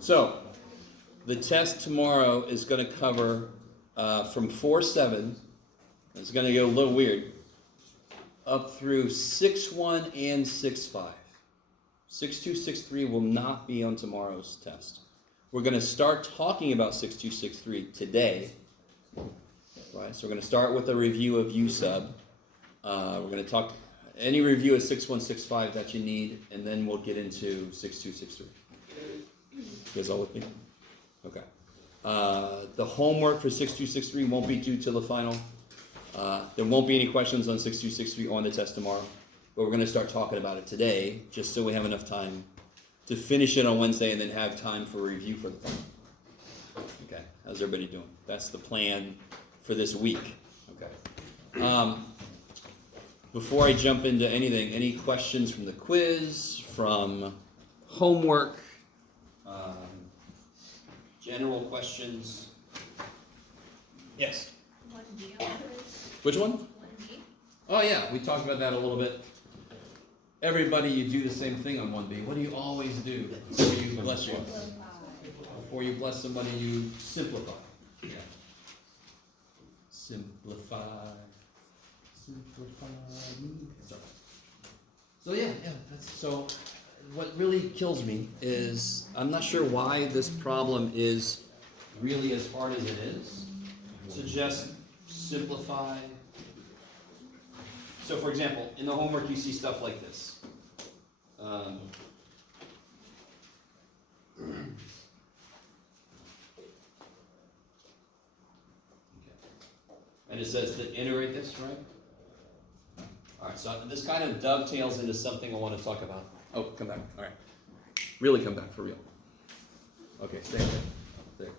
So, the test tomorrow is going to cover from 4-7, it's going to get a little weird, up through 6-1 and 6-5. 6-2, 6-3 will not be on tomorrow's test. We're going to start talking about 6-2, 6-3 today. Right, so we're going to start with a review of USub. We're going to talk any review of 6-1, 6-5 that you need, and then we'll get into 6-2, 6-3. You guys all with me? Okay. The homework for 6-2, 6-3 won't be due till the final. There won't be any questions on 6-2, 6-3 on the test tomorrow, but we're going to start talking about it today, just so we have enough time to finish it on Wednesday and then have time for review for the final. Okay, how's everybody doing? That's the plan for this week. Okay. Before I jump into anything, any questions from the quiz, from homework, general questions? Yes? 1B on quiz. Which one? 1B. Oh yeah, we talked about that a little bit. Everybody, you do the same thing on 1B. What do you always do before you bless you? Before you bless somebody, you simplify. Yeah. Simplify. So yeah, so what really kills me is I'm not sure why this problem is really as hard as it is. So just simplify. So for example, in the homework you see stuff like this. And it says to integrate this, right? Alright, so this kind of dovetails into something I want to talk about. Oh, come back. Alright. Really come back, for real. Okay, stay there.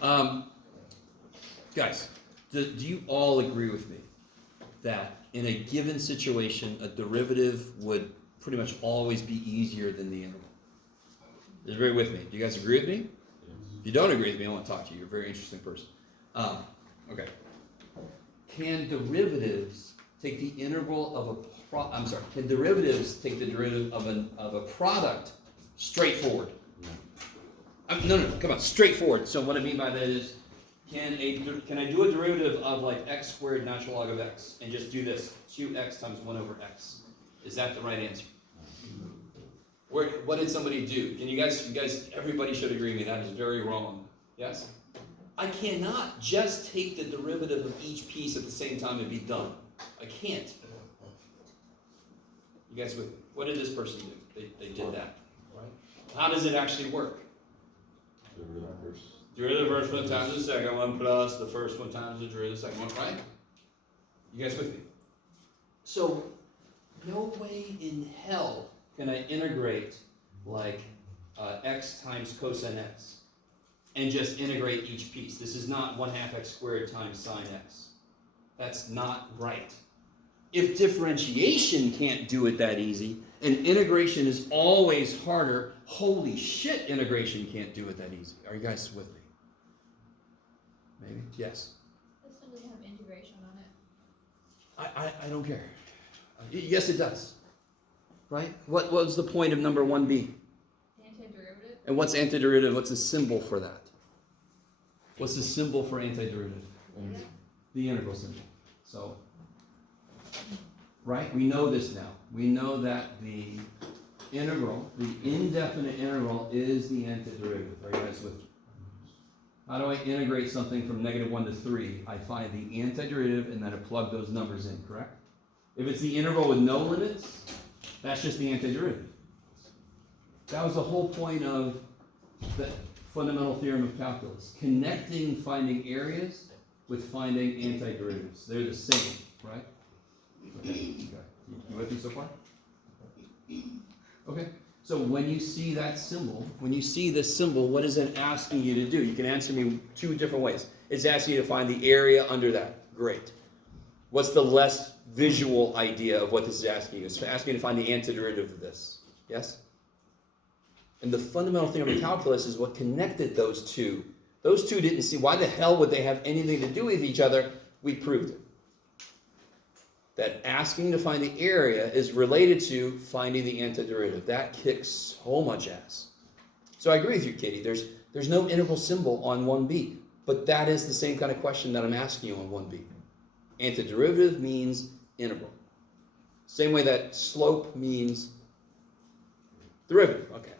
There. Guys, do you all agree with me that in a given situation, a derivative would pretty much always be easier than the integral? Agree with me? Do you guys agree with me? If you don't agree with me, I want to talk to you. You're a very interesting person. Okay. Can derivatives take the integral of can derivatives take the derivative of a product straightforward? No, come on, straightforward. So what I mean by that is, can I do a derivative of like x squared natural log of x and just do this, 2x times 1 over x? Is that the right answer? What did somebody do? Can you guys, everybody should agree with me, that is very wrong. Yes? I cannot just take the derivative of each piece at the same time and be done. I can't. You guys, what did this person do? They did that, right? How does it actually work? Derivative of the first one times the second one plus the first one times the derivative of the second one, right? You guys with me? So, no way in hell can I integrate like x times cosine x and just integrate each piece. This is not 1/2 x squared times sine x. That's not right. If differentiation can't do it that easy, and integration is always harder, holy shit, integration can't do it that easy. Are you guys with me? Maybe? Yes? This doesn't have integration on it. I don't care. Yes, it does. Right? What was the point of number 1b? Antiderivative? And what's antiderivative? What's the symbol for that? What's the symbol for antiderivative? The integral symbol. So, right? We know this now. We know that the integral, the indefinite integral, is the antiderivative. Are you guys with me? How do I integrate something from -1 to 3? I find the antiderivative and then I plug those numbers in, correct? If it's the integral with no limits, that's just the antiderivative. That was the whole point of the fundamental theorem of calculus. Connecting finding areas with finding antiderivatives. They're the same, right? Okay. You with me so far? Okay. So when you see that symbol, when you see this symbol, what is it asking you to do? You can answer me 2 different ways. It's asking you to find the area under that. Great. What's the less visual idea of what this is asking you? It's asking you to find the antiderivative of this. Yes? And the fundamental theorem of calculus is what connected those two. Those two didn't see. Why the hell would they have anything to do with each other? We proved it. that asking to find the area is related to finding the antiderivative. That kicks so much ass. So I agree with you, Katie. There's no integral symbol on 1b, but that is the same kind of question that I'm asking you on 1b. Antiderivative means integral. Same way that slope means derivative. Okay.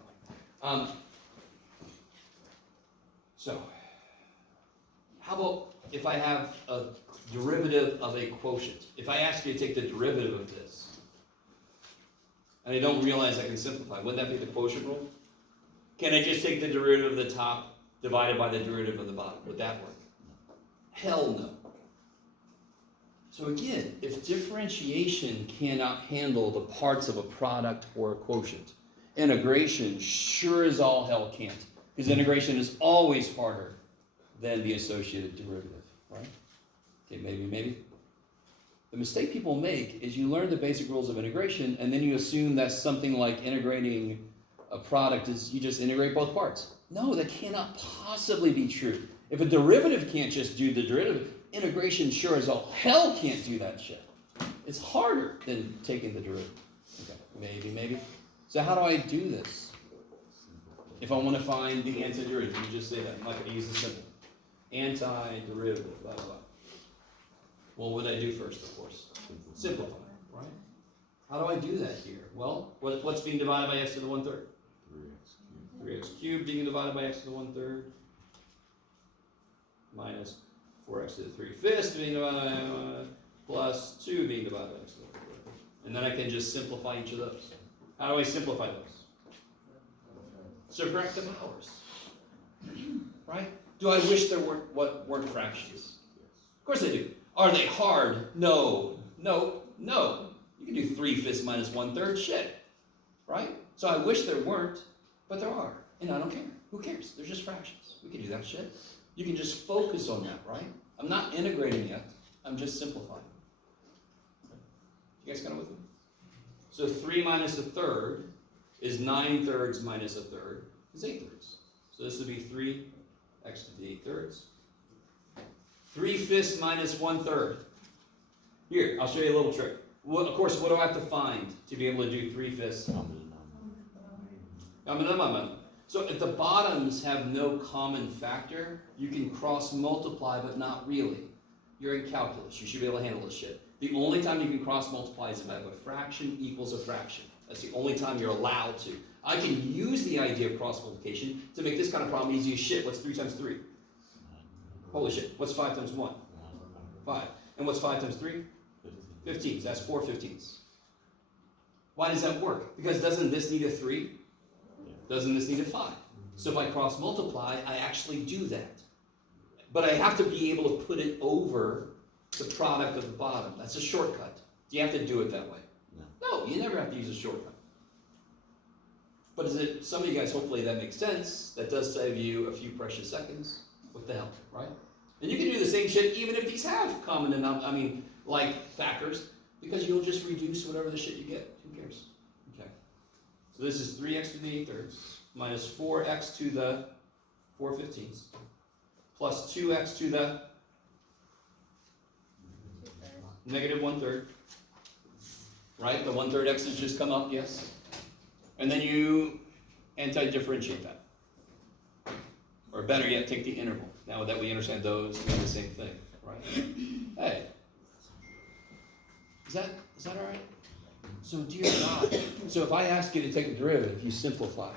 So, how about if I have a derivative of a quotient? If I ask you to take the derivative of this, and I don't realize I can simplify, wouldn't that be the quotient rule? Can I just take the derivative of the top divided by the derivative of the bottom? Would that work? Hell no. So again, if differentiation cannot handle the parts of a product or a quotient, integration sure as all hell can't. Because integration is always harder than the associated derivative, right? Okay, maybe. The mistake people make is you learn the basic rules of integration and then you assume that something like integrating a product is you just integrate both parts. No, that cannot possibly be true. If a derivative can't just do the derivative, integration sure as all hell can't do that shit. It's harder than taking the derivative. Okay, maybe. So how do I do this? If I want to find the antiderivative, you just say that. I'm not going to use the symbol. Antiderivative, blah, blah, blah. Well, what would I do first, of course? Simplify, right? How do I do that here? Well, what's being divided by x to the 1/3? 3x cubed being divided by x to the 1/3 minus 4x to the 3/5 being divided by plus 2 being divided by x to the 1/3. And then I can just simplify each of those. How do I simplify those? Subtract the powers. Right? Do I wish there weren't fractions? Of course I do. Are they hard? No. You can do 3/5 minus 1/3. Shit. Right? So I wish there weren't, but there are. And I don't care. Who cares? They're just fractions. We can do that shit. You can just focus on that, right? I'm not integrating yet. I'm just simplifying. You guys kind of with me? So 3 minus 1/3 is 9/3 minus 1/3 is 8/3. So this would be 3x to the 8/3. 3/5 minus 1/3. Here, I'll show you a little trick. Of course, what do I have to find to be able to do 3/5? So if the bottoms have no common factor, you can cross multiply, but not really. You're in calculus. You should be able to handle this shit. The only time you can cross multiply is if I have a fraction equals a fraction. That's the only time you're allowed to. I can use the idea of cross multiplication to make this kind of problem easy as shit. What's 3 times 3? Holy shit. What's 5 times 1? 5. And what's 5 times 3? 15. That's 4 15s. Why does that work? Because doesn't this need a 3? Doesn't this need a 5? So if I cross multiply, I actually do that. But I have to be able to put it over the product of the bottom. That's a shortcut. Do you have to do it that way? No, you never have to use a shortcut. But is it, some of you guys, hopefully that makes sense. That does save you a few precious seconds. What the hell, right? And you can do the same shit even if these have common factors, because you'll just reduce whatever the shit you get. Who cares? Okay. So this is 3x to the 8/3 minus 4x to the 4 15s plus 2x to the negative 1/3. Right? The 1/3 x's just come up, yes? And then you anti-differentiate that. Or better yet, take the integral. Now that we understand those, we do the same thing, right? Hey. Is that all right? So dear God, so if I ask you to take a derivative, you simplify.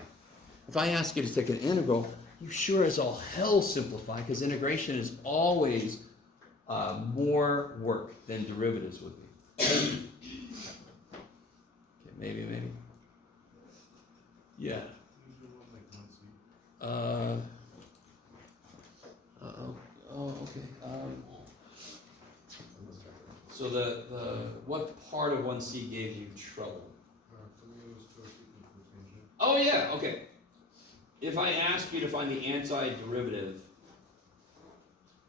If I ask you to take an integral, you sure as all hell simplify, because integration is always more work than derivatives would be. Okay, maybe. Yeah. Okay. So the what part of 1C gave you trouble? Oh yeah, okay. If I ask you to find the antiderivative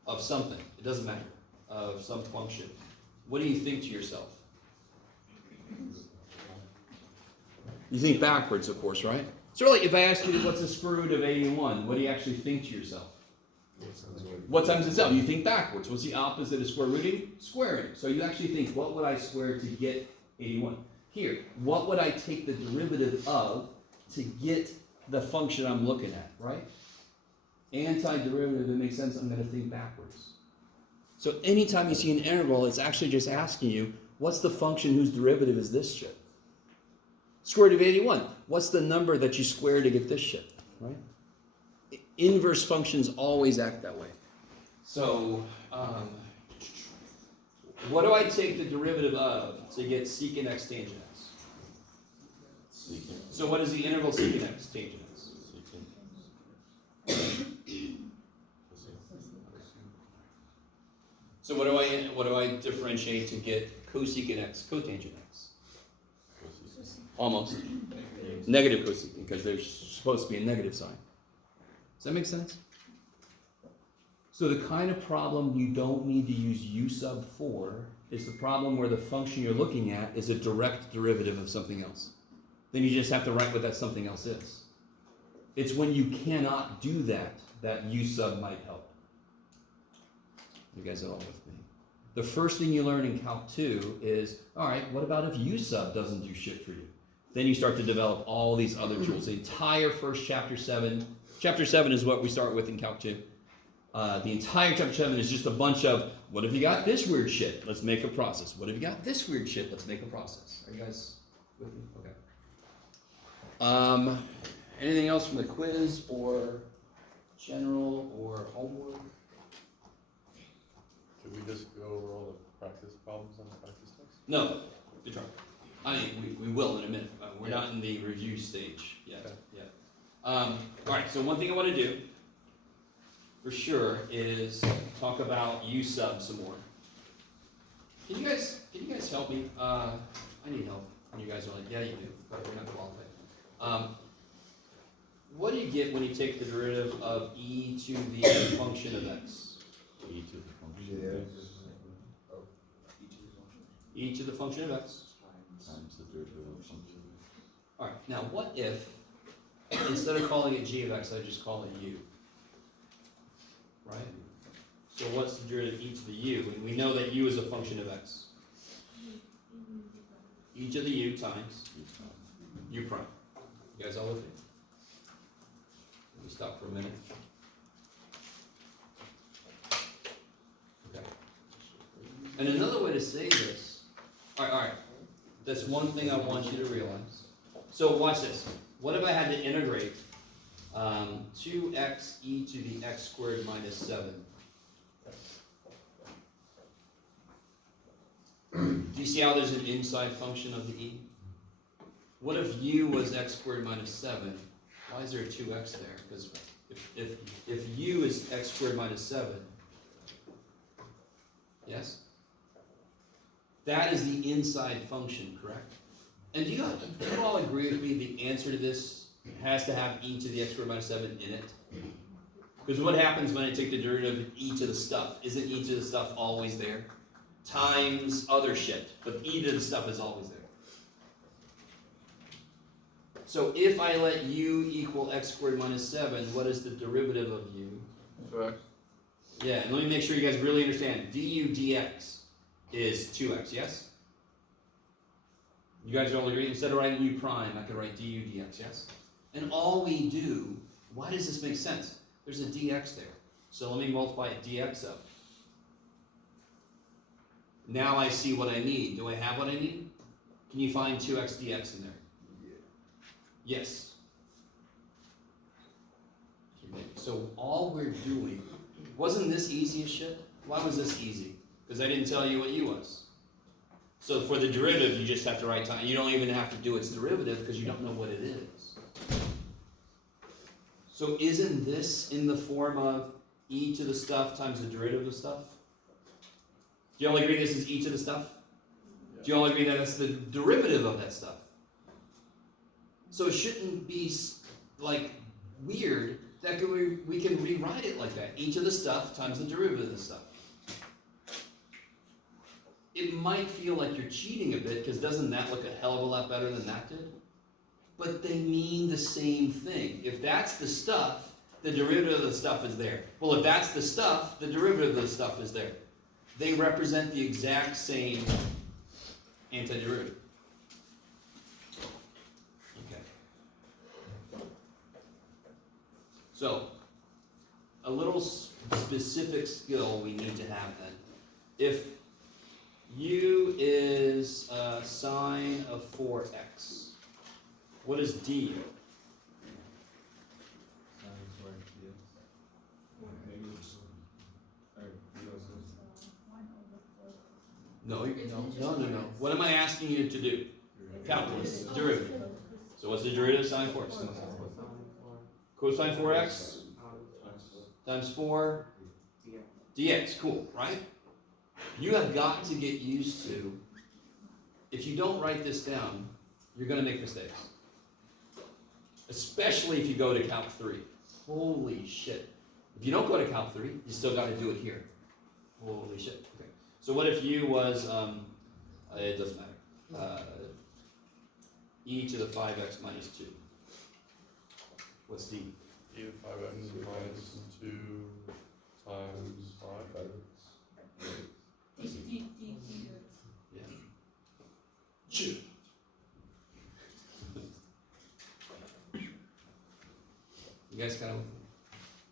of something, it doesn't matter, of some function, what do you think to yourself? You think backwards, of course, right? So really, if I ask you what's the square root of 81, what do you actually think to yourself? What times itself? You think backwards. What's the opposite of square rooting? Squaring. So you actually think, what would I square to get 81? Here, what would I take the derivative of to get the function I'm looking at, right? Antiderivative, it makes sense, I'm going to think backwards. So anytime you see an integral, it's actually just asking you, what's the function whose derivative is this shit? Square root of 81. What's the number that you square to get this shit, right? Inverse functions always act that way. So, what do I take the derivative of to get secant x tangent x? So what is the integral secant x tangent x? So what do I differentiate to get cosecant x cotangent x? Almost. Negative cosecant, because there's supposed to be a negative sign. Does that make sense? So the kind of problem you don't need to use u sub for is the problem where the function you're looking at is a direct derivative of something else. Then you just have to write what that something else is. It's when you cannot do that that u sub might help. You guys are all with me. The first thing you learn in Calc 2 is, all right, what about if u sub doesn't do shit for you? Then you start to develop all these other tools. The entire first chapter 7 is what we start with in Calc 2. The entire chapter 7 is just a bunch of, what if you got this weird shit? Let's make a process. What if you got this weird shit? Let's make a process. Are you guys with me? Okay. Anything else from the quiz or general or homework? Should we just go over all the practice problems on the practice test? No, good try. I mean, we will in a minute. We're not in the review stage yet. Okay. All right, so one thing I want to do for sure is talk about u sub some more. Can you guys help me? I need help. And you guys are like, yeah, you do, but we're not qualified. What do you get when you take the derivative of e to the function of x? E to the function E to the function of x. times the derivative of the function. All right, now what if, instead of calling it g of x, I just call it u? Right? So what's the derivative of e to the u? And we know that u is a function of x. E to the u times u prime. You guys all with me? Let me stop for a minute. Okay. And another way to say this, all right. That's one thing I want you to realize. So watch this. What if I had to integrate 2x e to the x squared minus 7? Do you see how there's an inside function of the e? What if u was x squared minus 7? Why is there a 2x there? Because if u is x squared minus 7, yes? That is the inside function, correct? And do you all agree with me the answer to this has to have e to the x squared minus 7 in it? Because what happens when I take the derivative of e to the stuff? Isn't e to the stuff always there? Times other shit, but e to the stuff is always there. So if I let u equal x squared minus 7, what is the derivative of u? 2x. Yeah, and let me make sure you guys really understand. Du dx is 2x, yes? You guys all agree? Instead of writing u prime, I could write du dx, yes? And all we do, why does this make sense? There's a dx there. So let me multiply dx up. Now I see what I need. Do I have what I need? Can you find 2x dx in there? Yes. So all we're doing, wasn't this easy as shit? Why was this easy? Because I didn't tell you what u was. So for the derivative, you just have to write time. You don't even have to do its derivative because you don't know what it is. So isn't this in the form of e to the stuff times the derivative of stuff? Do you all agree this is e to the stuff? Yeah. Do you all agree that that's the derivative of that stuff? So it shouldn't be like weird that we can rewrite it like that. E to the stuff times the derivative of the stuff. It might feel like you're cheating a bit because doesn't that look a hell of a lot better than that did? But they mean the same thing. If that's the stuff, the derivative of the stuff is there. Well, if that's the stuff, the derivative of the stuff is there. They represent the exact same antiderivative. Okay. So, a little specific skill we need to have then. If u is sine of 4x, what is du? No. What am I asking you to do? Calculus, derivative. So what's the derivative of sine 4x? Cosine 4x times 4 dx. Cool, right? You have got to get used to, if you don't write this down, you're going to make mistakes. Especially if you go to Calc 3. Holy shit. If you don't go to Calc 3, you still got to do it here. Holy shit. Okay. So what if u was, it doesn't matter, e to the 5x minus 2. What's d? E to the 5x minus 2 times 5. Yeah. Chew. You guys kind of.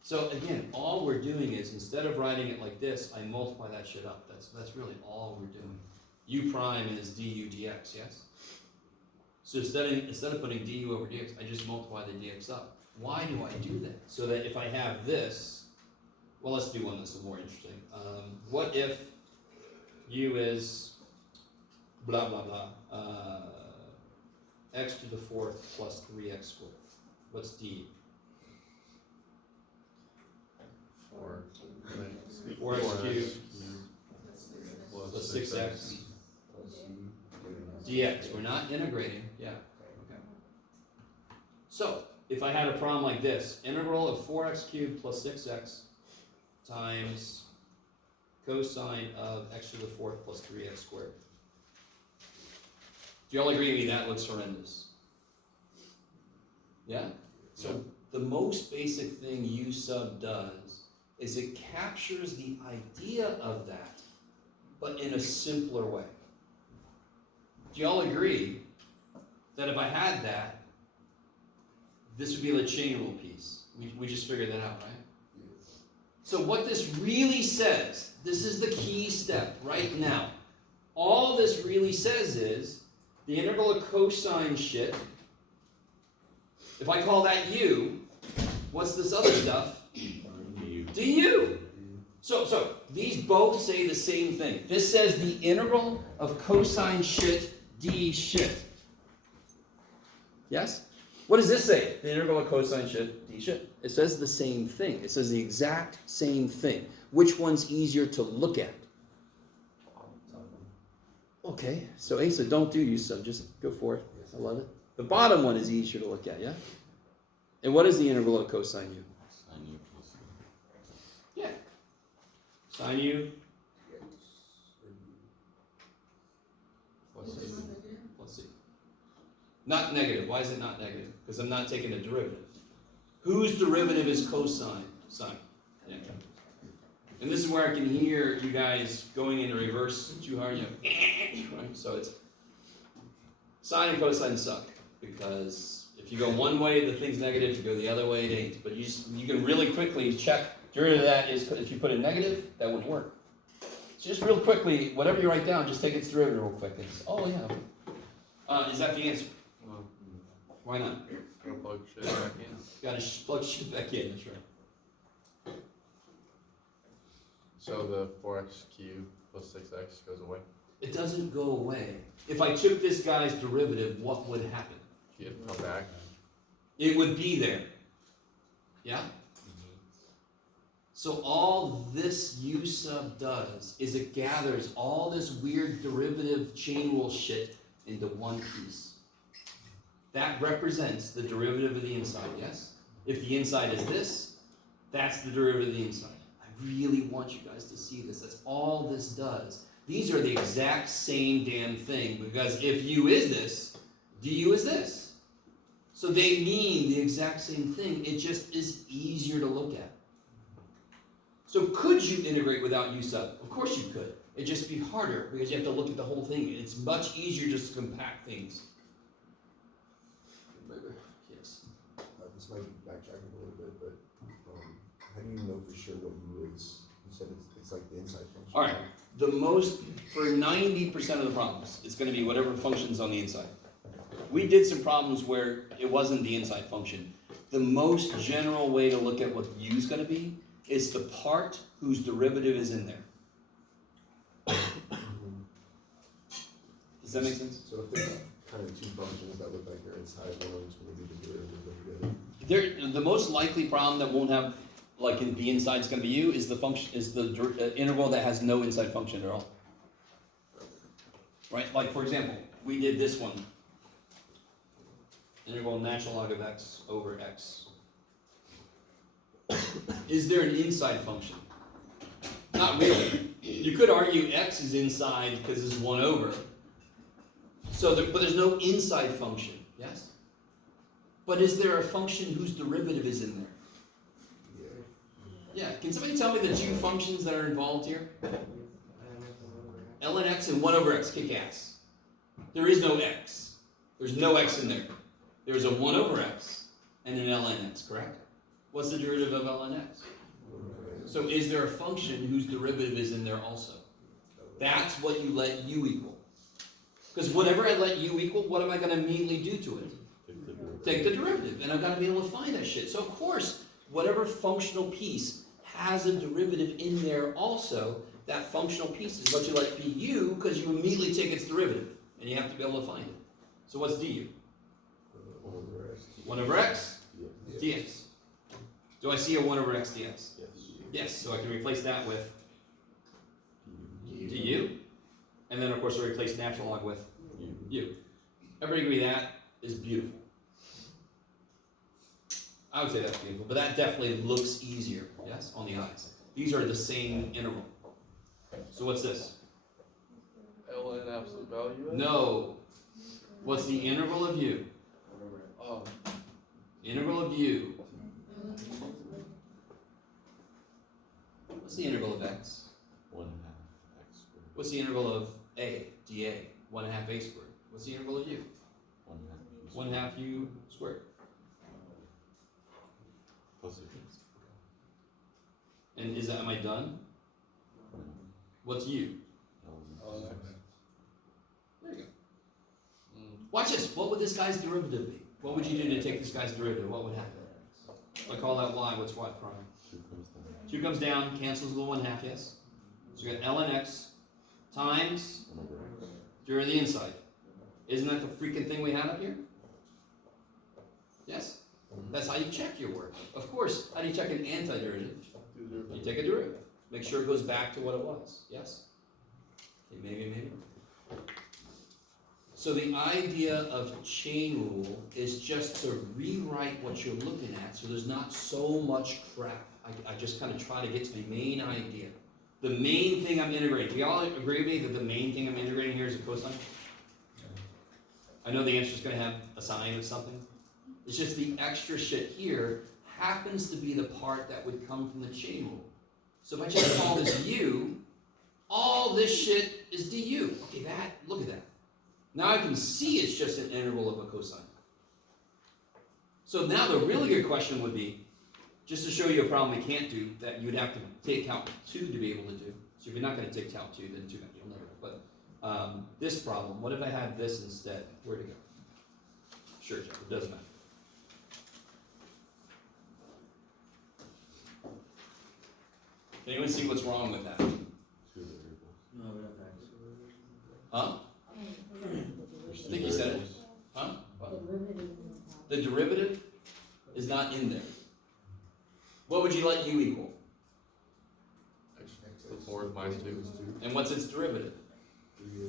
So again, all we're doing is, instead of writing it like this, I multiply that shit up. That's really all we're doing. U prime is du dx, yes? So instead of putting du over dx, I just multiply the dx up. Why do I do that? So that if I have this, well, let's do one that's more interesting. What if u is blah, blah, blah, x to the 4th plus 3x squared. What's d? 4x cubed plus 6x dx. We're not integrating. Yeah. Okay. So, if I had a problem like this, integral of 4x cubed plus 6x times cosine of x to the 4th plus 3x squared. Do you all agree with me that looks horrendous? Yeah? So the most basic thing u sub does is it captures the idea of that, but in a simpler way. Do you all agree that if I had that, this would be the chain rule piece? We just figured that out, right? So what this really says, this is the key step right now. All this really says is the integral of cosine shit. If I call that u, what's this other stuff? du. So these both say the same thing. This says the integral of cosine shit d shit. Yes? What does this say? The integral of cosine shit d shit. It says the same thing. It says the exact same thing. Which one's easier to look at? Okay, so Asa, don't do you, so just go for it. I love it. The bottom one is easier to look at, yeah? And what is the integral of cosine u? Yeah. Sine u. Let's see. Not negative. Why is it not negative? Because I'm not taking a derivative. Whose derivative is cosine? Sine. Yeah. And this is where I can hear you guys going into reverse too hard. Right? So it's sine and cosine suck, because if you go one way, the thing's negative. If you go the other way, it ain't. But you can really quickly check. Derivative of that is, if you put a negative, that wouldn't work. So just real quickly, whatever you write down, just take its derivative real quick. Oh yeah. Is that the answer? Why not? Gotta plug shit back in. Gotta plug shit back in. That's right. So the 4x cubed plus 6x goes away? It doesn't go away. If I took this guy's derivative, what would happen? You'd come back. It would be there. Yeah? So all this u sub does is it gathers all this weird derivative chain rule shit into one piece. That represents the derivative of the inside, yes? If the inside is this, that's the derivative of the inside. I really want you guys to see this. That's all this does. These are the exact same damn thing, because if u is this, du is this. So they mean the exact same thing, it just is easier to look at. So could you integrate without u sub? Of course you could. It'd just be harder because you have to look at the whole thing. It's much easier just to compact things. Yes. This might be backtracking a little bit, but how do you know for sure what u is? You said it's like the inside function. All right. The most, for 90% of the problems, it's going to be whatever function's on the inside. We did some problems where it wasn't the inside function. The most general way to look at what u is going to be is the part whose derivative is in there. Does that make sense? So if there's kind of two functions that look like they're inside, one of them's going to be the derivative of the other. The most likely problem that won't have, like in the inside is going to be u, is the function, is the integral that has no inside function at all. Right? Like for example, we did this one. Integral natural log of x over x. Is there an inside function? Not really. You could argue x is inside because it's 1 over. So, but there's no inside function, yes? But is there a function whose derivative is in there? Yeah. Can somebody tell me the two functions that are involved here? ln x and 1 over x, kick ass. There is no x. There's no x in there. There's a 1 over x and an ln x, correct? What's the derivative of ln x? So is there a function whose derivative is in there also? That's what you let u equal. Because whatever I let u equal, what am I going to immediately do to it? Take the derivative. And I've got to be able to find that shit. So of course, whatever functional piece has a derivative in there also, that functional piece is what you let be u because you immediately take its derivative. And you have to be able to find it. So what's du? 1 over x dx. Do I see a 1 over x dx? Yes. Yes, so I can replace that with du. And then of course I replace natural log with u. Everybody agree that is beautiful. I would say that's beautiful, but that definitely looks easier, yes, on the eyes. These are the same integral. So what's this? ln absolute value? No. What's the integral of u? Oh, Integral of u. What's the integral of x? 1/2 x squared. What's the integral of a, dA? 1/2 a squared. What's the integral of u? 1/2 u squared. Plus or minus. And is that, am I done? What's u? ln x. There you go. Watch this. What would this guy's derivative be? What would you do to take this guy's derivative? What would happen? If I call that y, what's y prime? 2 comes down. 2 comes down, cancels the 1/2, yes? So you got ln x times 1 over x. derivative of the inside. Isn't that the freaking thing we had up here? Yes? That's how you check your work. Of course, how do you check an antiderivative? You take a derivative. Make sure it goes back to what it was. Yes? Okay, maybe. So the idea of chain rule is just to rewrite what you're looking at so there's not so much crap. I just kind of try to get to the main idea. The main thing I'm integrating. We all agree with me that the main thing I'm integrating here is a cosine? I know the answer is going to have a sine of something. It's just the extra shit here happens to be the part that would come from the chain rule. So if I just call this u, all this shit is du. Okay, look at that. Now I can see it's just an integral of a cosine. So now the really good question would be, just to show you a problem we can't do, that you'd have to take calc 2 to be able to do. So if you're not going to take calc 2, then you'll never. But this problem, what if I had this instead? Where'd it go? Sure, Jeff, it doesn't matter. Can anyone see what's wrong with that? 2 variables. Huh? I think you said it. Huh? The derivative is not in there. What would you let u equal? X to the fourth minus 2 is 2. And what's its derivative?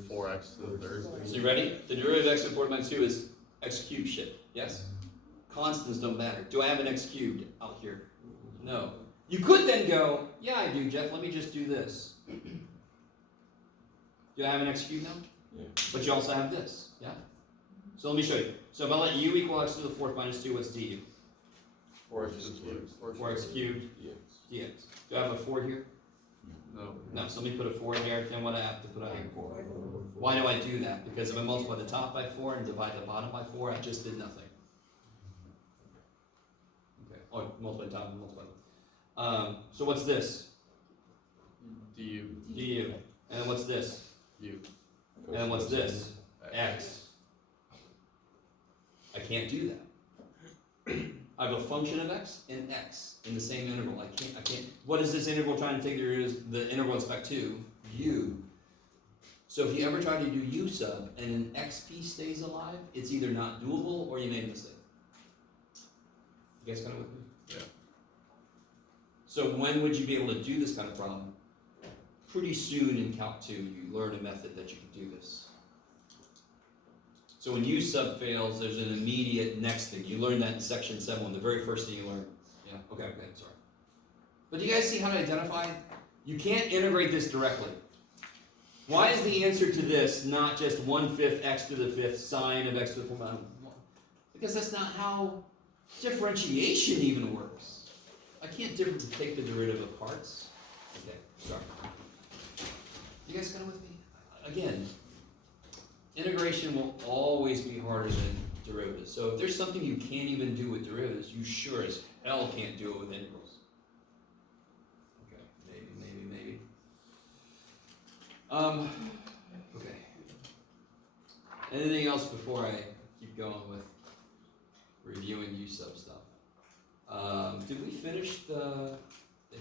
4x to the third. So you ready? The derivative of x to the fourth minus 2 is x cubed shit. Yes? Constants don't matter. Do I have an x cubed out here? No. You could then go, yeah, I do, Jeff. Let me just do this. Do I have an x cubed now? Yeah. But you also have this, yeah? So let me show you. So if I let u equal x to the fourth minus 2, what's du? 4x to the cubed. 4x cubed Dx. dx. Do I have a 4 here? No. No, so let me put a 4 here, then what do I have to put out here? 4. Why do I do that? Because if I multiply the top by 4 and divide the bottom by 4, I just did nothing. Okay, or multiply the top and multiply the so what's this? du. du. And what's this? U. And what's this? X. I can't do that. I have a function of x and x in the same interval. I can't. What is this interval trying to take the interval in spec 2? U. So if you ever try to do u sub and an xp stays alive, it's either not doable or you made a mistake. You guys kind of with me? Yeah. So when would you be able to do this kind of problem? Pretty soon in Calc 2, you learn a method that you can do this. So when u sub fails, there's an immediate next thing. You learn that in section 7, the very first thing you learn. Yeah, okay, sorry. But do you guys see how to identify? You can't integrate this directly. Why is the answer to this not just 1/5 x to the 5th sine of x to the 4th minus 1? Because that's not how differentiation even works. I can't take the derivative of parts. Okay, sorry. You guys kind of with me? Again, integration will always be harder than derivatives. So if there's something you can't even do with derivatives, you sure as hell can't do it with integrals. Okay, maybe. Okay. Anything else before I keep going with reviewing u sub stuff? Did we finish the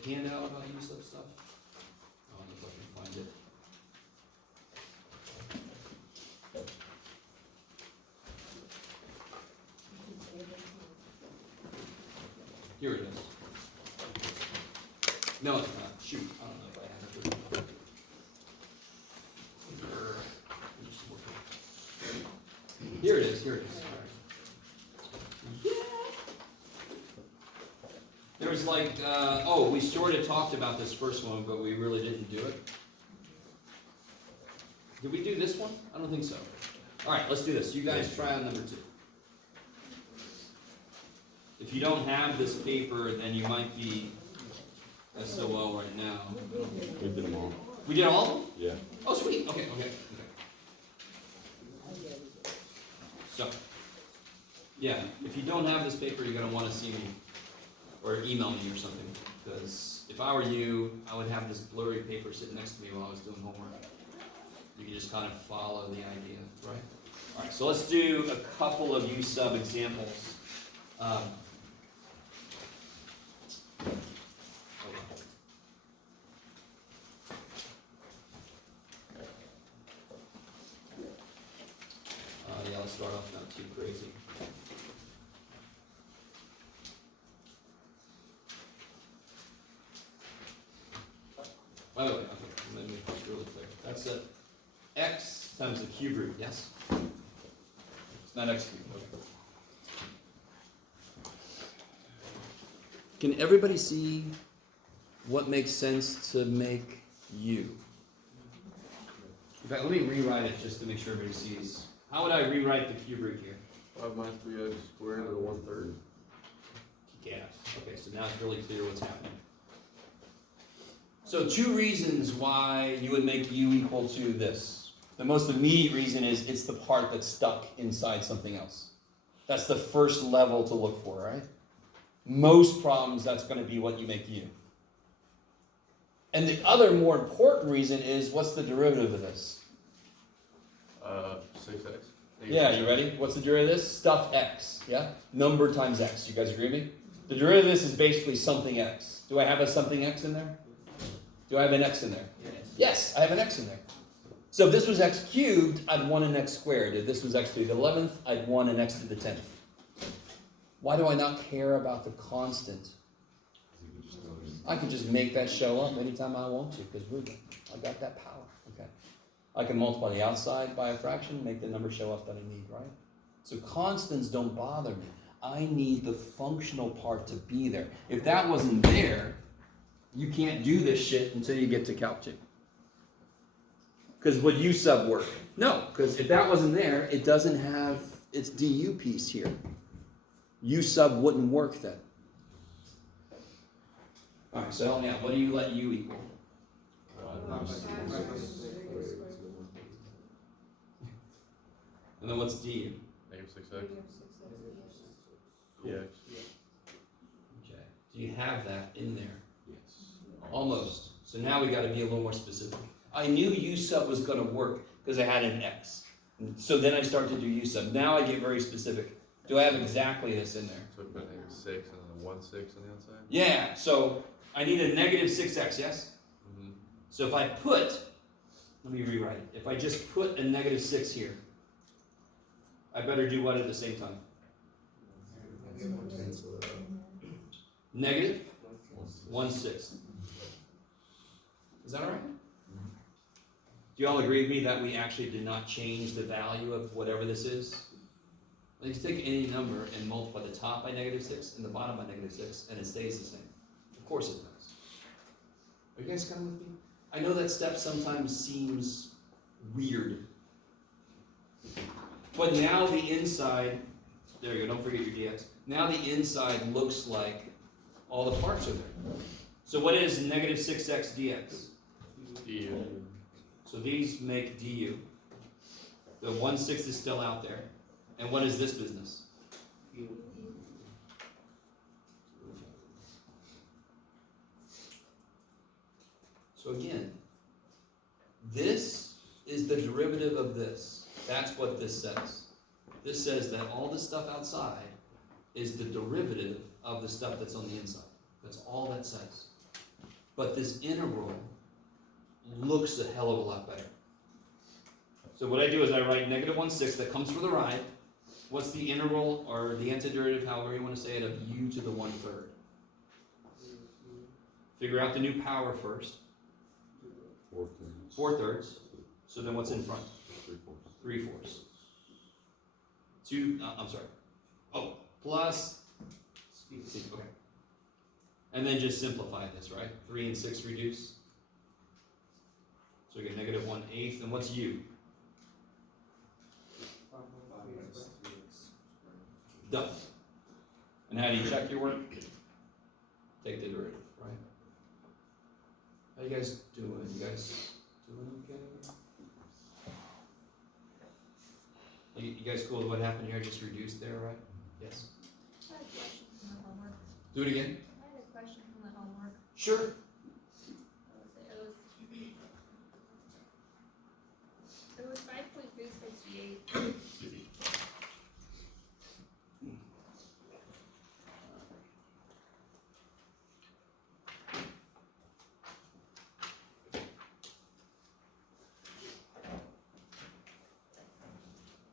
handout about u sub stuff? Oh, I don't know if I can find it. Here it is. No, it's not. Shoot, I don't know if I have it. Here it is. Yeah. There was like, we sort of talked about this first one, but we really didn't do it. Did we do this one? I don't think so. All right, let's do this. You guys try on number 2. If you don't have this paper, then you might be SOL right now. We did them all. We did all of them? Yeah. Oh, sweet. Okay. So, yeah, if you don't have this paper, you're going to want to see me or email me or something. Because if I were you, I would have this blurry paper sitting next to me while I was doing homework. You can just kind of follow the idea, right? All right, so let's do a couple of u sub examples. Yeah, let's start off not too crazy. By the way, okay, let me make this really clear. That's a x times the cube root, yes? It's not x cubed, okay. Can everybody see what makes sense to make u? In fact, let me rewrite it just to make sure everybody sees. How would I rewrite the cube root here? 5 minus 3x squared to the 1/3. Yes. Okay, so now it's really clear what's happening. So 2 reasons why you would make u equal to this. The most immediate reason is it's the part that's stuck inside something else. That's the first level to look for, right? Most problems, that's going to be what you make u. And the other more important reason is what's the derivative of this? 6x. Yeah, you ready? What's the derivative of this? Stuff x, yeah? Number times x. You guys agree with me? The derivative of this is basically something x. Do I have a something x in there? Do I have an x in there? Yes, I have an x in there. So if this was x cubed, I'd want an x squared. If this was x to the 11th, I'd want an x to the 10th. Why do I not care about the constant? I can just make that show up anytime I want to, because I got that power. Okay. I can multiply the outside by a fraction, make the number show up that I need, right? So constants don't bother me. I need the functional part to be there. If that wasn't there, you can't do this shit until you get to Calc 2. Because would u sub work? No, because if that wasn't there, it doesn't have its du piece here. U sub wouldn't work then. All right, so help me out. What do you let u equal? And then what's du? Negative 6x. Yeah. dx. Okay. Do you have that in there? Yes. Almost. So now we got to be a little more specific. I knew u sub was going to work because I had an x. So then I start to do u sub. Now I get very specific. Do I have exactly this in there? So we put negative 6 and then a 1 6 on the outside? Yeah. So I need a negative 6x, yes? Mm-hmm. So if I put, let me rewrite it. If I just put a negative 6 here, I better do what at the same time? Cancel it out. Negative 1/6. Is that all right? Do you all agree with me that we actually did not change the value of whatever this is? Let's take any number and multiply the top by negative 6 and the bottom by negative 6, and it stays the same. Of course it does. Are you guys coming with me? I know that step sometimes seems weird. But now the inside, there you go, don't forget your dx. Now the inside looks like all the parts are there. So what is negative 6x dx? du. So these make du. The 1/6 is still out there. And what is this business? So again, this is the derivative of this. That's what this says. This says that all the stuff outside is the derivative of the stuff that's on the inside. That's all that says. But this integral looks a hell of a lot better. So what I do is I write negative 1/6 that comes for the ride. What's the integral or the antiderivative, however you want to say it, of u to the 1/3? Figure out the new power first. 4/3. So then what's in front? 3/4. 2, I'm sorry. Oh, plus, okay. And then just simplify this, right? 3 and 6 reduce. So we get negative 1/8, and what's u? Done. And how do you check your work? Take the derivative, right? How you guys doing? You guys doing okay? You guys cool with what happened here? Just reduced there, right? Yes. I had a question from the homework. Do it again? I had a question from the homework. Sure. It was 5.368.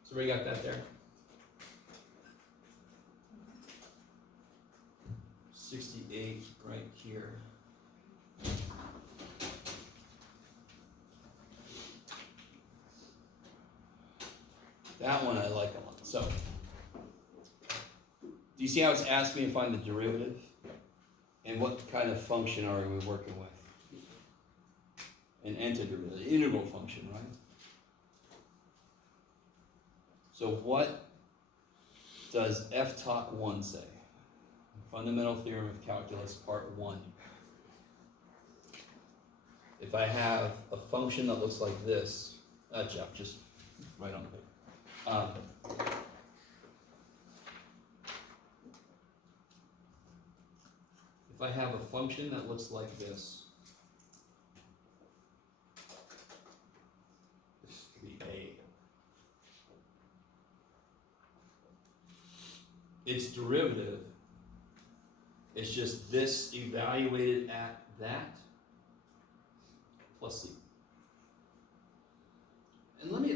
So we got that there. 68 right here. That one I like a lot. So, do you see how it's asked me to find the derivative? And what kind of function are we working with? An antiderivative, integral function, right? So what does F-Talk 1 say? Fundamental Theorem of Calculus, Part 1. If I have a function that looks like this, Jeff, just write on the paper. If I have a function that looks like this could be A. Its derivative is just this evaluated at that plus C. And let me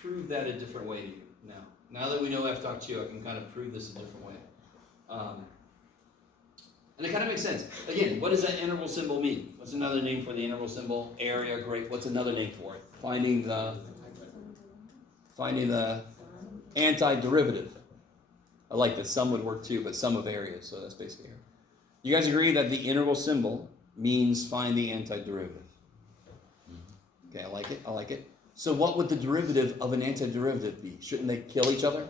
prove that a different way to you now. Now that we know F-Doc 2, I can kind of prove this a different way. And it kind of makes sense. Again, what does that integral symbol mean? What's another name for the integral symbol? Area, great. What's another name for it? Finding the antiderivative. I like that. Sum would work too, but sum of areas, so that's basically here. You guys agree that the integral symbol means find the antiderivative? Okay, I like it. So what would the derivative of an antiderivative be? Shouldn't they kill each other?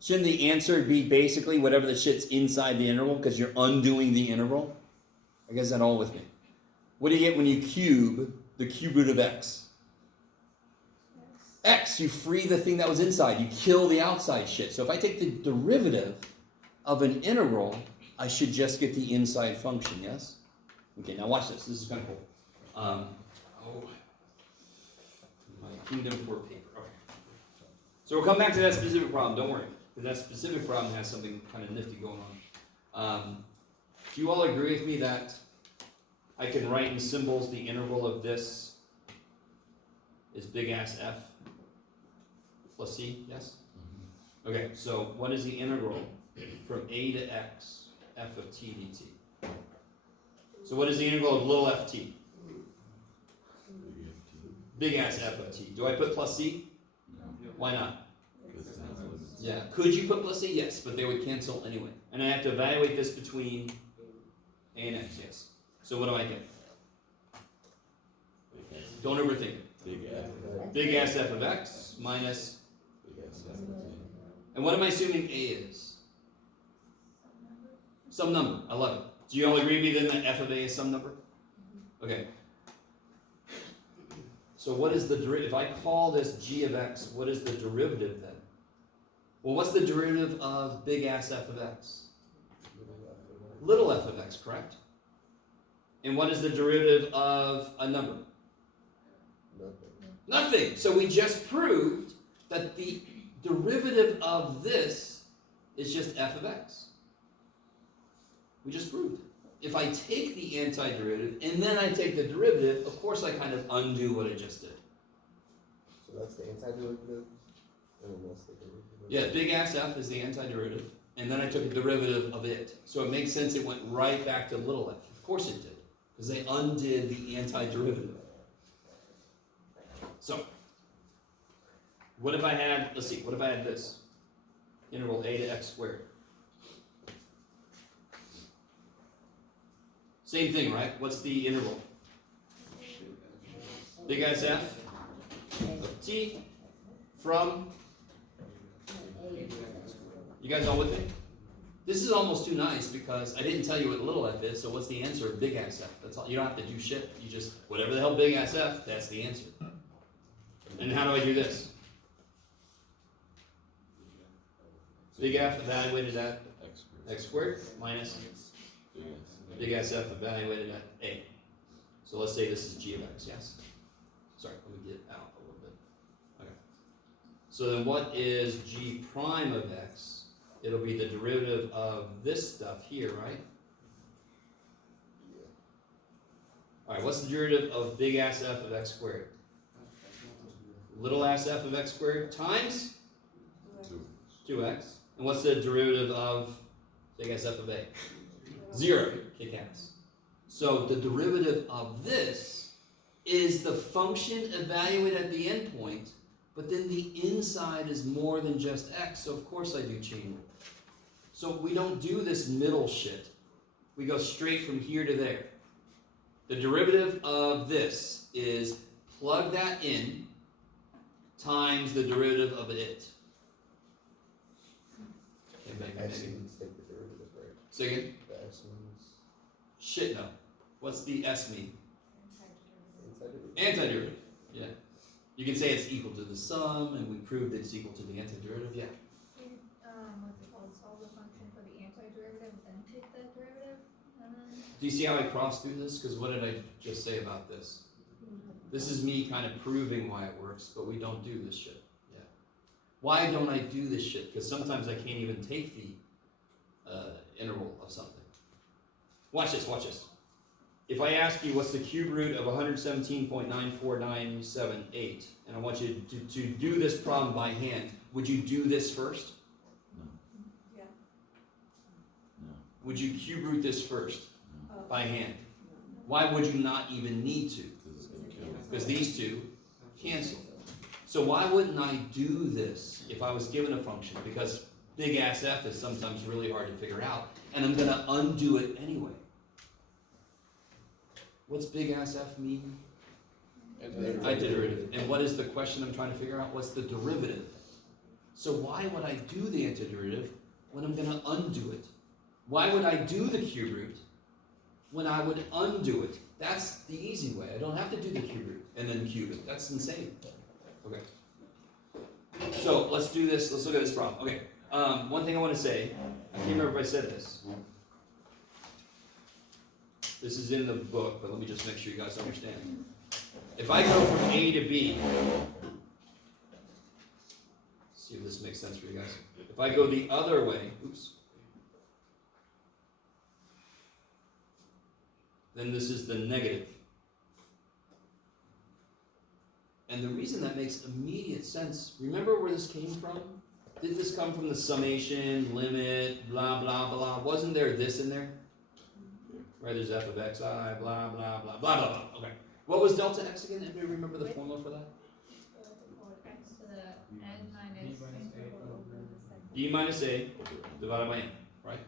Shouldn't the answer be basically whatever the shit's inside the integral because you're undoing the integral? I guess that all with me. What do you get when you cube the cube root of x? X, you free the thing that was inside. You kill the outside shit. So if I take the derivative of an integral, I should just get the inside function, yes? Okay, now watch this. This is kind of cool. My kingdom for paper. Okay. So we'll come back to that specific problem. Don't worry. Because that specific problem has something kind of nifty going on. Do you all agree with me that I can write in symbols the integral of this is big ass f plus c? Yes? Okay, so what is the integral from a to x f of t dt? So what is the integral of little ft? Big ass f of t. Do I put plus c? Why not? Yeah. Could you put plus c? Yes, but they would cancel anyway. And I have to evaluate this between a and x, yes. So what do I get? Don't overthink it. Big ass f of x minus. And what am I assuming a is? Some number. I love it. Do you all agree with me then that f of a is some number? Okay. So what is the derivative? If I call this g of x, what is the derivative then? Well, what's the derivative of big ass f of x? Little f of x, correct? And what is the derivative of a number? Nothing. So we just proved that the derivative of this is just f of x. We just proved it. If I take the antiderivative and then I take the derivative, of course I kind of undo what I just did. So that's the antiderivative, and then that's the derivative. Yeah, big ass f is the antiderivative, and then I took a derivative of it. So it makes sense it went right back to little f. Of course it did, because they undid the antiderivative. So, what if I had, let's see, what if I had this? Integral a to x squared. Same thing, right? What's the integral? Big ass f of t from, you guys all with me? This is almost too nice because I didn't tell you what little f is, so what's the answer of big ass f? That's all. You don't have to do shit. You just, whatever the hell big ass f, that's the answer. And how do I do this? Big F evaluated at x squared minus big ass f evaluated at a. So let's say this is g of x, yes? Sorry, let me get out a little bit. Okay. So then what is g prime of x? It'll be the derivative of this stuff here, right? Alright, what's the derivative of big ass f of x squared? Little ass f of x squared times 2x. And what's the derivative of big ass f of a? 0. Kick ass. So the derivative of this is the function evaluated at the endpoint, but then the inside is more than just x, so of course I do chain rule. So we don't do this middle shit. We go straight from here to there. The derivative of this is plug that in times the derivative of it. S means take the derivative, right? Say again? The S means Shit, no. What's the S mean? antiderivative. Antiderivative. Yeah. You can say it's equal to the sum, and we proved it's equal to the antiderivative. Yeah. What's it called? Solve the function for the antiderivative, then take that derivative, and then. Do you see how I crossed through this? Because what did I just say about this? This is me kind of proving why it works, but we don't do this shit. Yeah. Why don't I do this shit? Because sometimes I can't even take the integral of something. Watch this, watch this. If I ask you what's the cube root of 117.94978, and I want you to do this problem by hand, would you do this first? Yeah. Would you cube root this first by hand? Why would you not even need to? Because these two cancel. So why wouldn't I do this if I was given a function? Because big ass f is sometimes really hard to figure out, and I'm going to undo it anyway. What's big ass f mean? Antiderivative. And what is the question I'm trying to figure out? What's the derivative? So why would I do the antiderivative when I'm going to undo it? Why would I do the cube root when I would undo it? That's the easy way. I don't have to do the cube root and then cube it. That's insane. Okay. So let's do this. Let's look at this problem. Okay. One thing I want to say. I can't remember if I said this. This is in the book, but let me just make sure you guys understand. If I go from A to B, see if this makes sense for you guys. If I go the other way, then this is the negative. And the reason that makes immediate sense, remember where this came from? Did this come from the summation, limit, blah, blah, blah? Wasn't there this in there? Right, there's f of xi, blah, blah, blah, blah, blah, blah. Okay. What was delta x again? Anybody remember the formula for that? X to the n minus integral over the second. B minus A divided by n, right?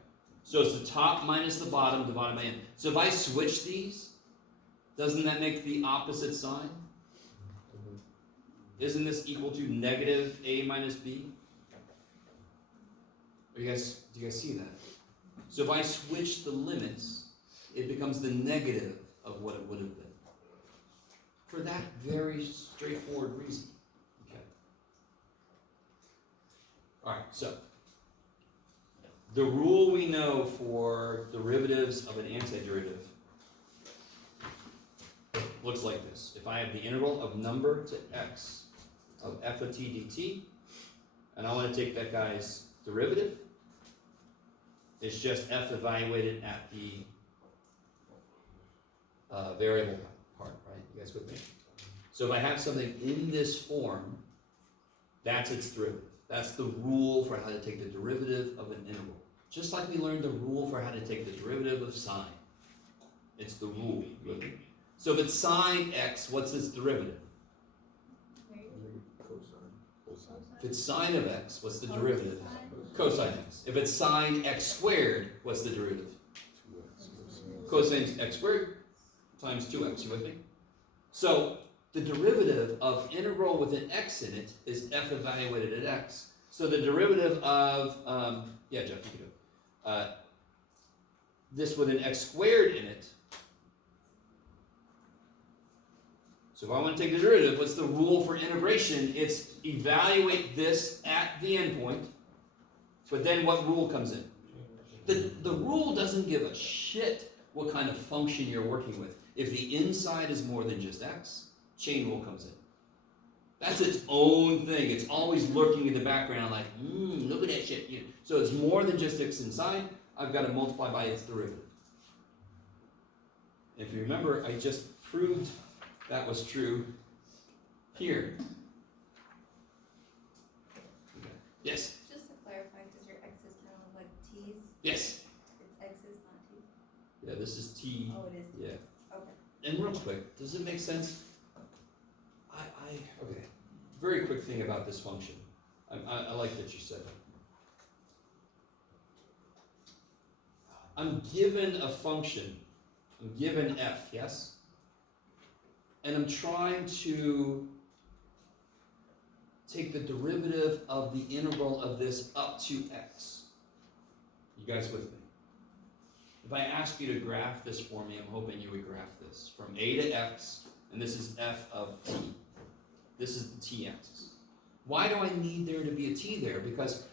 So it's the top minus the bottom divided by n. So if I switch these, doesn't that make the opposite sign? Isn't this equal to negative A minus B? Do you guys see that? So if I switch the limits, it becomes the negative of what it would have been. For that very straightforward reason. Okay. Alright, so the rule we know for derivatives of an antiderivative looks like this. If I have the integral of number to x of f of t dt, and I want to take that guy's derivative, it's just f evaluated at the variable part, right? You guys with me? So if I have something in this form, that's its derivative. That's the rule for how to take the derivative of an integral. Just like we learned the rule for how to take the derivative of sine. It's the rule. So if it's sine x, what's its derivative? If it's sine of x, what's the derivative? Cosine x. If it's sine x squared, what's the derivative? Cosine x squared times 2x. You with me? So the derivative of integral with an x in it is f evaluated at x. So the derivative of, yeah, Jeff, you can do it. This with an x squared in it. So if I want to take the derivative, what's the rule for integration? It's evaluate this at the endpoint, but then what rule comes in? The rule doesn't give a shit what kind of function you're working with. If the inside is more than just x, chain rule comes in. That's its own thing. It's always lurking in the background like, look at that shit. So it's more than just x inside. I've got to multiply by its derivative. If you remember, I just proved that was true here. Okay. Yes? Just to clarify, because your X is kind of like T's, Yes. it's X's, not T's. Yeah, this is T. Oh, it is T. Yeah. Okay. And real quick, does it make sense? Okay. Very quick thing about this function. I like that you said it. I'm given a function. I'm given f, yes? And I'm trying to take the derivative of the integral of this up to x. You guys with me? If I ask you to graph this for me, I'm hoping you would graph this. From a to x, and this is f of t. This is the t-axis. Why do I need there to be a t there? Because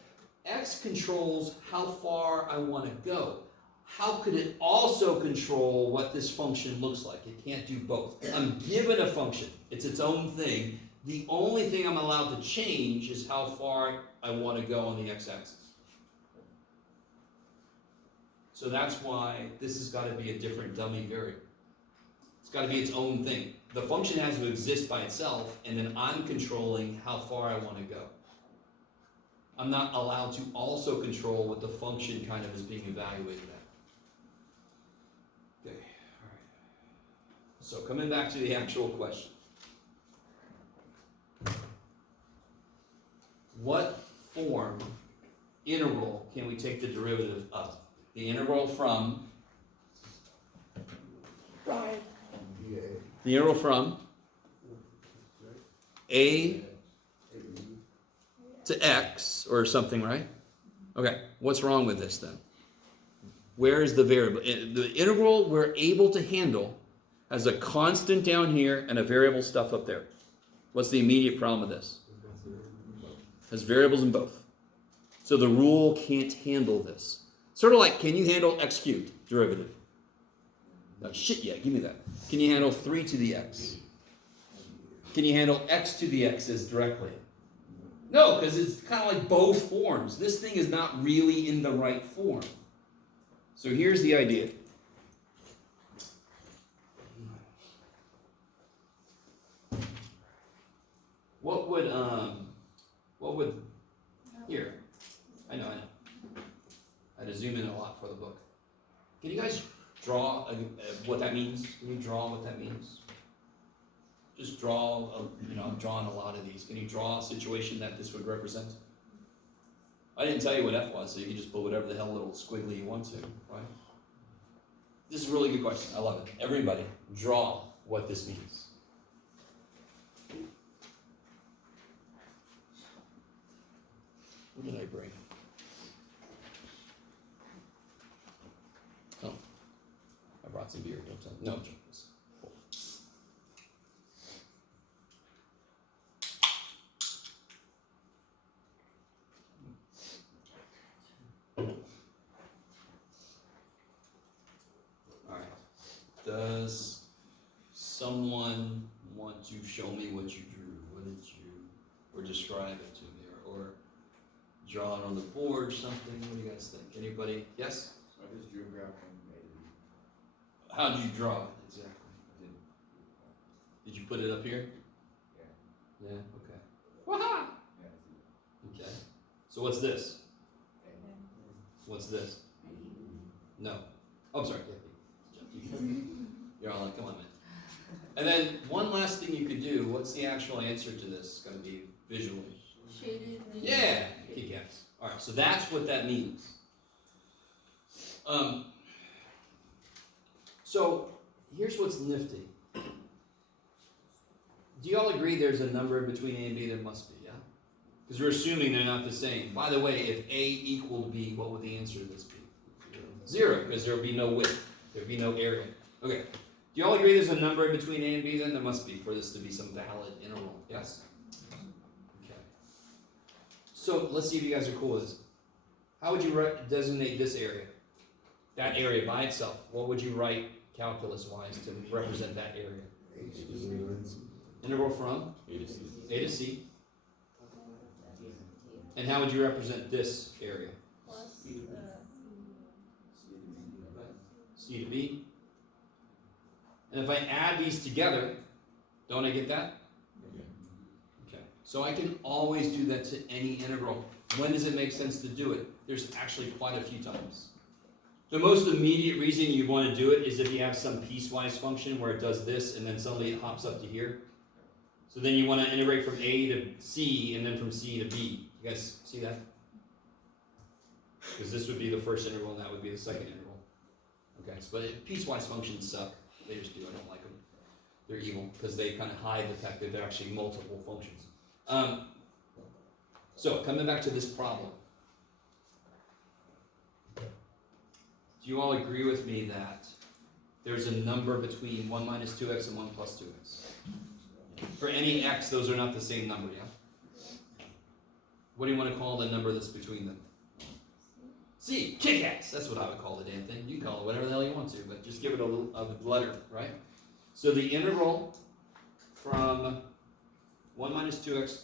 x controls how far I want to go. How could it also control what this function looks like? It can't do both. I'm given a function. It's its own thing. The only thing I'm allowed to change is how far I want to go on the x-axis. So that's why this has got to be a different dummy variable. It's got to be its own thing. The function has to exist by itself, and then I'm controlling how far I want to go. I'm not allowed to also control what the function kind of is being evaluated at. Okay, all right. So coming back to the actual question. What form integral can we take the derivative of? The integral from? Yeah. The integral from? a to x or something, right? Okay, what's wrong with this then? Where is the variable? The integral we're able to handle has a constant down here and a variable stuff up there. What's the immediate problem with this? Has variables in both. So the rule can't handle this. Sort of like, can you handle x cubed derivative? Shit, yeah, give me that. Can you handle 3 to the x? Can you handle x to the x's directly? No, because it's kind of like both forms. This thing is not really in the right form. So here's the idea. What would, here, I know. I had to zoom in a lot for the book. Can you guys draw what that means? Can you draw what that means? Just draw, I'm drawing a lot of these. Can you draw a situation that this would represent? I didn't tell you what F was, so you can just put whatever the hell little squiggly you want to, right? This is a really good question. I love it. Everybody, draw what this means. What did I bring? Oh, I brought some beer. Don't tell me. No, drink this. All right. Does someone want to show me what you drew? What did you, or describe it to me, or draw it on the board or something? What do you guys think? Anybody? Yes? I just drew a graph and made it. How did you draw it exactly? Did you put it up here? Yeah. Yeah, okay. Waha! Yeah. Okay. So what's this? And What's this? No. Oh, I'm sorry. You're all like, come on, man. And then one last thing you could do, what's the actual answer to this going to be visually? Shaded. Yeah, kick ass. All right, so that's what that means. So here's what's nifty. Do you all agree there's a number in between A and B? There must be, yeah? Because we're assuming they're not the same. By the way, if A equaled B, what would the answer to this be? 0, because there would be no width. There would be no area. Okay. Do you all agree there's a number in between A and B then? There must be for this to be some valid interval. Yes? Okay. So let's see if you guys are cool with this. How would you designate this area? That area by itself. What would you write calculus-wise to represent that area? Integral from? A to C. And how would you represent this area? Plus C to B. And if I add these together, don't I get that? Okay. So I can always do that to any integral. When does it make sense to do it? There's actually quite a few times. The most immediate reason you want to do it is if you have some piecewise function where it does this and then suddenly it hops up to here. So then you want to integrate from A to C and then from C to B. You guys see that? Because this would be the first integral and that would be the second integral. Okay, so but piecewise functions suck. They just do. I don't like them. They're evil because they kind of hide the fact that they're actually multiple functions. So coming back to this problem. Do you all agree with me that there's a number between 1 minus 2x and 1 plus 2x? For any x, those are not the same number, yeah? What do you want to call the number that's between them? C, kick-ass. That's what I would call the damn thing. You can call it whatever the hell you want to, but just give it a letter, right? So the integral from 1 minus 2x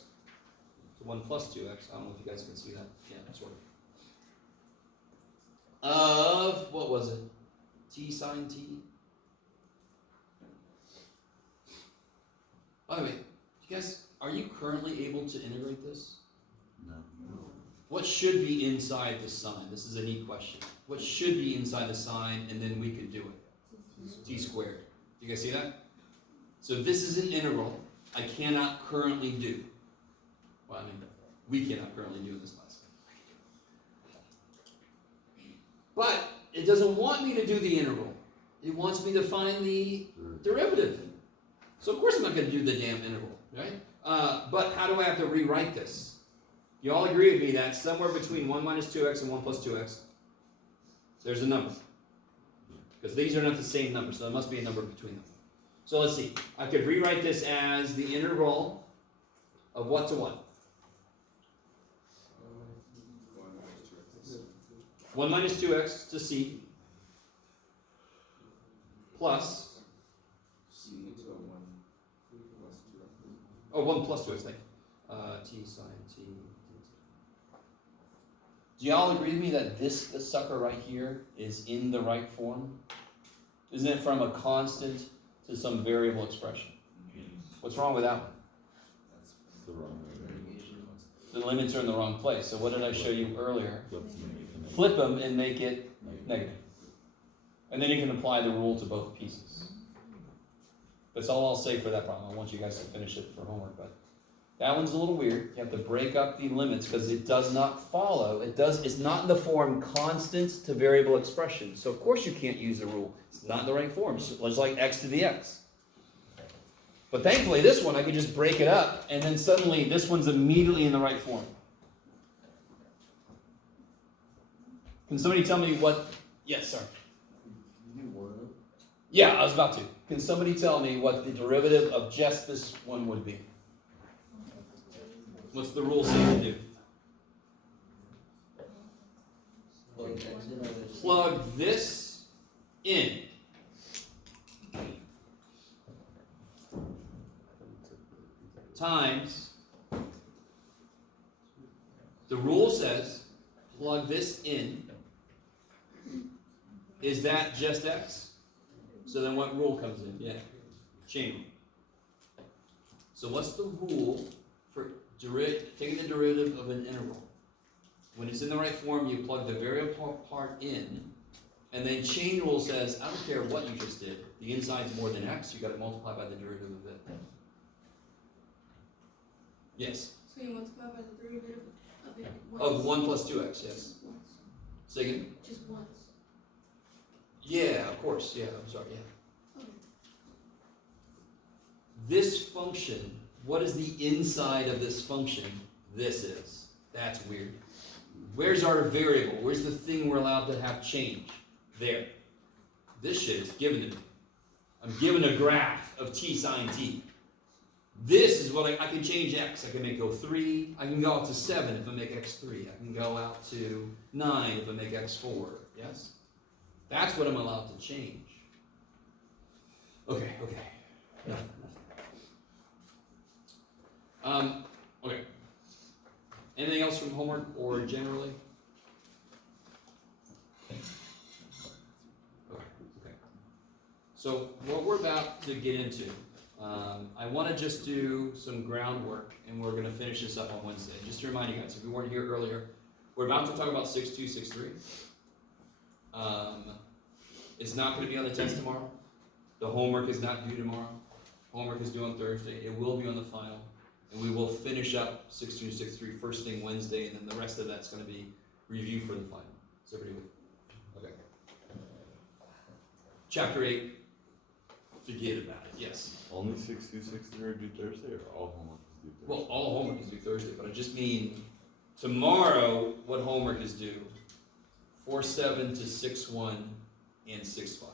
to 1 plus 2x, I don't know if you guys can see that. Yeah, sort of. Of, what was it? T sine t? By the way, you guys, are you currently able to integrate this? No. What should be inside the sine? This is a neat question. What should be inside the sine, and then we could do it? T squared. Do you guys see that? So this is an integral I cannot currently do. Well, I mean, we cannot currently do in this class. But it doesn't want me to do the integral. It wants me to find the derivative. So of course I'm not going to do the damn integral, right? But how do I have to rewrite this? You all agree with me that somewhere between 1 minus 2x and 1 plus 2x, there's a number. Because these are not the same number, so there must be a number between them. So let's see. I could rewrite this as the integral of what to what? 1 minus 2x to c plus, oh, 1 plus 2x, thank you. T sine t. Do y'all agree with me that this sucker right here is in the right form? Isn't it from a constant to some variable expression? What's wrong with that one? The wrong The limits are in the wrong place. So what did I show you earlier? Flip them and make it negative. And then you can apply the rule to both pieces. That's all I'll say for that problem. I want you guys to finish it for homework, but that one's a little weird. You have to break up the limits because it does not follow. It's not in the form constant to variable expression. So of course you can't use the rule. It's not in the right form. It's like x to the x. But thankfully this one I could just break it up and then suddenly this one's immediately in the right form. Can somebody tell me what? Yes, sir. Yeah, I was about to. Can somebody tell me what the derivative of just this one would be? What's the rule say to do? Plug this in. Times. The rule says plug this in. Is that just x? So then what rule comes in? Yeah. Chain rule. So what's the rule for taking the derivative of an integral? When it's in the right form, you plug the variable part in, and then chain rule says, I don't care what you just did. The inside's more than x, you got to multiply by the derivative of it. Yes? So you multiply by the derivative of it once? Of 1 plus 2x, yes. Just once. Say again? Just once. Yeah, of course. Yeah, I'm sorry, yeah. Okay. This function, what is the inside of this function? This is. That's weird. Where's our variable? Where's the thing we're allowed to have change? There. This shit is given to me. I'm given a graph of t sine t. This is what I can change x. I can make go 3. I can go out to 7 if I make x 3. I can go out to 9 if I make x 4. Yes? That's what I'm allowed to change. Okay. Enough. Okay. Anything else from homework or generally? Okay. So what we're about to get into, I want to just do some groundwork, and we're going to finish this up on Wednesday. Just to remind you guys, if you weren't here earlier, we're about to talk about 6.2, 6.3. It's not going to be on the test tomorrow. The homework is not due tomorrow. Homework is due on Thursday. It will be on the final. And we will finish up 6.2, 6.3 first thing Wednesday, and then the rest of that's going to be review for the final. Is everybody with? Okay. Chapter 8. Forget about it. Yes. Only 6.2, 6.3 are due Thursday, or all homework is due Thursday? Well, all homework is due Thursday, but I just mean tomorrow what homework is due. 4.7 to 6.1 and 6.5.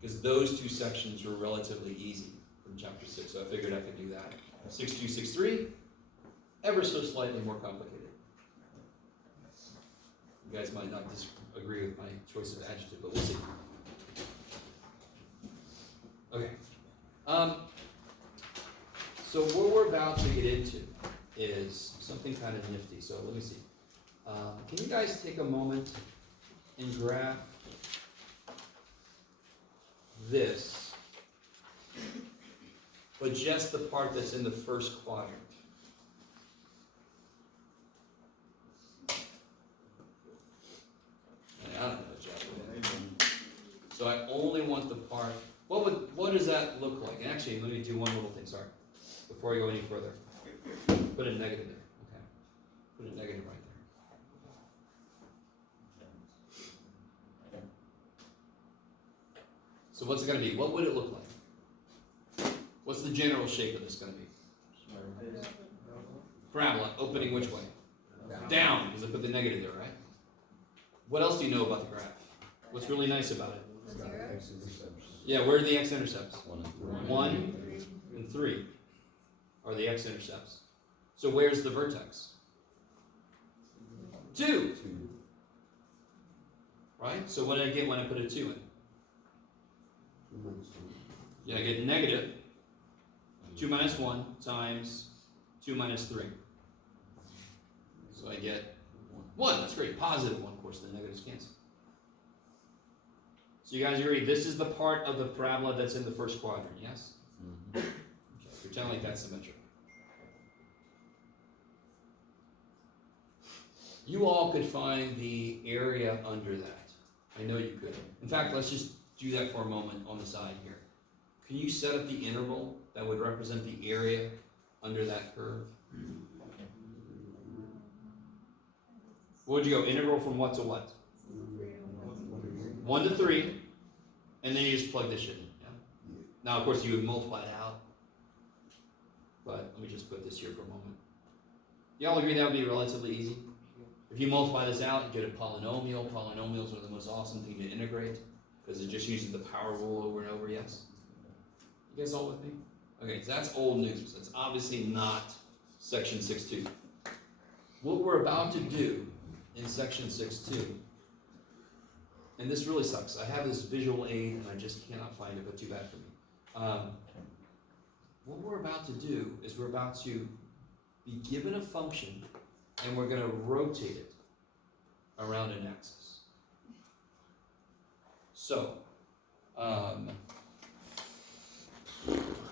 Because those two sections were relatively easy from chapter 6, so I figured I could do that. 6.2, 6.3, ever so slightly more complicated. You guys might not disagree with my choice of adjective, but we'll see. Okay. So what we're about to get into is something kind of nifty. So let me see. Can you guys take a moment and graph this, but just the part that's in the first quadrant? I don't know, Jeff. So I only want the part. What does that look like? And actually, let me do one little thing. Sorry, before I go any further, put a negative there. Okay, put a negative right there. So what's it going to be? What would it look like? What's the general shape of this going to be? Parabola, opening which way? Down, because I put the negative there, right? What else do you know about the graph? What's really nice about it? It's got x-intercepts. Yeah, where are the x-intercepts? 1 and 3. 1 and 3 are the x-intercepts. So where's the vertex? 2, 2. right? So what do I get when I put a 2 in? 2 minus 2. Yeah, I get negative 2 minus 1 times 2 minus 3. So I get 1. That's great. Positive 1, of course, the negatives cancel. So you guys agree, this is the part of the parabola that's in the first quadrant, yes? Mhm. Okay, pretend like that's symmetric. You all could find the area under that. I know you could. In fact, let's just do that for a moment on the side here. Can you set up the interval that would represent the area under that curve? What would you go? Integral from what to what? 1 to 3, and then you just plug this shit in. Yeah? Now, of course, you would multiply it out, but let me just put this here for a moment. Y'all agree that would be relatively easy? If you multiply this out, you get a polynomial. Polynomials are the most awesome thing to integrate because it just uses the power rule over and over, yes? You guys all with me? Okay, so that's old news. That's obviously not section 6.2. What we're about to do in section 6.2, and this really sucks. I have this visual aid and I just cannot find it, but too bad for me. What we're about to do is we're about to be given a function and we're going to rotate it around an axis. So, let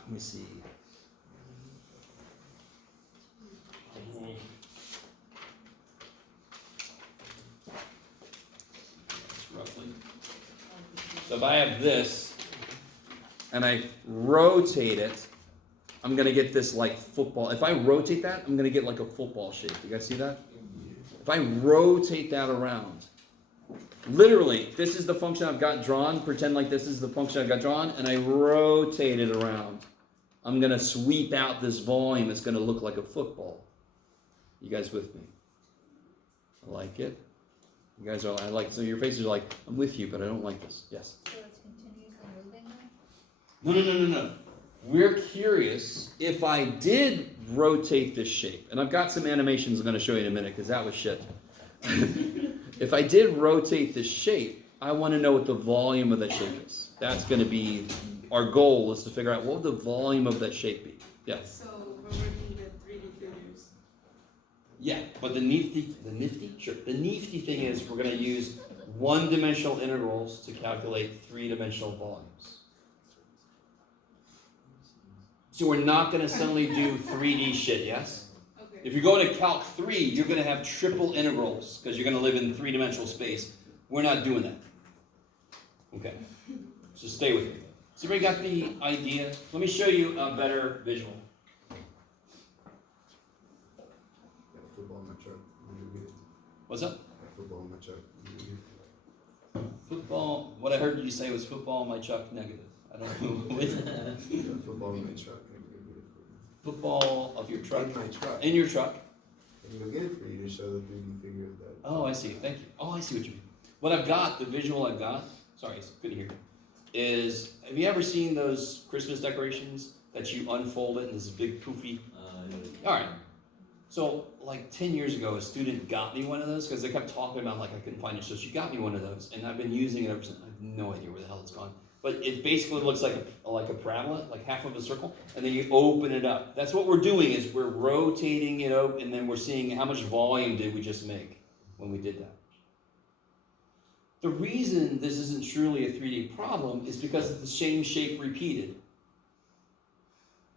me see. Roughly. So if I have this and I rotate it, I'm going to get this like football. If I rotate that, I'm going to get like a football shape. You guys see that? If I rotate that around, literally, this is the function I've got drawn. Pretend like this is the function I've got drawn, and I rotate it around. I'm going to sweep out this volume. It's going to look like a football. You guys with me? I like it. You guys are, I like, so your faces are like, I'm with you, but I don't like this. Yes? So it's continuously moving then? No. We're curious if I did rotate this shape, and I've got some animations I'm going to show you in a minute because that was shit. If I did rotate this shape, I want to know what the volume of that shape is. That's going to be our goal, is to figure out what would the volume of that shape be. Yes? So we're working with 3D figures. Yeah, but the nifty thing is we're going to use one-dimensional integrals to calculate three-dimensional volumes. So we're not going to suddenly do 3D shit, yes? Okay. If you're going to Calc 3, you're going to have triple integrals because you're going to live in three-dimensional space. We're not doing that. Okay, so stay with me. So everybody got the idea? Let me show you a better visual. Got a football in my truck. You get it. What's up? Got a football in my truck. You get it. Football, what I heard you say was football in my truck negative. I don't know. Got a football in my truck. I can go get it for you. Football of your truck. In my truck. In your truck. I can go get it for you to show the 3D figure of that. Oh, I see. Thank you. Oh, I see what you mean. What I've got, the visual I've got, sorry, it's good to hear, is, have you ever seen those Christmas decorations that you unfold it and this big poofy? All right. So, like 10 years ago, a student got me one of those because they kept talking about like I couldn't find it. So she got me one of those, and I've been using it ever since. I have no idea where the hell it's gone. But it basically looks like a parabola, like half of a circle, and then you open it up. That's what we're doing, is we're rotating it out, and then we're seeing how much volume did we just make when we did that. The reason this isn't truly a 3D problem is because it's the same shape repeated.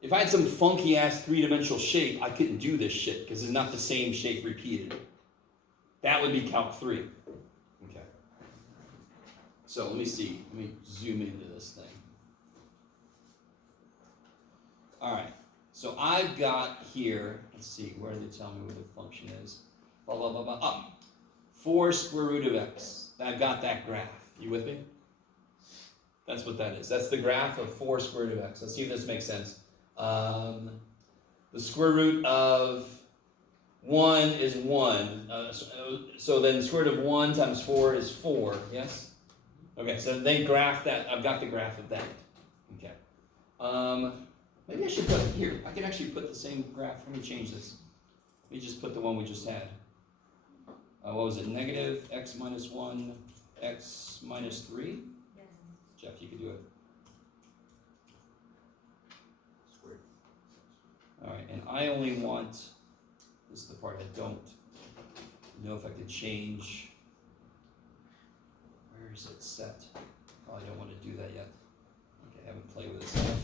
If I had some funky ass three-dimensional shape, I couldn't do this shit because it's not the same shape repeated. That would be Calc 3. Okay. So let me see. Let me zoom into this thing. All right. So I've got here, let's see, where do they tell me where the function is? Blah, blah, blah, blah. Oh, 4 square root of x. I've got that graph. You with me? That's what that is. That's the graph of 4 square root of x. Let's see if this makes sense. The square root of 1 is 1. So then the square root of 1 times 4 is 4, yes? Okay, so they graph that. I've got the graph of that. Okay. Maybe I should put it here. I can actually put the same graph. Let me change this. Let me just put the one we just had. What was it? Negative x minus 1, x minus 3? Yes. Jeff, you could do it. Square. All right, and I only want, this is the part I don't know if I could change. Where is it set? Probably don't want to do that yet. Okay, I haven't played with this stuff.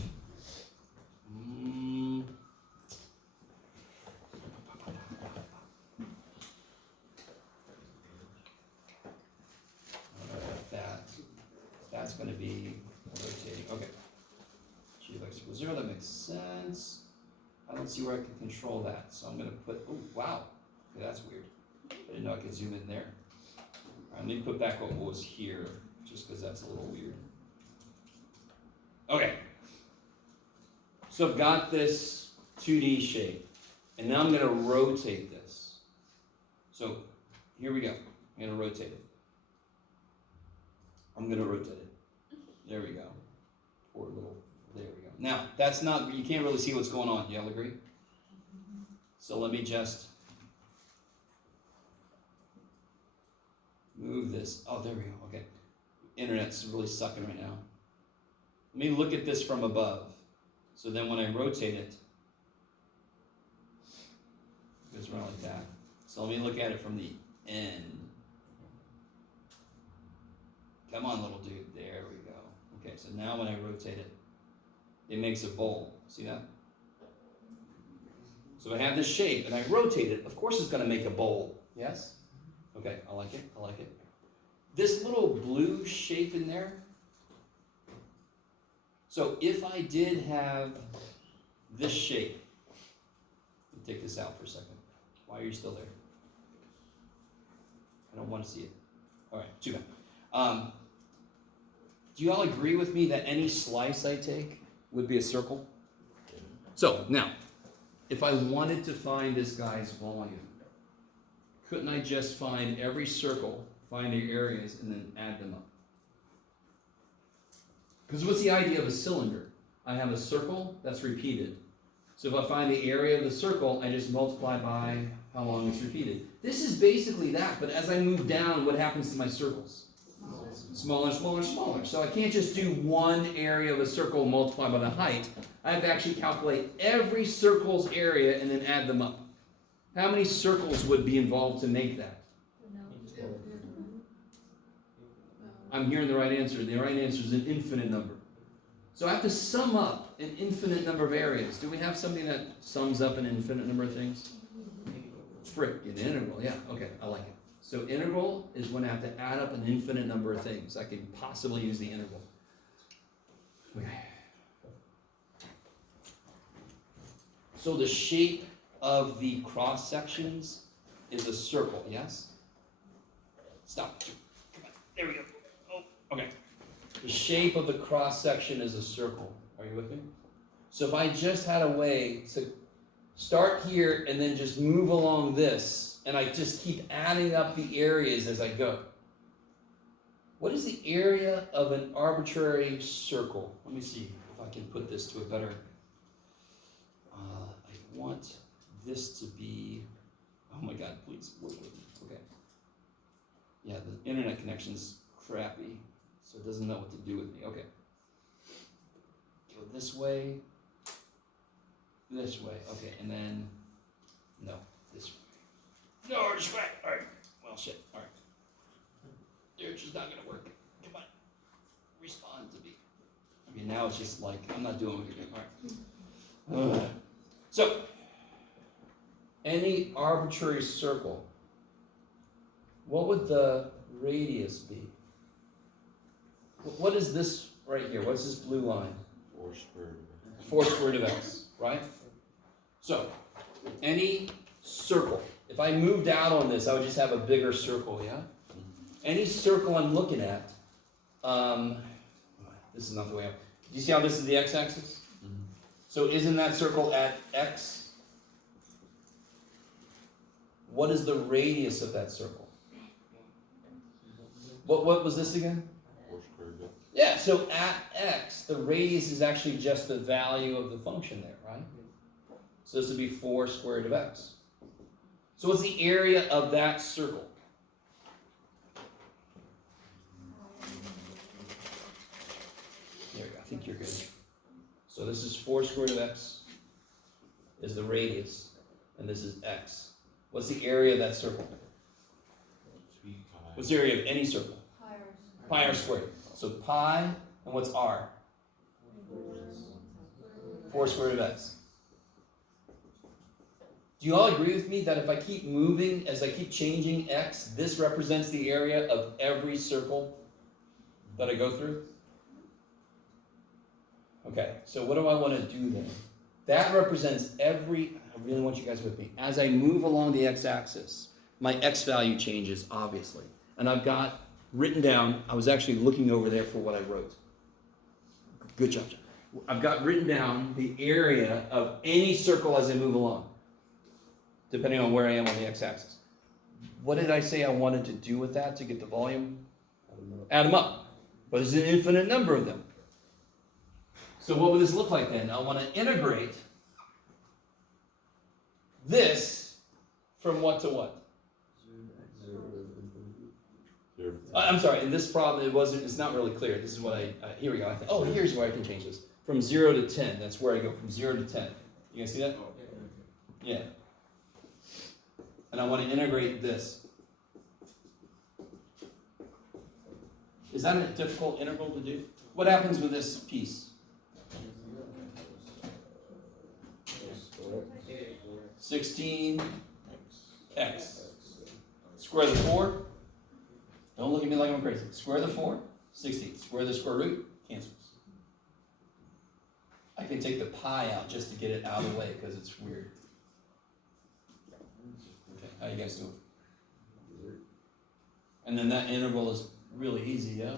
That. That's going to be rotating. Okay. G of x equals 0. That makes sense. I don't see where I can control that, so I'm going to put. Oh, wow. Okay, that's weird. I didn't know I could zoom in there. All right, let me put back what was here, just because that's a little weird. Okay. So I've got this 2D shape, and now I'm going to rotate this. So here we go. I'm going to rotate it. I'm going to rotate it. There we go. Poor little, there we go. Now, that's not, you can't really see what's going on. Y'all agree? So let me just move this. Oh, there we go. Okay. Internet's really sucking right now. Let me look at this from above. So then when I rotate it, it goes around like that. So let me look at it from the end. Come on, little dude. There we go. Okay, so now when I rotate it, it makes a bowl. See that? So I have this shape and I rotate it. Of course it's going to make a bowl. Yes? Okay, I like it. I like it. This little blue shape in there. So if I did have this shape, let me take this out for a second. Why are you still there? I don't want to see it. All right, too bad. Do you all agree with me that any slice I take would be a circle? So now, if I wanted to find this guy's volume, couldn't I just find every circle, find the areas, and then add them up? Because what's the idea of a cylinder? I have a circle that's repeated. So if I find the area of the circle, I just multiply by how long it's repeated. This is basically that, but as I move down, what happens to my circles? Smaller, smaller, smaller. So I can't just do one area of a circle and multiply by the height. I have to actually calculate every circle's area and then add them up. How many circles would be involved to make that? I'm hearing the right answer. The right answer is an infinite number. So I have to sum up an infinite number of areas. Do we have something that sums up an infinite number of things? Frick, an integral. Yeah, okay, I like it. So integral is when I have to add up an infinite number of things. I can possibly use the integral. Okay. So the shape of the cross sections is a circle, yes? Stop. Come on. There we go. Oh, okay. The shape of the cross section is a circle. Are you with me? So if I just had a way to start here and then just move along this, and I just keep adding up the areas as I go. What is the area of an arbitrary circle? Let me see if I can put this to a better... I want this to be... Oh my God, please work with me. Okay. Yeah, the internet connection's crappy, so it doesn't know what to do with me. Okay. Go this way. This way. Okay, and then... No, this way. No, it's right. All right. Well, shit. All right. It's just not going to work. Come on. Respond to me. I mean, now it's just like, I'm not doing it. All right. So, any arbitrary circle, what would the radius be? What is this right here? What's this blue line? 4 squared. 4 square root of x, right? So, any circle. If I moved out on this, I would just have a bigger circle, yeah? Any circle I'm looking at, this is not the way up. Do you see how this is the x-axis? So isn't that circle at x? What is the radius of that circle? What was this again? 4 squared, yeah. Yeah, so at x, the radius is actually just the value of the function there, right? So this would be 4 squared root of x. So what's the area of that circle? There we go, I think you're good. So this is 4 squared root of x is the radius, and this is x. What's the area of that circle? 2 pi. What's the area of any circle? Pi Pi r squared. So pi, and what's r? 4 squared root of x. Do you all agree with me that if I keep moving, as I keep changing x, this represents the area of every circle that I go through? Okay, so what do I want to do then? That represents every, I really want you guys with me. As I move along the x-axis, my x value changes, obviously. And I've got written down, I was actually looking over there for what I wrote. Good job, John. I've got written down the area of any circle as I move along, depending on where I am on the x-axis. What did I say I wanted to do with that to get the volume? Add them up. But there's an infinite number of them. So what would this look like then? I want to integrate this from what to what? 0 to 10. I'm sorry, in this problem it's not really clear. This is what here we go. Here's where I can change this. From 0 to 10, that's where I go, from 0 to 10. You guys see that? Yeah. And I want to integrate this. Is that a difficult integral to do? What happens with this piece? 16x. Square the 4. Don't look at me like I'm crazy. Square the 4, 16. Square the square root, cancels. I can take the pi out just to get it out of the way because it's weird. Okay, how you guys doing? And then that integral is really easy, yeah?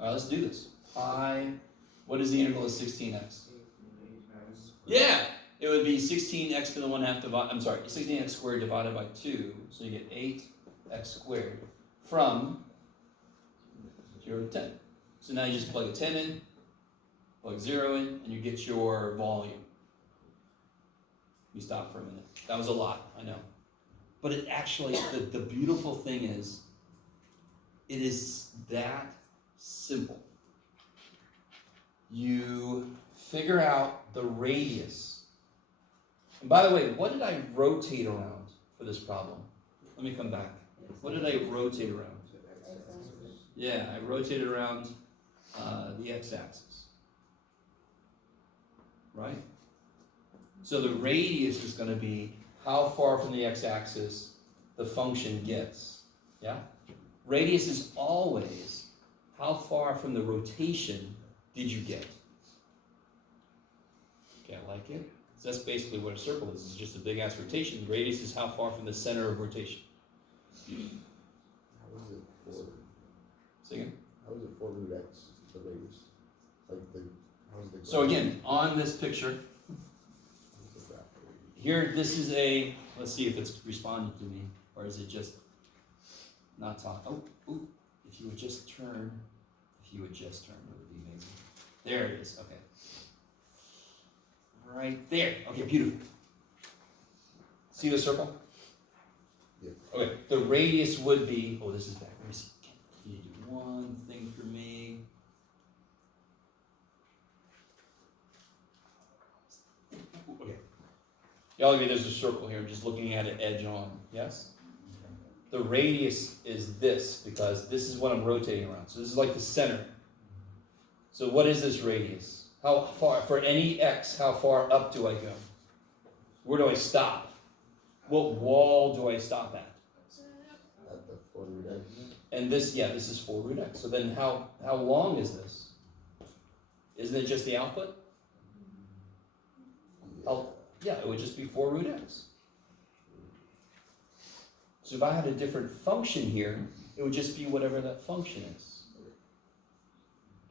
All right, let's do this. Pi, what is the integral of 16x? Yeah, it would be 16x to the 1/2 divided, 16x squared divided by 2, so you get 8x squared from 0 to 10. So now you just plug a 10 in, plug 0 in, and you get your volume. You stop for a minute. That was a lot, I know. But it actually, the beautiful thing is, it is that simple. You figure out the radius. And by the way, what did I rotate around for this problem? Let me come back. What did I rotate around? Yeah, I rotated around the x-axis. Right? So the radius is going to be how far from the x-axis the function gets. Yeah? Radius is always how far from the rotation did you get. Okay, I like it. So that's basically what a circle is. It's just a big ass rotation. Radius is how far from the center of rotation. How is it 4? Say again? How is it 4 root x, the radius? Like how is the So again, on this picture, how's the graph radius? here, this is a, let's see if it's responding to me, or is it just not talking? Oh, ooh, if you would just turn, it would be amazing. There it is, okay. Right there, okay, beautiful. See the circle? Yeah. Okay, the radius would be, oh, this is back, let me see. Can you do one thing for me? Okay. Y'all agree there's a circle here, just looking at it edge on, yes? The radius is this, because this is what I'm rotating around. So this is like the center. So what is this radius? How far, for any x, how far up do I go? Where do I stop? What wall do I stop at? At the 4 root x? And this, this is 4 root x. So then how long is this? Isn't it just the output? Yeah, it would just be 4 root x. So if I had a different function here, it would just be whatever that function is.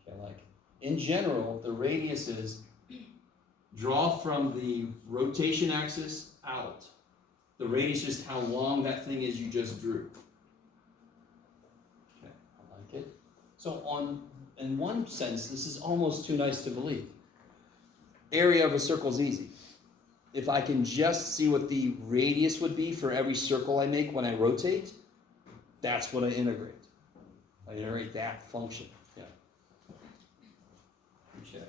Okay, like, in general, the radius is Draw from the rotation axis out. The radius is just how long that thing is you just drew. Okay, I like it. So in one sense, this is almost too nice to believe. Area of a circle is easy. If I can just see what the radius would be for every circle I make when I rotate, that's what I integrate. I integrate that function. Yeah. Okay.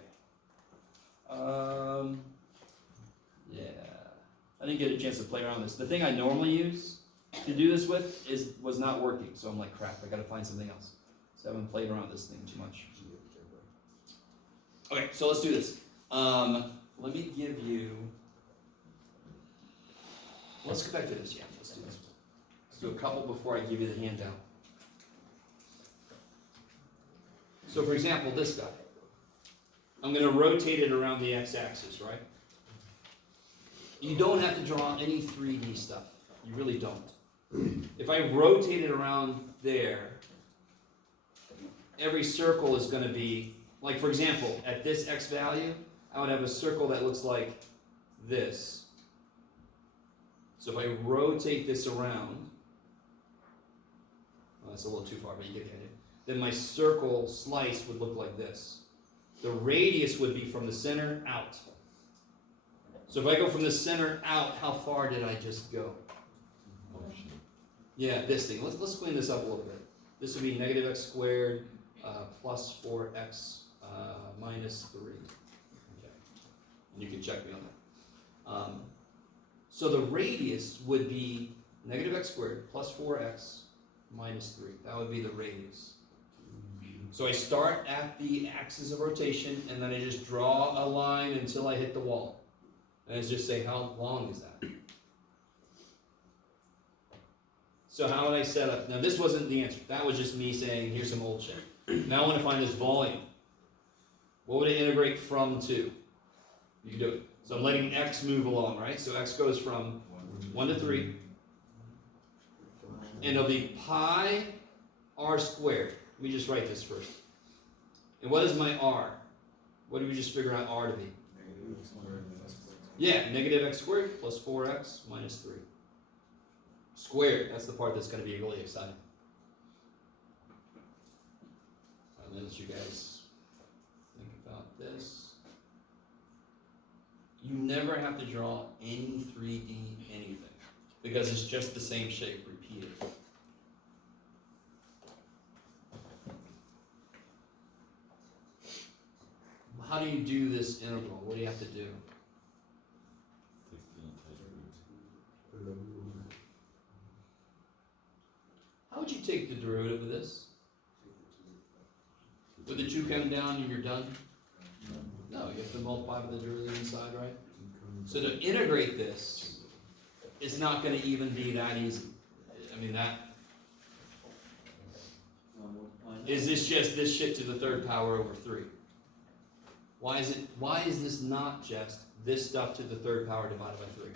Yeah. I didn't get a chance to play around with this. The thing I normally use to do this with was not working, so I'm like, crap, I gotta find something else. So I haven't played around with this thing too much. Okay, so let's do this. Let me give you. Let's go back to this. Yeah, let's do this. Let's do a couple before I give you the handout. So, for example, this guy. I'm going to rotate it around the x-axis, right? You don't have to draw any 3D stuff. You really don't. If I rotate it around there, every circle is going to be, like for example, at this x value, I would have a circle that looks like this. So if I rotate this around, well, that's a little too far, but you get the idea. Then my circle slice would look like this. The radius would be from the center out. So if I go from the center out, how far did I just go? Yeah, this thing. Let's clean this up a little bit. This would be negative x squared plus 4x minus 3. Okay. And you can check me on that. So the radius would be negative x squared plus 4x minus 3. That would be the radius. So I start at the axis of rotation, and then I just draw a line until I hit the wall. And I just say, how long is that? So how would I set up? Now this wasn't the answer. That was just me saying, here's some old shit. Now I want to find this volume. What would it integrate from to? You can do it. So I'm letting x move along, right? So x goes from 1 to 3. And it'll be pi r squared. Let me just write this first. And what is my r? What did we just figure out r to be? Yeah, negative x squared plus 4x minus 3. Squared, that's the part that's going to be really exciting. I'll let you guys think about this. You never have to draw any 3D anything, because it's just the same shape repeated. How do you do this integral? What do you have to do? How would you take the derivative of this? Would the 2 come down and you're done? No, you have to multiply by the derivative inside, right? So to integrate this, it's not going to even be that easy. I mean, that... Is this just this shit to the 3rd power over 3? Why is this not just this stuff to the 3rd power divided by 3?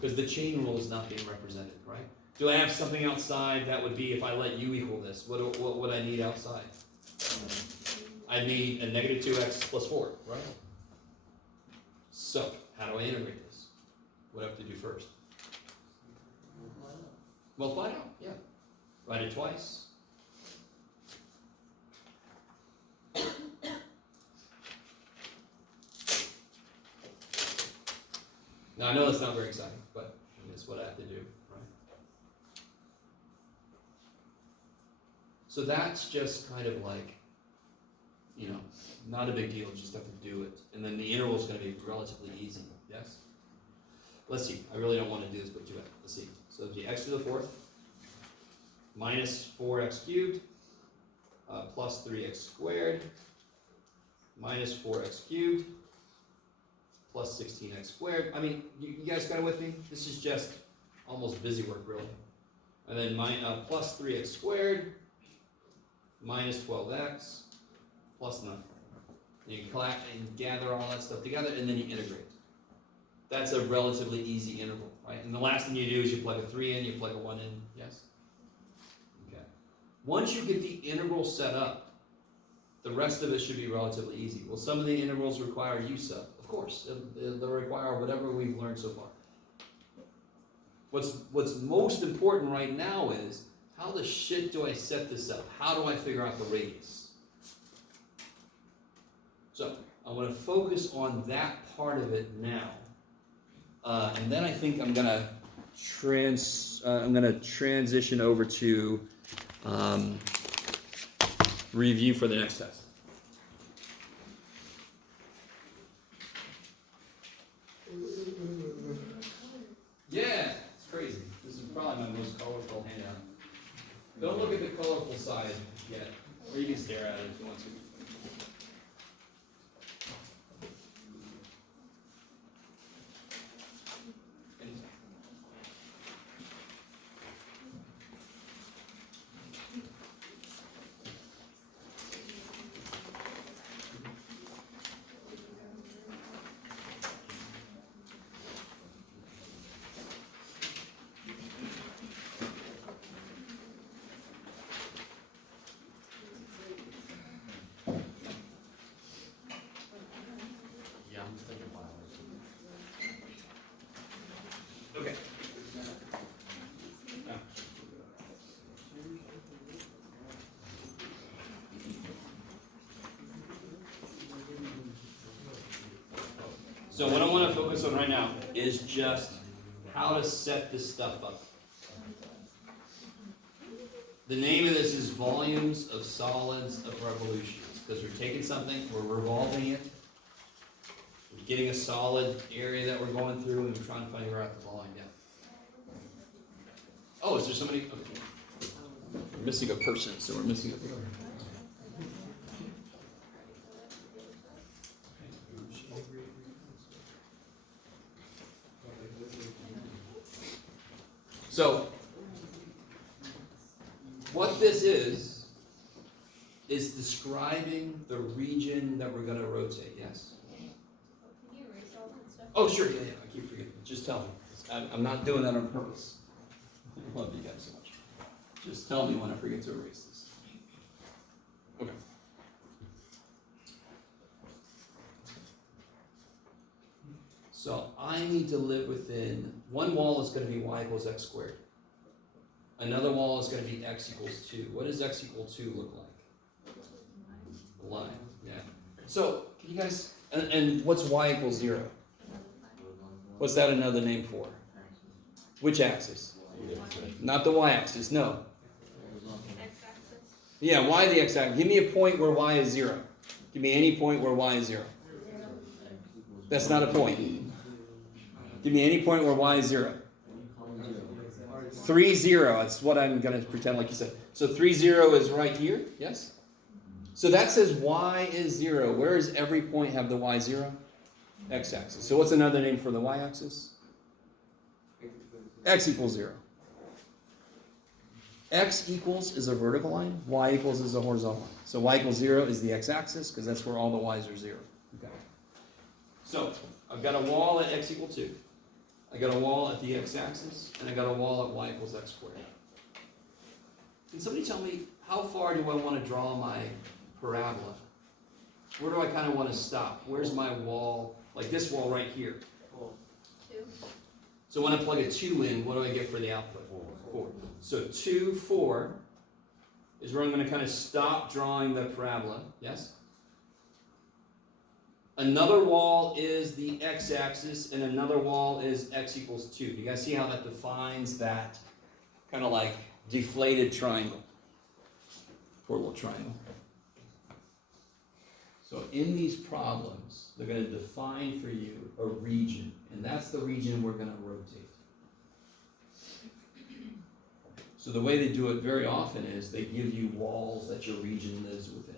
Because the chain rule is not being represented, right? Do I have something outside that would be if I let u equal this? What would I need outside? I need a negative 2x plus 4, right? So, how do I integrate this? What do I have to do first? Multiply it out, yeah. Write it twice. Now, I know that's not very exciting, but it's what I have to do, right? So that's just kind of like, you know, not a big deal, just have to do it. And then the interval is going to be relatively easy, yes? Let's see, I really don't want to do this, but do it. Let's see. So the x to the 4th minus 4x cubed plus 3x squared minus 4x cubed plus 16x squared. I mean, you guys got it with me? This is just almost busy work, really. And then plus 3x squared minus 12x plus nothing. You can collect and gather all that stuff together, and then you integrate. That's a relatively easy interval, right? And the last thing you do is you plug a 3 in, you plug a 1 in, yes? Okay. Once you get the integral set up, The rest of it should be relatively easy. Will some of the intervals require U sub? Of course, they'll require whatever we've learned so far. What's most important right now is, how the shit do I set this up? How do I figure out the radius? So, I want to focus on that part of it now. And then I think I'm gonna transition over to review for the next test. Yeah, it's crazy. This is probably my most colorful handout. Don't look at the colorful side yet, or you can stare at it if you want to. Okay. So what I want to focus on right now is just how to set this stuff up. The name of this is Volumes of Solids of Revolutions, because we're taking something, we're revolving it, we're getting a solid area that we're going through, and we're trying to figure out the volume. Yeah. Oh, is there somebody? Okay. We're missing a person, so we're missing a person. So, what this is describing the region that we're going to rotate, yes? Can you erase all that stuff? Oh, sure, yeah, I keep forgetting. Just tell me. I'm not doing that on purpose. I love you guys so much. Just tell me when I forget to erase this. Okay. So I need to live within, one wall is going to be y equals x squared. Another wall is going to be x equals 2. What does x equal 2 look like? A line, yeah. So, can you guys, and what's y equals 0? What's that another name for? Which axis? Not the y-axis, no. X-axis. Yeah, y the x-axis. Give me a point where y is 0. Give me any point where y is 0. That's not a point. Give me any point where y is 0. 3, 0. That's what I'm going to pretend like you said. So 3, 0 is right here, yes? So that says y is 0. Where does every point have the y 0? X-axis. So what's another name for the y-axis? X equals 0. X equals is a vertical line. Y equals is a horizontal line. So y equals 0 is the x-axis, because that's where all the y's are 0. Okay. So I've got a wall at x equal 2. I got a wall at the x-axis, and I got a wall at y equals x squared. Can somebody tell me, how far do I want to draw my parabola? Where do I kind of want to stop? Where's my wall? Like this wall right here. 2. So when I plug a 2 in, what do I get for the output? 4. So 2, 4 is where I'm going to kind of stop drawing the parabola. Yes? Another wall is the x-axis, and another wall is x equals 2. Do you guys see how that defines that kind of like deflated triangle? Poor little triangle. So in these problems, they're going to define for you a region, and that's the region we're going to rotate. So the way they do it very often is they give you walls that your region lives within.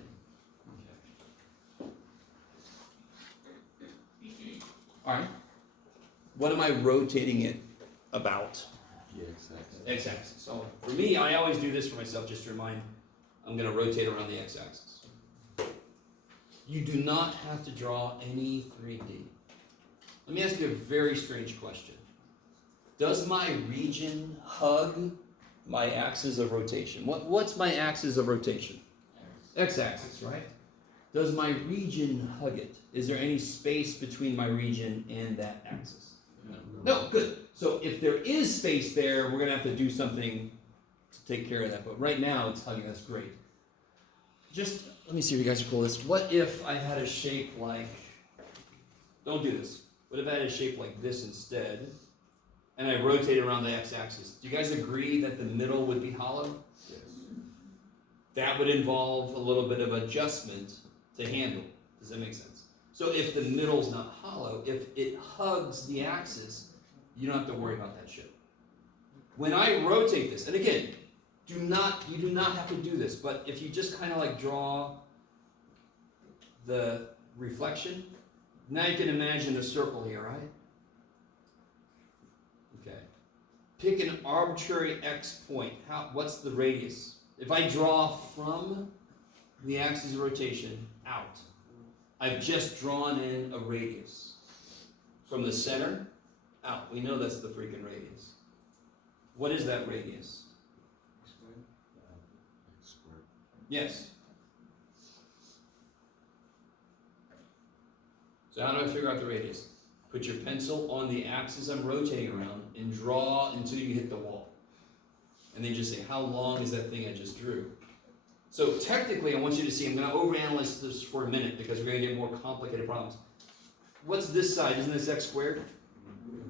All right. What am I rotating it about? The x-axis. X-axis. So for me, I always do this for myself just to remind, I'm going to rotate around the x-axis. You do not have to draw any 3D. Let me ask you a very strange question. Does my region hug my axis of rotation? What's my axis of rotation? X-axis, right? Does my region hug it? Is there any space between my region and that axis? No, good. So if there is space there, we're gonna have to do something to take care of that. But right now it's hugging, that's great. Just, let me see if you guys are cool with this. What if I had a shape like, don't do this. What if I had a shape like this instead, and I rotate around the x-axis? Do you guys agree that the middle would be hollow? Yes. That would involve a little bit of adjustment to handle. Does that make sense? So if the middle's not hollow, if it hugs the axis, you don't have to worry about that shit. When I rotate this, and again, you do not have to do this, but if you just kind of like draw the reflection, now you can imagine a circle here, right? Okay. Pick an arbitrary x point. What's the radius? If I draw from the axis of rotation out, I've just drawn in a radius. From the center out. We know that's the freaking radius. What is that radius? Yes. So how do I figure out the radius? Put your pencil on the axis I'm rotating around and draw until you hit the wall. And then just say, how long is that thing I just drew? So technically, I want you to see, I'm going to overanalyze this for a minute because we're going to get more complicated problems. What's this side? Isn't this x squared?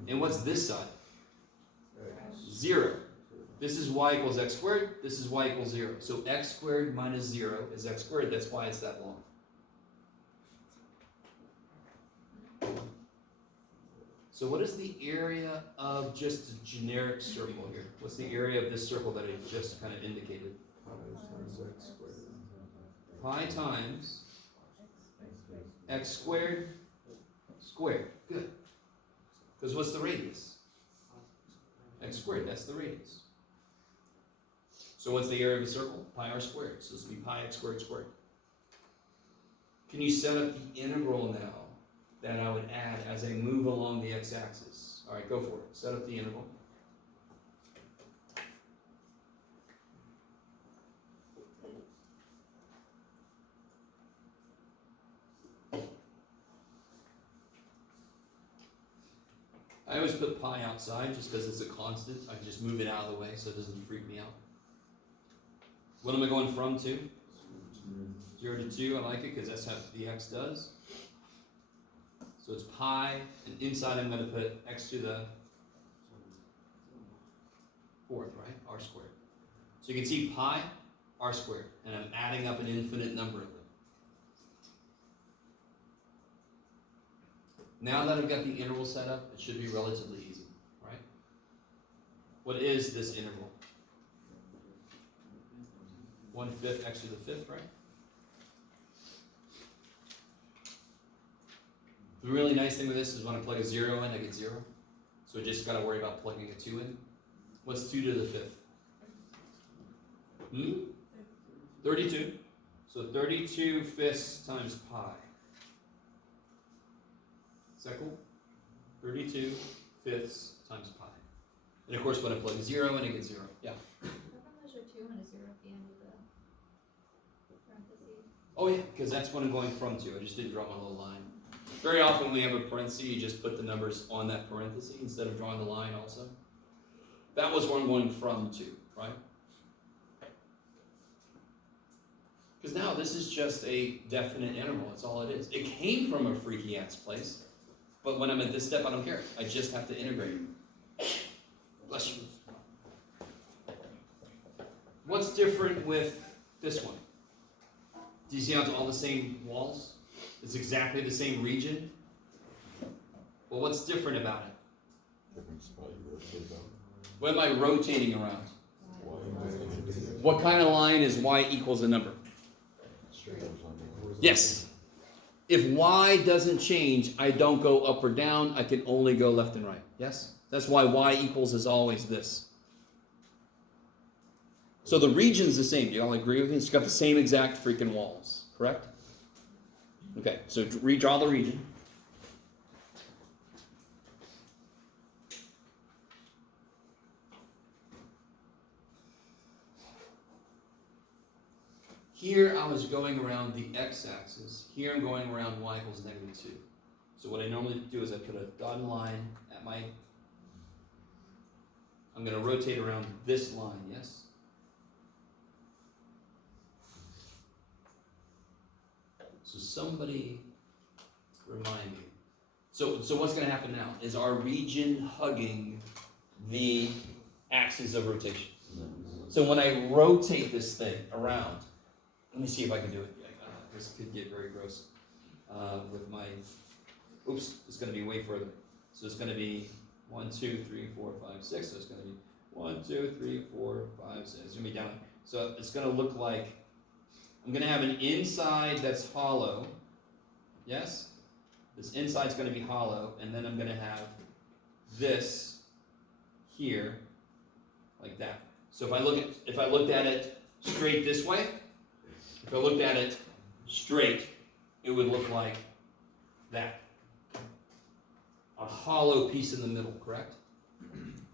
And what's this side? 0. This is y equals x squared. This is y equals 0. So x squared minus 0 is x squared. That's why it's that long. So what is the area of just a generic circle here? What's the area of this circle that I just kind of indicated? Pi times x squared squared. Good. Because what's the radius? X squared. That's the radius. So what's the area of a circle? Pi r squared. So this will be pi x squared squared. Can you set up the integral now that I would add as I move along the x-axis? All right, go for it. Set up the integral. I always put pi outside just because it's a constant. I can just move it out of the way so it doesn't freak me out. What am I going from to? 0 to 2. I like it because that's how the x does. So it's pi, and inside I'm going to put x to the 4th, right? R squared. So you can see pi, r squared, and I'm adding up an infinite number of them. Now that I've got the interval set up, it should be relatively easy, right? What is this interval? 1/5 x to the 5th, right? The really nice thing with this is when I plug a 0 in, I get 0. So I just got to worry about plugging a 2 in. What's 2 to the 5th? 32. So 32 fifths times pi. Is that cool? 32 fifths times pi. And of course, when I plug a 0 in, I get 0. Yeah? How come there's a 2 and a 0 at the end of the parentheses? Oh yeah, because that's what I'm going from to. I just didn't draw my little line. Very often when we have a parenthesis, you just put the numbers on that parenthesis instead of drawing the line also. That was where I'm going from to, right? Because now this is just a definite interval. That's all it is. It came from a freaky ass place, but when I'm at this step, I don't care. I just have to integrate. Bless you. What's different with this one? Do you see how it's all the same walls? It's exactly the same region. Well, what's different about it? What am I rotating around? What kind of line is y equals a number? Yes. If y doesn't change, I don't go up or down. I can only go left and right. Yes? That's why y equals is always this. So the region's the same. Do you all agree with me? It's got the same exact freaking walls. Correct? Okay, so redraw the region. Here I was going around the x-axis. Here I'm going around y equals -2. So what I normally do is I put a dotted line at my, I'm going to rotate around this line, yes? So somebody remind me. So what's going to happen now? Is our region hugging the axis of rotation? So when I rotate this thing around, let me see if I can do it. This could get very gross with my, oops, it's going to be way further. So it's going to be 1, 2, 3, 4, 5, 6. So it's going to be 1, 2, 3, 4, 5, 6. It's going to be down. So it's going to look like, I'm going to have an inside that's hollow. Yes? This inside's going to be hollow. And then I'm going to have this here, like that. So if I looked at it straight this way, if I looked at it straight, it would look like that. A hollow piece in the middle, correct?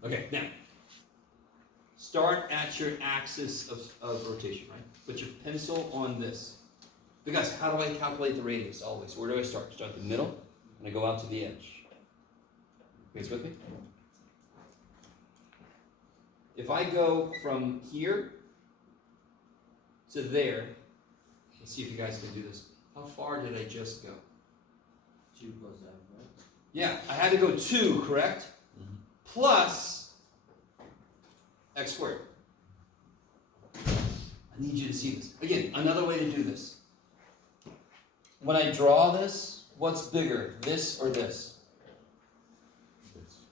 Okay, now, start at your axis of rotation, right? Put your pencil on this. Because how do I calculate the radius always? Where do I start? Start at the middle, and I go out to the edge. You guys with me? If I go from here to there, let's see if you guys can do this. How far did I just go? 2 plus that, right? Yeah, I had to go 2, correct? Mm-hmm. Plus x squared. I need you to see this. Again, another way to do this. When I draw this, what's bigger, this or this?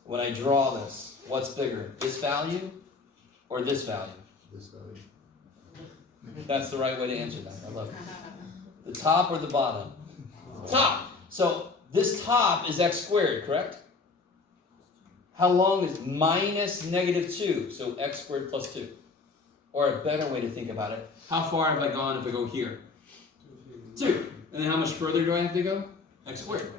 When I draw this, what's bigger, this value or this value? This value. That's the right way to answer that. I love it. The top or the bottom? Top. So this top is x squared, correct? How long is minus -2? So x squared plus 2. Or a better way to think about it, how far have I gone if I go here? 2. And then how much further do I have to go? X squared.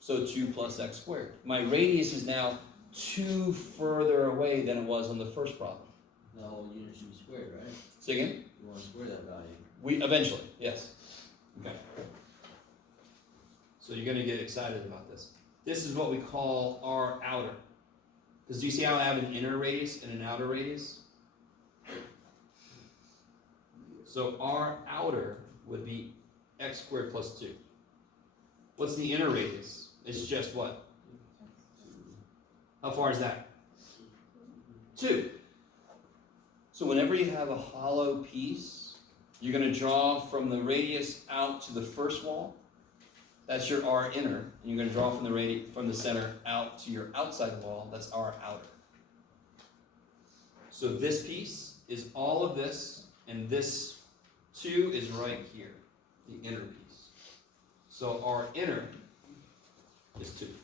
So 2 plus x squared. My radius is now 2 further away than it was on the first problem. No, unit should be squared, right? Say again? You want to square that value. We eventually, yes. Okay. So you're going to get excited about this. This is what we call our outer. Because do you see how I have an inner radius and an outer radius? So our outer would be x squared plus 2. What's the inner radius? It's just what? How far is that? 2. So whenever you have a hollow piece, you're going to draw from the radius out to the first wall. That's your R inner. And you're going to draw from the center out to your outside wall. That's R outer. So this piece is all of this, and this 2 is right here, the inner piece. So our inner is 2.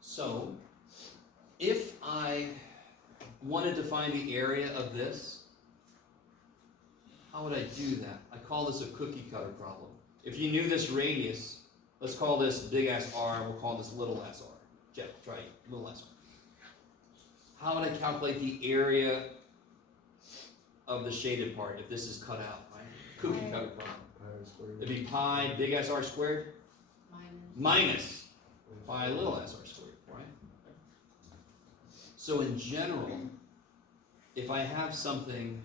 So, if I wanted to find the area of this, how would I do that? I call this a cookie cutter problem. If you knew this radius, let's call this big ass R, and we'll call this little ass R. Jeff, try it, little ass R. How would I calculate the area of the shaded part if this is cut out, right? Cookie cutter problem. Pi squared. It'd be pi big ass R squared minus pi little s R squared, right? So in general, if I have something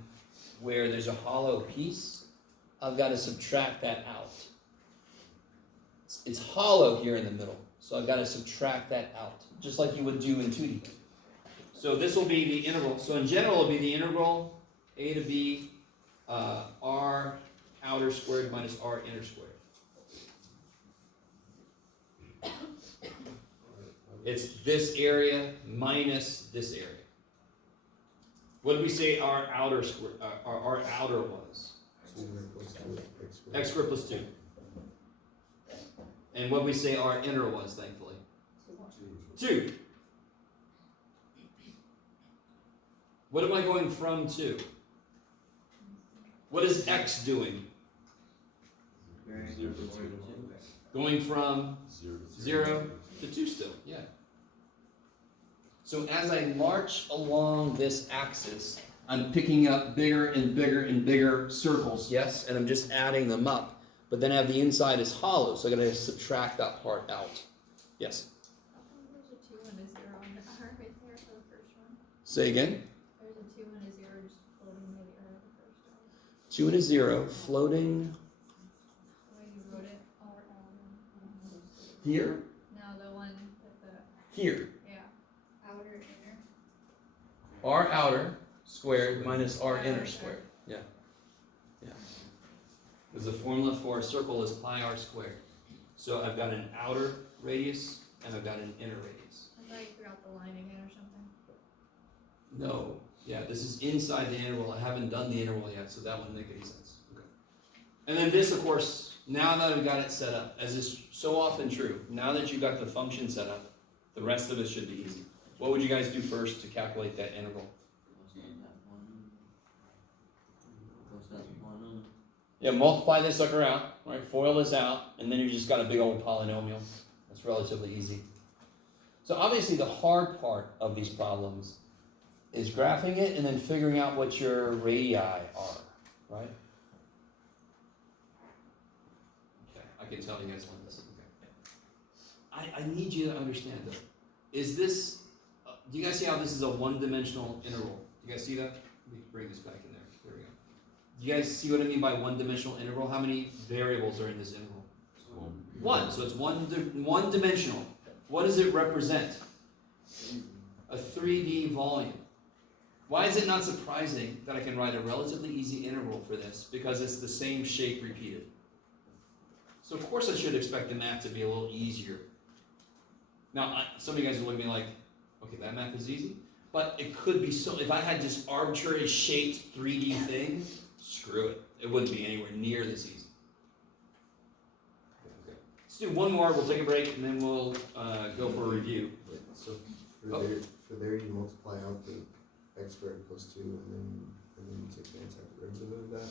where there's a hollow piece, I've got to subtract that out. It's hollow here in the middle, so I've got to subtract that out, just like you would do in 2D. So this will be the integral. So in general, it'll be the integral a to b r outer squared minus r inner squared. It's this area minus this area. What did we say our outer square, our outer was? 2 plus 2, X squared plus 2. And what did we say our inner was, thankfully? 2. What am I going from to? What is X doing? Going from 0 to 2 still, yeah. So as I march along this axis, I'm picking up bigger and bigger and bigger circles, yes? And I'm just adding them up. But then I have the inside is hollow, so I'm going to subtract that part out. Yes? How come there's a 2 and a 0 on the R right there for the first one? Say again? There's a 2 and a 0 just floating near the R the first one. 2 and a 0 floating The way you wrote it, R L. here, No, the one with the, here. yeah. Outer, inner. R outer squared minus R inner squared. Yeah. Yeah. Because the formula for a circle is pi r squared. So I've got an outer radius and I've got an inner radius. I thought you forgot the line again or something. No. Yeah, this is inside the interval. I haven't done the interval yet, so that wouldn't make any sense. Okay. And then this, of course, now that I've got it set up, as is so often true, now that you've got the function set up, the rest of it should be easy. What would you guys do first to calculate that interval? Yeah, multiply this sucker out, right? Foil this out, and then you just got a big old polynomial. That's relatively easy. So obviously the hard part of these problems is graphing it and then figuring out what your radii are, right? Okay, I can tell you guys want this. Okay. I need you to understand though. Is this, do you guys see how this is a one-dimensional interval? Do you guys see that? Let me bring this back in there. There we go. Do you guys see what I mean by one-dimensional interval? How many variables are in this interval? One. So it's one-dimensional. What does it represent? A 3D volume. Why is it not surprising that I can write a relatively easy interval for this? Because it's the same shape repeated. So of course I should expect the math to be a little easier. Now, some of you guys are looking at me like, okay, that math is easy. But it could be so, if I had just arbitrary shaped 3D thing, screw it. It wouldn't be anywhere near this easy. Okay. Let's do one more, we'll take a break, and then we'll go for a review. Wait, so for there you multiply out the x squared plus 2 and then you take the antiderivative of that?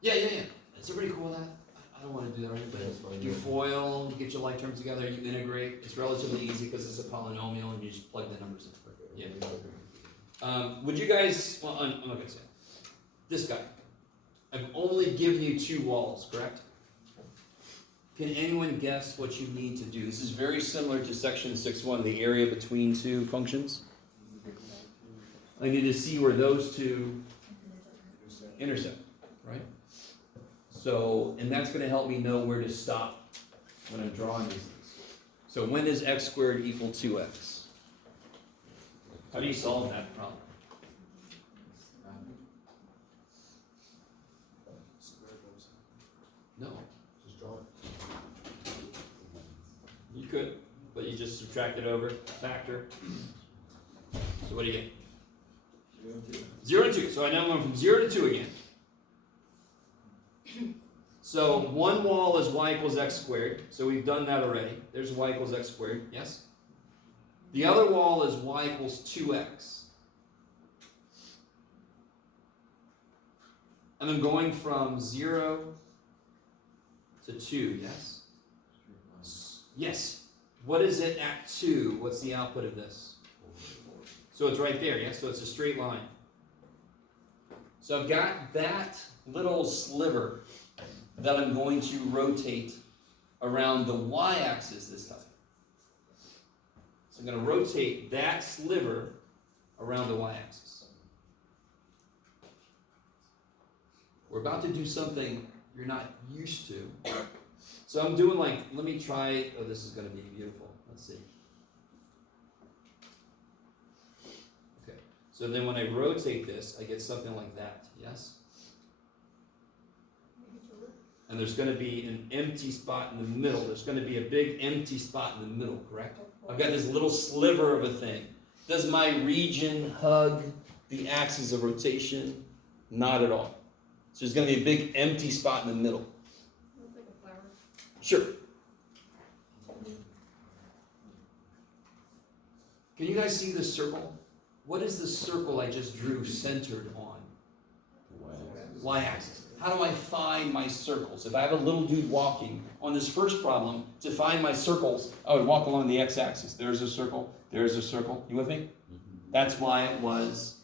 Yeah. Is everybody cool with that? I don't want to do that right, but That's fine, you yeah. FOIL, you get your like terms together, you integrate. It's relatively easy because it's a polynomial and you just plug the numbers in. Okay. Yeah. Would you guys, well, I'm not gonna say it. This guy. I've only given you 2 walls, correct? Can anyone guess what you need to do? This is very similar to section 6.1, the area between 2 functions. I need to see where those 2 intersect, right? So, and that's gonna help me know where to stop when I'm drawing these things. So when does x squared equal 2x? How do you solve that problem? No, Just draw it. you could, but you just subtract it over, factor. So what do you get? 0 and 2. So I now I'm going from 0 to 2 again. So one wall is y equals x squared. So we've done that already. There's y equals x squared. Yes? The other wall is y equals 2x. And I'm going from 0 to 2, yes? Yes. What is it at 2? What's the output of this? So it's right there, yes? So it's a straight line. So I've got that little sliver that I'm going to rotate around the y-axis this time. So I'm going to rotate that sliver around the y-axis. We're about to do something you're not used to. So I'm doing like, let me try, oh, this is going to be beautiful. Let's see. Okay, so then when I rotate this, I get something like that, yes? And there's going to be an empty spot in the middle. There's going to be a big empty spot in the middle, correct? I've got this little sliver of a thing. Does my region hug the axis of rotation? Not at all. So there's going to be a big empty spot in the middle. Looks like a flower. Sure. Can you guys see this circle? What is the circle I just drew centered on? Y-axis. How do I find my circles? If I have a little dude walking on this first problem, to find my circles, I would walk along the x-axis. There's a circle. There's a circle. You with me? That's why it was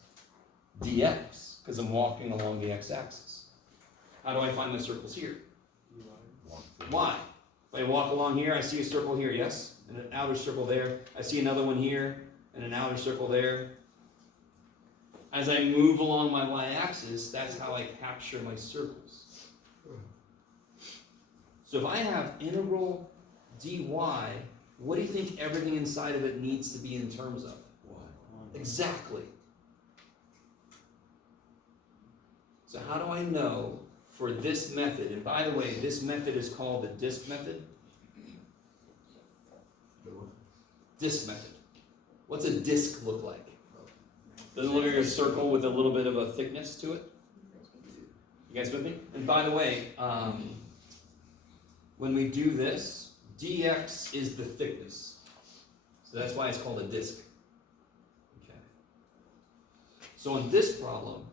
dx, because I'm walking along the x-axis. How do I find my circles here? Y. If I walk along here, I see a circle here, yes? And an outer circle there. I see another one here, and an outer circle there. As I move along my y-axis, that's how I capture my circles. So if I have integral dy, what do you think everything inside of it needs to be in terms of? Exactly. So how do I know for this method? And by the way, this method is called the disk method. Disk method. What's a disk look like? Does it look like a circle with a little bit of a thickness to it? You guys with me? And by the way, when we do this, dx is the thickness. So that's why it's called a disk. Okay. So in this problem,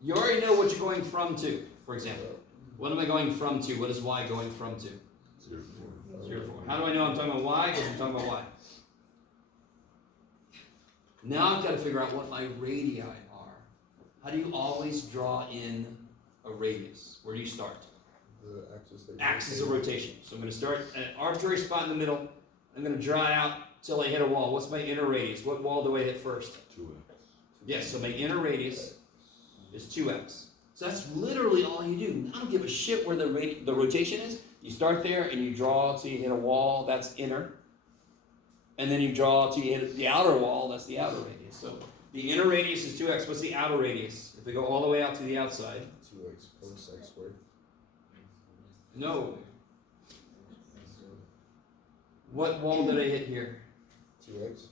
you already know what you're going from to. For example, what am I going from to? What is y going from to? 0, 4. 0, 4. How do I know I'm talking about y? Because I'm talking about y. Now I've got to figure out what my radii are. How do you always draw in a radius? Where do you start? The axis that Axis of rotation. So I'm going to start at an arbitrary spot in the middle. I'm going to draw out till I hit a wall. What's my inner radius? What wall do I hit first? 2x. Yes, so my inner radius is 2x. So that's literally all you do. I don't give a shit where the rotation is. You start there and you draw till you hit a wall. That's inner. And then you draw till you hit the outer wall. That's the outer radius. So the inner radius is 2x. What's the outer radius? If we go all the way out to the outside. 2x plus x squared. No. What wall did I hit here? 2x.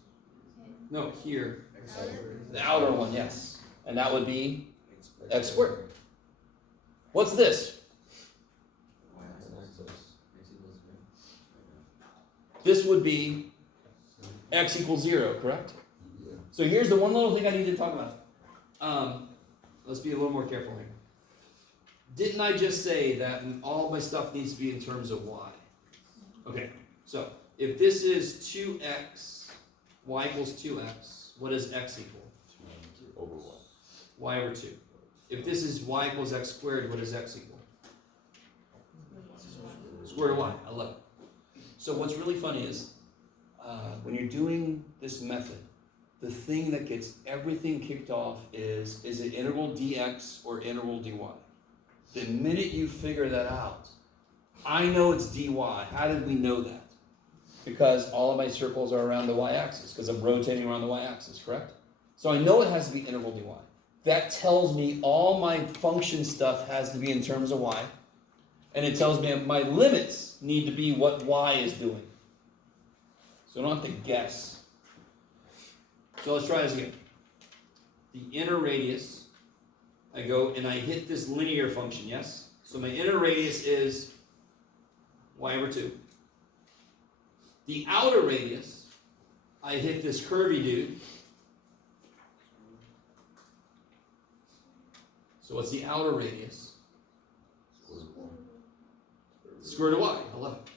No, here. Outer. The outer one, yes. And that would be x squared. What's this? Axis. This would be x equals 0, correct? Yeah. So here's the one little thing I need to talk about. Let's be a little more careful here. Didn't I just say that all my stuff needs to be in terms of y? Okay, so if this is 2x, y equals 2x, what does x equal? 2 over y. Y over 2. If this is y equals x squared, what does x equal? Square root of y. I love it. So what's really funny is when you're doing this method, the thing that gets everything kicked off is it integral dx or integral dy? The minute you figure that out, I know it's dy. How did we know that? Because all of my circles are around the y-axis, because I'm rotating around the y-axis, correct? So I know it has to be integral dy. That tells me all my function stuff has to be in terms of y, and it tells me my limits need to be what y is doing. So I don't have to guess. So let's try this again. The inner radius, I go and I hit this linear function, yes? So my inner radius is y over 2. The outer radius, I hit this curvy dude. So what's the outer radius? Square root of y. I love it.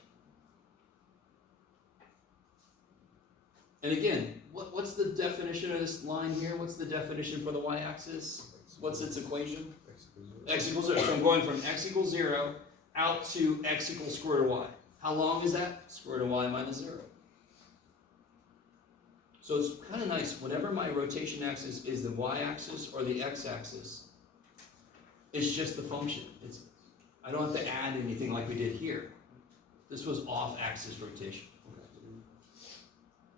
And again, what's the definition of this line here? What's the definition for the y-axis? What's its equation? X equals 0. So I'm going from x equals 0 out to x equals square root of y. How long is that? Square root of y minus 0. So it's kind of nice. Whenever my rotation axis is the y-axis or the x-axis, it's just the function. I don't have to add anything like we did here. This was off-axis rotation.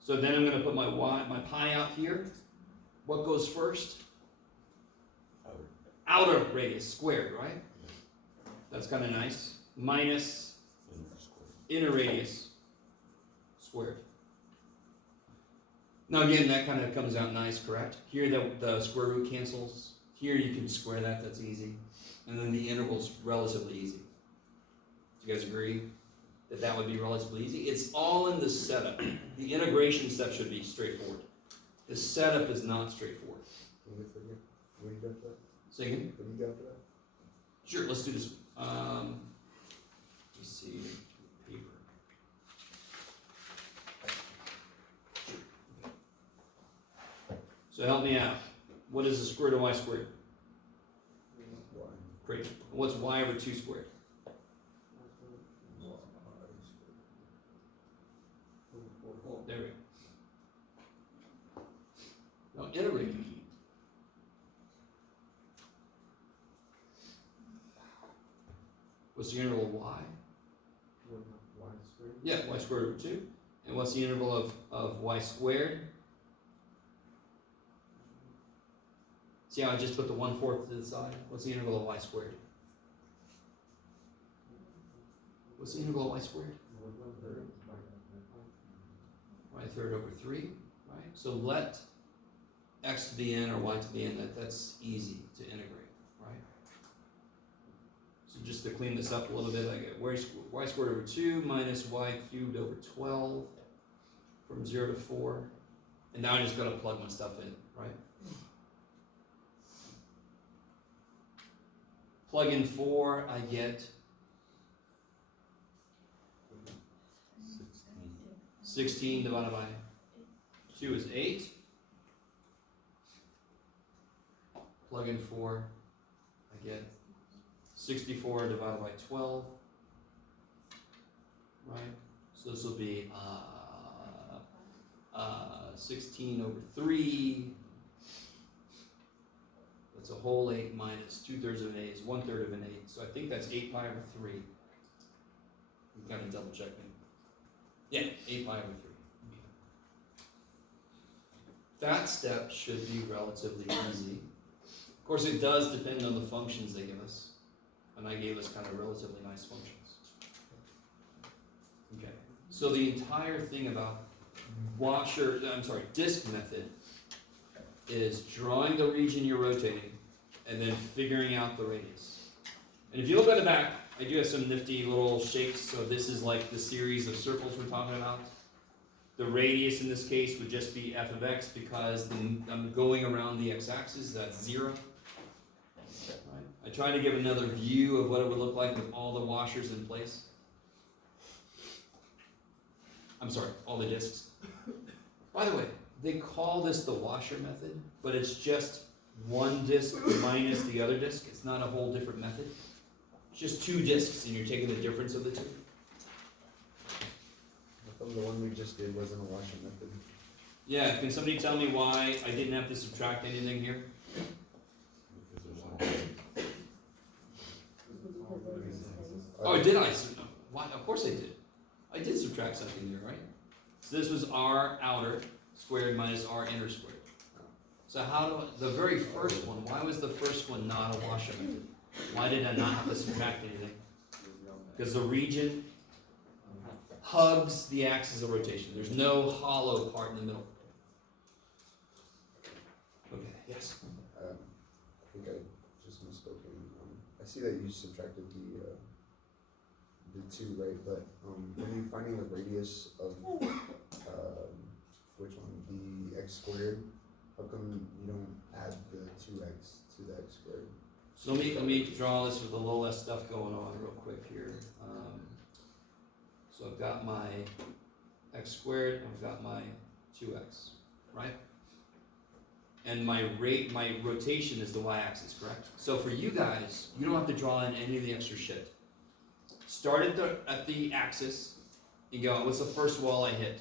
So then I'm going to put my pi out here. What goes first? Outer radius squared, right? That's kind of nice. Minus inner radius squared. Now again, that kind of comes out nice, correct? Here the square root cancels. Here you can square that, that's easy. And then the interval's relatively easy. Do you guys agree that that would be relatively easy? It's all in the setup. The integration step should be straightforward. The setup is not straightforward. Can you figure? What do you got for that? Say again? What do you got for that? Sure, let's do this. Let's see. Paper. So help me out. What is the square root of y squared? Great. What's y over 2 squared? There we go. Now iterate. What's the interval of y? Y squared. Yeah, y squared over 2. And what's the interval of y squared? See how I just put the 1/4 to the side? What's the interval of y squared? What's the interval of y squared? Y third over 3, right? So let x to the n or y to the n, that's easy to integrate, right? So just to clean this up a little bit, I get y squared over 2 minus y cubed over 12 from 0 to 4. And now I just gotta plug my stuff in, right? Plug in 4, I get 16 divided by 2 is 8. Plug in 4, I get 64 divided by 12. Right? So this will be 16 over 3. That's a whole 8 minus 2/3 of an 8 is 1/3 of an 8. So I think that's 8 pi over 3. You kind of double check me. Yeah, 8 pi over 3. That step should be relatively easy. Of course, it does depend on the functions they give us. And I gave us kind of relatively nice functions. Okay, so the entire thing about disk method is drawing the region you're rotating and then figuring out the radius. And if you look at the back, I do have some nifty little shapes. So this is like the series of circles we're talking about. The radius in this case would just be f of x because I'm going around the x-axis, that's 0. Right. I tried to give another view of what it would look like with all the washers in place. I'm sorry, all the discs. By the way, they call this the washer method, but it's just one disc minus the other disc. It's not a whole different method. It's just 2 discs and you're taking the difference of the 2. How come the one we just did wasn't a washer method? Yeah, can somebody tell me why I didn't have to subtract anything here? Because there's no. Oh, did I? No. Why? Of course I did. I did subtract something there, right? So this was r outer squared minus r inner squared. So the very first one, why was the first one not a washer method? Why did I not have to subtract anything? Because the region hugs the axis of rotation. There's no hollow part in the middle. Okay, yes? I think I just misspoken. I see that you subtracted the 2, right? But when you're finding the radius of which one? The x squared, how come you don't add the 2x to the x squared? So let me draw this with a little less stuff going on real quick here. So I've got my x squared, I've got my 2x, right? And my rotation is the y-axis, correct? So for you guys, you don't have to draw in any of the extra shit. Start at the axis and go, what's the first wall I hit?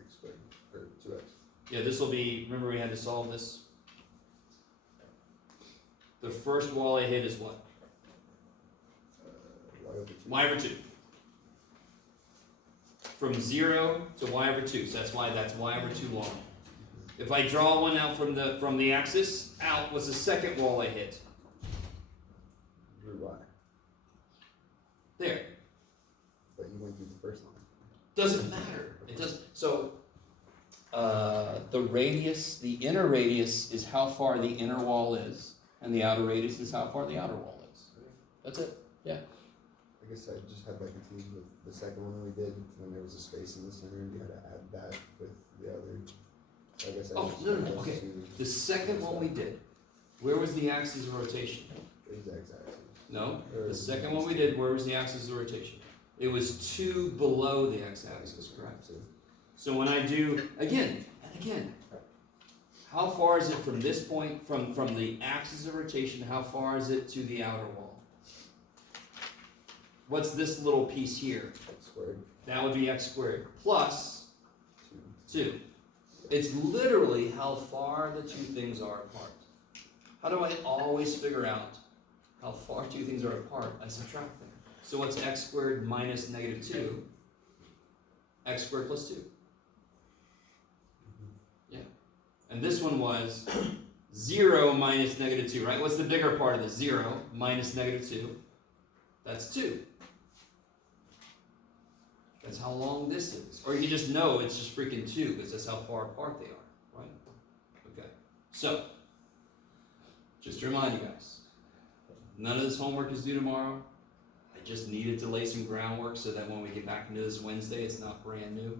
X squared, or 2x. Yeah, this will be, remember we had to solve this? The first wall I hit is what? Y over 2. Y over 2. From 0 to y over 2, so that's why that's y over 2 long. If I draw one out from the axis, out was the second wall I hit. Drew y. There. But you went through the first line. Doesn't matter. It doesn't. So the radius, the inner radius is how far the inner wall is, and the outer radius is how far the outer wall is. That's it. Yeah. I guess I just had that confused with the second one we did when there was a space in the center and you had to add that with the other. So I guess I just No. put those Okay. 2 The second one we did, where was the axis of rotation? exact axes. No. The second one we did, where was the axis of rotation? It was 2 below the x-axis, correct? So when I do, again and again, How far is it from this point, from the axis of rotation, how far is it to the outer wall? What's this little piece here? X squared, That would be x squared plus 2. 2. It's literally how far the two things are apart. How do I always figure out how far two things are apart? I subtract them. So what's x squared minus negative 2? X squared plus 2. Yeah. And this one was 0 minus negative 2, right? What's the bigger part of this? 0 minus negative 2. That's 2. That's how long this is. Or you can just know it's just freaking 2 because that's how far apart they are, right? Okay. So, just to remind you guys, none of this homework is due tomorrow. I just needed to lay some groundwork so that when we get back into this Wednesday, it's not brand new.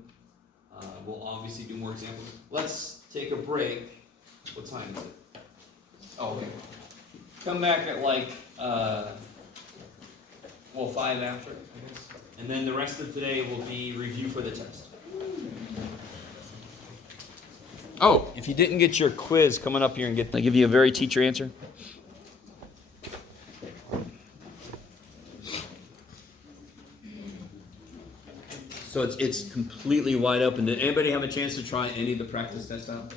We'll obviously do more examples. Let's take a break. What time is it? Oh, okay. Come back at like, 5 after, I guess. And then the rest of today will be review for the test. Oh, if you didn't get your quiz, coming up here and I'll give you a very teacher answer. So it's completely wide open. Did anybody have a chance to try any of the practice tests out?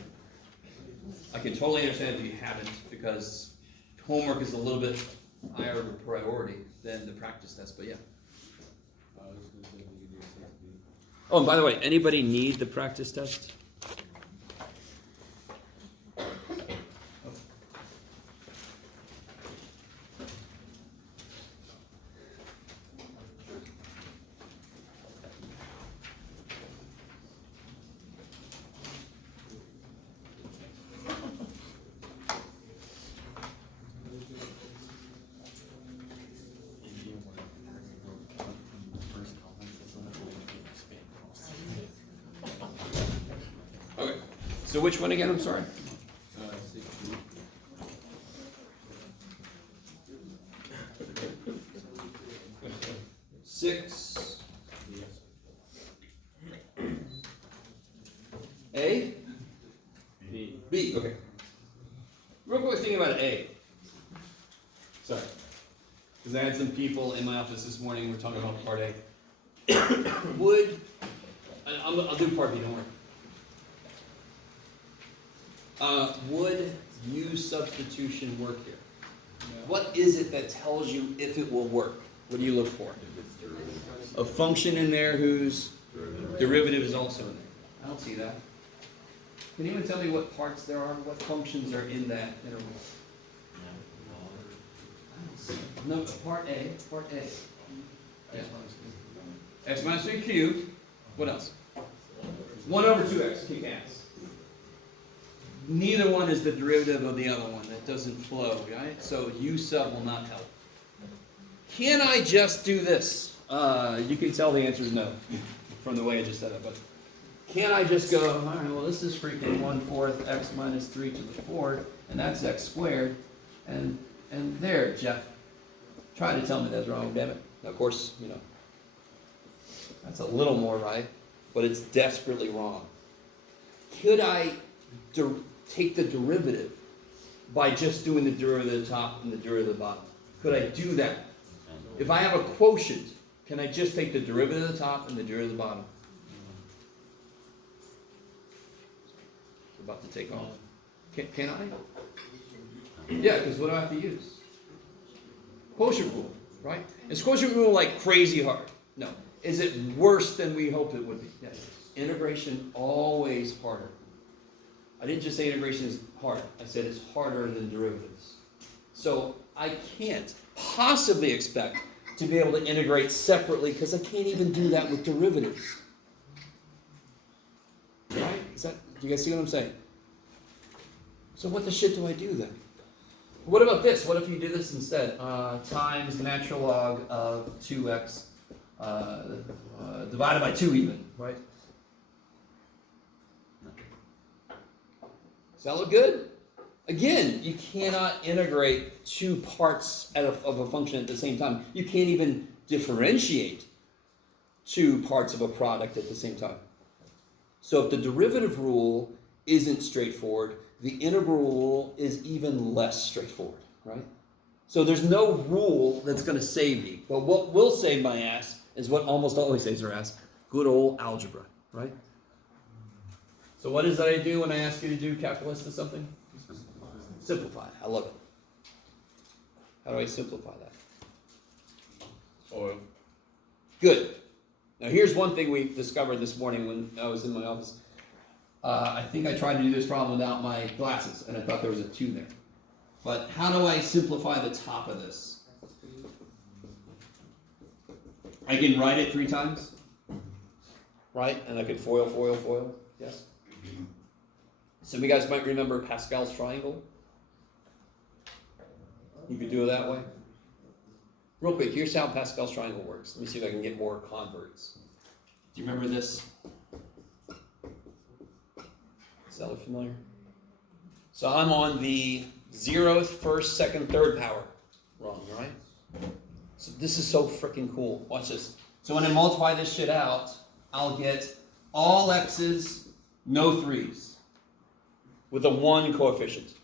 I can totally understand if you haven't, because homework is a little bit higher of a priority than the practice test, but yeah. Oh, and by the way, anybody need the practice test? Okay. So which one again? I'm sorry. 60. Six. A? B. B, okay. Real quick thing about A. Sorry. Because I had some people in my office this morning, we're talking about part A. I'll do part B, don't worry. Would U substitution work here? What is it that tells you if it will work? What do you look for? A function in there whose derivative is also in there. I don't see that. Can anyone tell me what parts there are? What functions are in that interval? No, part A. Yeah. X minus 3 cubed. What else? 1 over 2x, kick ass. Neither one is the derivative of the other one. That doesn't flow, right? So U sub will not help. Can I just do this? You can tell the answer is no from the way I just said it, but can I just go, all right, well, this is freaking 1/4 x minus 3 to the 4th, and that's x squared, and there, Jeff. Try to tell me that's wrong, damn it. Of course, that's a little more right, but it's desperately wrong. Could I take the derivative by just doing the derivative of the top and the derivative of the bottom? Could I do that? If I have a quotient, can I just take the derivative of the top and the derivative of the bottom? It's about to take off. Can I? Yeah, because what do I have to use? Quotient rule, right? Is quotient rule like crazy hard? No. Is it worse than we hoped it would be? Yes. Integration always harder. I didn't just say integration is hard. I said it's harder than derivatives. So I can't possibly expect to be able to integrate separately because I can't even do that with derivatives. Right? Do you guys see what I'm saying? So what the shit do I do then? What about this? What if you do this instead? Times natural log of 2x divided by 2 even, right? Does that look good? Again, you cannot integrate two parts of a function at the same time. You can't even differentiate two parts of a product at the same time. So if the derivative rule isn't straightforward, the integral rule is even less straightforward, right? So there's no rule that's going to save me. But what will save my ass is what almost always saves our ass, good old algebra, right? So what is that I do when I ask you to do calculus to something? Simplify. I love it. How do I simplify that? Oil. Good. Now here's one thing we discovered this morning when I was in my office. I think I tried to do this problem without my glasses, and I thought there was a 2 there. But how do I simplify the top of this? I can write it 3 times, right? And I can foil, foil, foil. Yes? Some of you guys might remember Pascal's triangle. You could do it that way. Real quick, here's how Pascal's triangle works. Let me see if I can get more converts. Do you remember this? Does that look familiar? So I'm on the 0th, 1st, 2nd, 3rd power. Wrong, right? So this is so freaking cool. Watch this. So when I multiply this shit out, I'll get all x's, no 3's, with a 1 coefficient.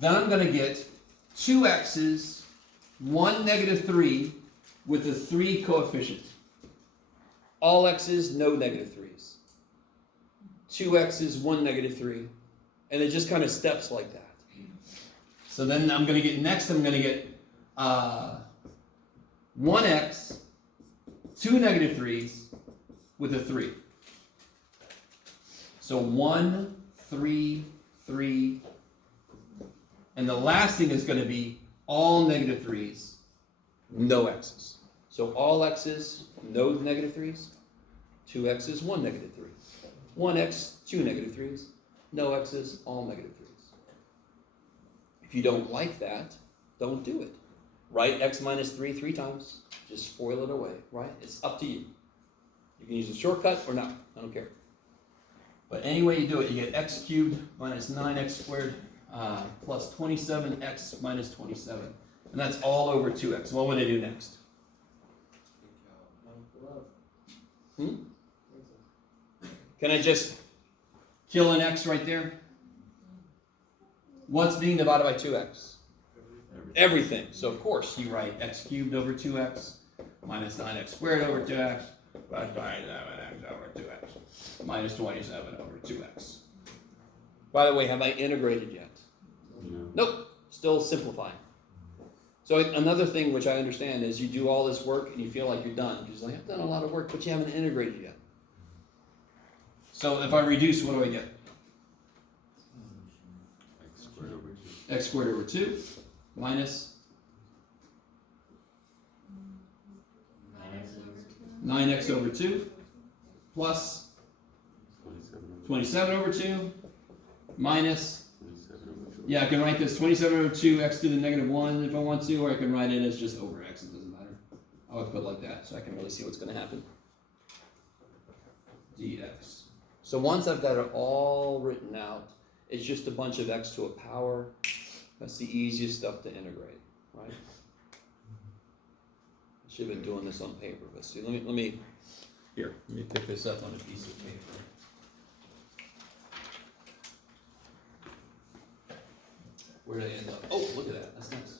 Then I'm going to get 2 x's, 1 negative 3, with a 3 coefficient. All x's, no negative 3's. 2 x's, 1 negative 3. And it just kind of steps like that. So then I'm going to get, next I'm going to get 1x, 2 negative 3's, with a 3. So 1, 3, 3. And the last thing is going to be all negative 3's, no x's. So all x's, no negative 3's. 2 x's, 1 negative 3. 1x, 2 negative 3's. No x's, all negative 3's. If you don't like that, don't do it. Write x minus 3 3 times. Just foil it away, right? It's up to you. You can use a shortcut or not. I don't care. But any way you do it, you get x cubed minus 9x squared plus 27x minus 27. And that's all over 2x. What would I do next? Can I just kill an x right there? What's being divided by 2x? Everything. So of course you write x cubed over 2x minus 9x squared over 2x plus 27x over 2x minus 27 over 2x. By the way, have I integrated yet? No. Nope. Still simplifying. So another thing which I understand is you do all this work and you feel like you're done. You're just like, I've done a lot of work, but you haven't integrated yet. So if I reduce, what do I get? X squared over 2. X squared over 2 minus Minus over 2. 9x over 2 plus 27 over 2. 27 over 2 minus, 27 over 2. yeah, I can write this 27 over 2 x to the negative 1 if I want to, or I can write it as just over x, it doesn't matter. I would put it like that so I can really see what's going to happen. dx. So once I've got it all written out, it's just a bunch of x to a power. That's the easiest stuff to integrate, right? I should have been doing this on paper, but see, let me pick this up on a piece of paper. Where did I end up? Oh, look at that, that's nice.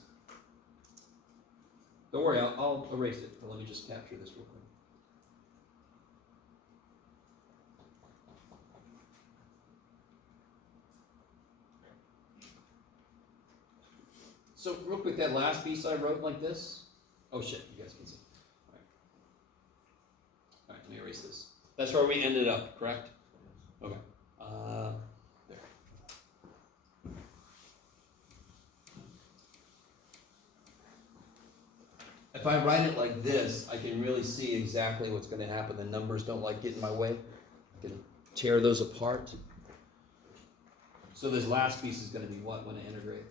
Don't worry, I'll erase it, but let me just capture this real quick. So real quick, that last piece I wrote like this. Oh shit, you guys can see. All right, let me erase this. That's where we ended up, correct? Okay. There. If I write it like this, I can really see exactly what's going to happen. The numbers don't like get in my way. I can tear those apart. So this last piece is going to be what when I integrate?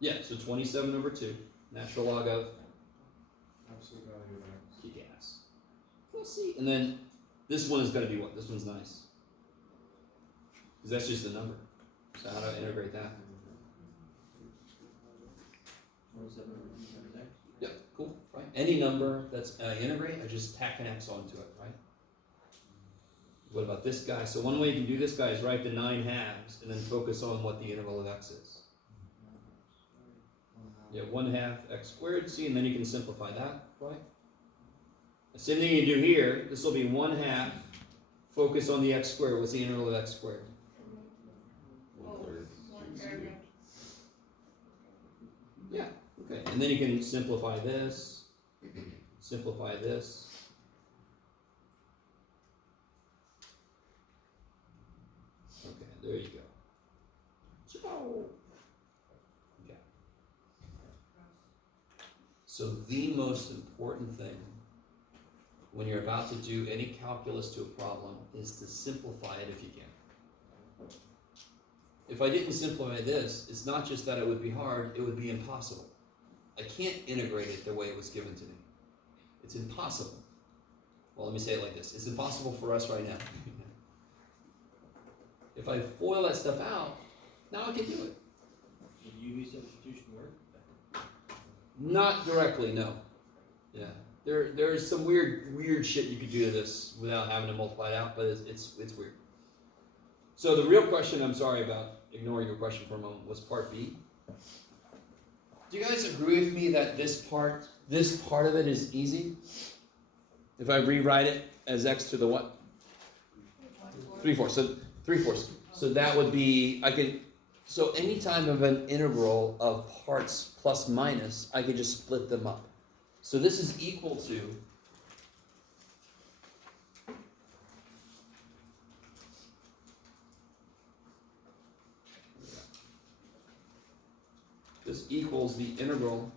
Yeah, so 27 over 2, natural log of Absolute value of x. gas. Let's see. And then this one is going to be what? This one's nice. Because that's just a number. So how do I integrate that? 27 over 2 times x. Yeah, cool, right? Any number that's integrate, I just tack an x onto it, right? What about this guy? So one way you can do this guy is write the 9 halves and then focus on what the interval of x is. Yeah, 1/2 x squared, see, and then you can simplify that, right? The same thing you do here, this will be 1/2, focus on the x squared. What's the interval of x squared? 1/3. 1/3. Yeah, okay. And then you can simplify this, simplify this. Okay, there you go. Ciao. Okay. So the most important thing when you're about to do any calculus to a problem is to simplify it if you can. If I didn't simplify this, it's not just that it would be hard, it would be impossible. I can't integrate it the way it was given to me. It's impossible. Well, let me say it like this. It's impossible for us right now. If I FOIL that stuff out, now I can do it. Would UV substitution work? Not directly, no. Yeah. There's some weird shit you could do to this without having to multiply it out, but it's weird. So the real question, I'm sorry about ignoring your question for a moment, was part B. Do you guys agree with me that this part of it is easy? If I rewrite it as x to the what? 3/4. So 3/4. So that would be, so any time of an integral of parts plus minus, I could just split them up. So this is equal to this equals the integral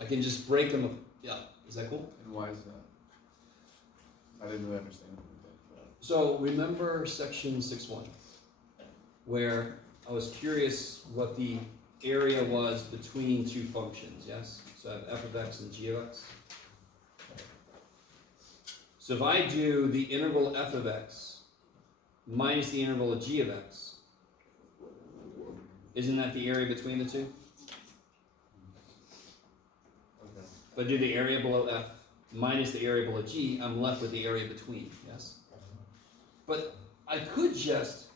I can just break them up. Yeah, is that cool? And why is that? I didn't really understand that. So remember section 6.1, where I was curious what the area was between two functions, yes? So I have f of x and g of x. So if I do the integral f of x minus the integral of g of x, isn't that the area between the two? Okay. If I do the area below f minus the area below g, I'm left with the area between, yes? But I could just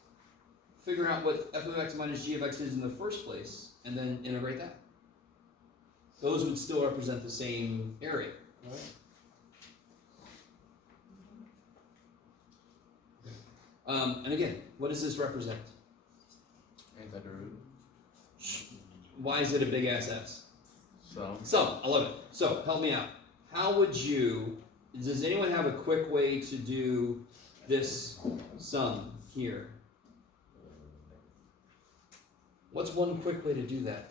figure out what f of x minus g of x is in the first place and then integrate that. Those would still represent the same area. Right. And again, what does this represent? Antiderivative. Why is it a big ass S? So, So, I love it. So, help me out. How would you, does anyone have a quick way to do this sum here? What's one quick way to do that?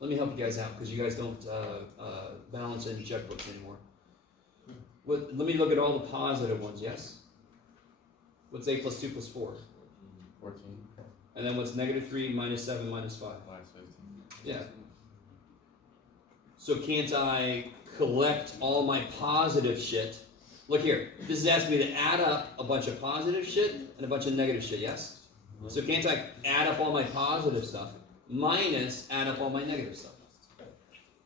Let me help you guys out, because you guys don't balance in checkbooks anymore. Let me look at all the positive ones, yes? What's 8 plus 2 plus 4? 14. And then what's negative 3 minus 7 minus 5? Minus 15. Yeah. So can't I collect all my positive shit? Look here, this is asking me to add up a bunch of positive shit and a bunch of negative shit, yes? So can't I add up all my positive stuff minus add up all my negative stuff?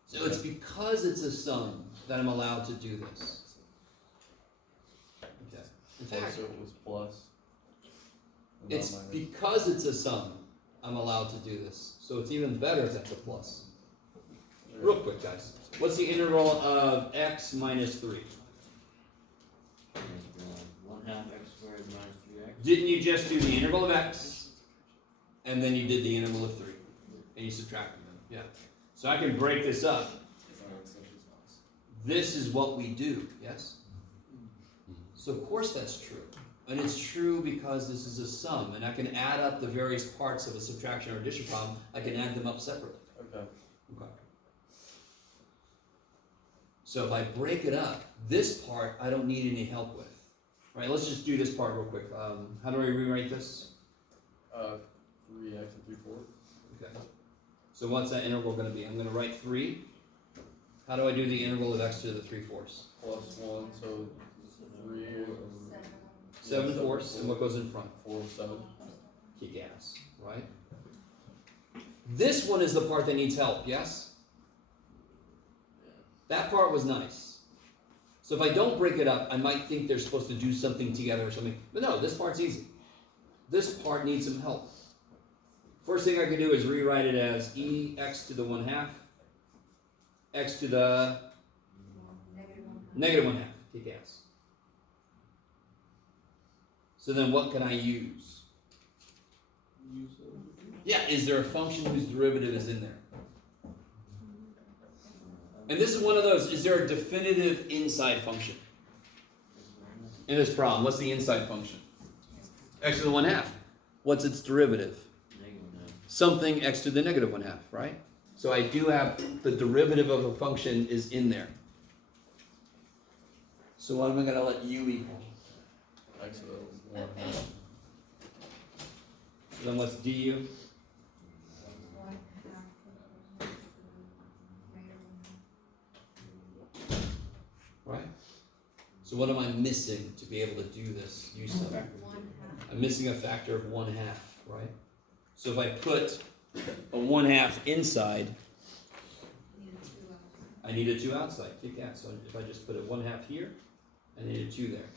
So it's because it's a sum that I'm allowed to do this. Okay. In fact, So it was plus. and it's not minus. because it's a sum I'm allowed to do this. So it's even better if that's a plus. Real quick, guys. What's the integral of x minus 3? 1/2 x squared minus 3x. Didn't you just do the integral of x, and then you did the integral of 3, and you subtracted them? Yeah. So I can break this up. This is what we do, yes? So of course that's true. And it's true because this is a sum, and I can add up the various parts of a subtraction or addition problem. I can add them up separately. Okay. Okay. So if I break it up, this part I don't need any help with. All right, let's just do this part real quick. How do I rewrite this? 3x and 3/4. Okay. So what's that integral going to be? I'm going to write 3. How do I do the integral of x to the 3/4? Plus 1, so 3 7/4, and what goes in front? 4, 7. Kick ass, right? This one is the part that needs help, yes? That part was nice. So if I don't break it up, I might think they're supposed to do something together or something. But no, this part's easy. This part needs some help. First thing I can do is rewrite it as x to the 1/2, x to the Negative 1/2. -1/2. Kick ass. So then what can I use? Yeah, is there a function whose derivative is in there? And this is one of those, is there a definitive inside function? In this problem, what's the inside function? X to the 1/2. What's its derivative? Something x to the -1/2, right? So I do have the derivative of a function is in there. So what am I going to let u equal? X to the 1/2. Then what's du? 1/2 Right? So what am I missing to be able to do this? Use some. 1/2. I'm missing a factor of 1/2, right? So if I put a 1/2 inside, I need a 2 outside. Kick ass. So if I just put a 1/2 here, I need a 2 there.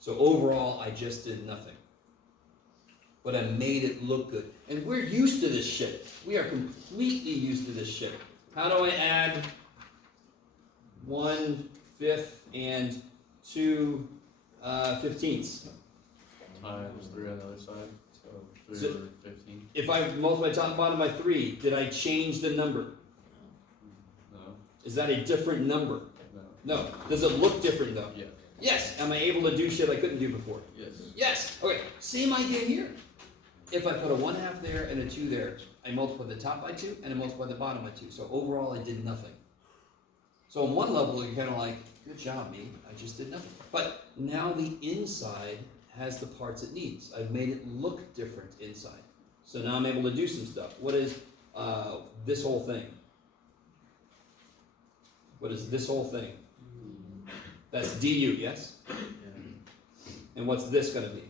So overall, I just did nothing. But I made it look good. And we're used to this shit. We are completely used to this shit. How do I add 1/5 and 2 15ths? Times 3 on the other side, so 3 So- over 15. If I multiply top and bottom by 3, did I change the number? No, Is that a different number? no, No. Does it look different though? yeah, Yes. Am I able to do shit I couldn't do before? yes. Yes. Okay. Same idea here. If I put a 1/2 there and a 2 there, I multiply the top by 2 and I multiply the bottom by 2. So overall, I did nothing. So on one level, you're kind of like, good job, me. I just did nothing. But now the inside has the parts it needs. I've made it look different inside. So now I'm able to do some stuff. What is this whole thing? What is this whole thing? That's du, yes? And what's this going to be?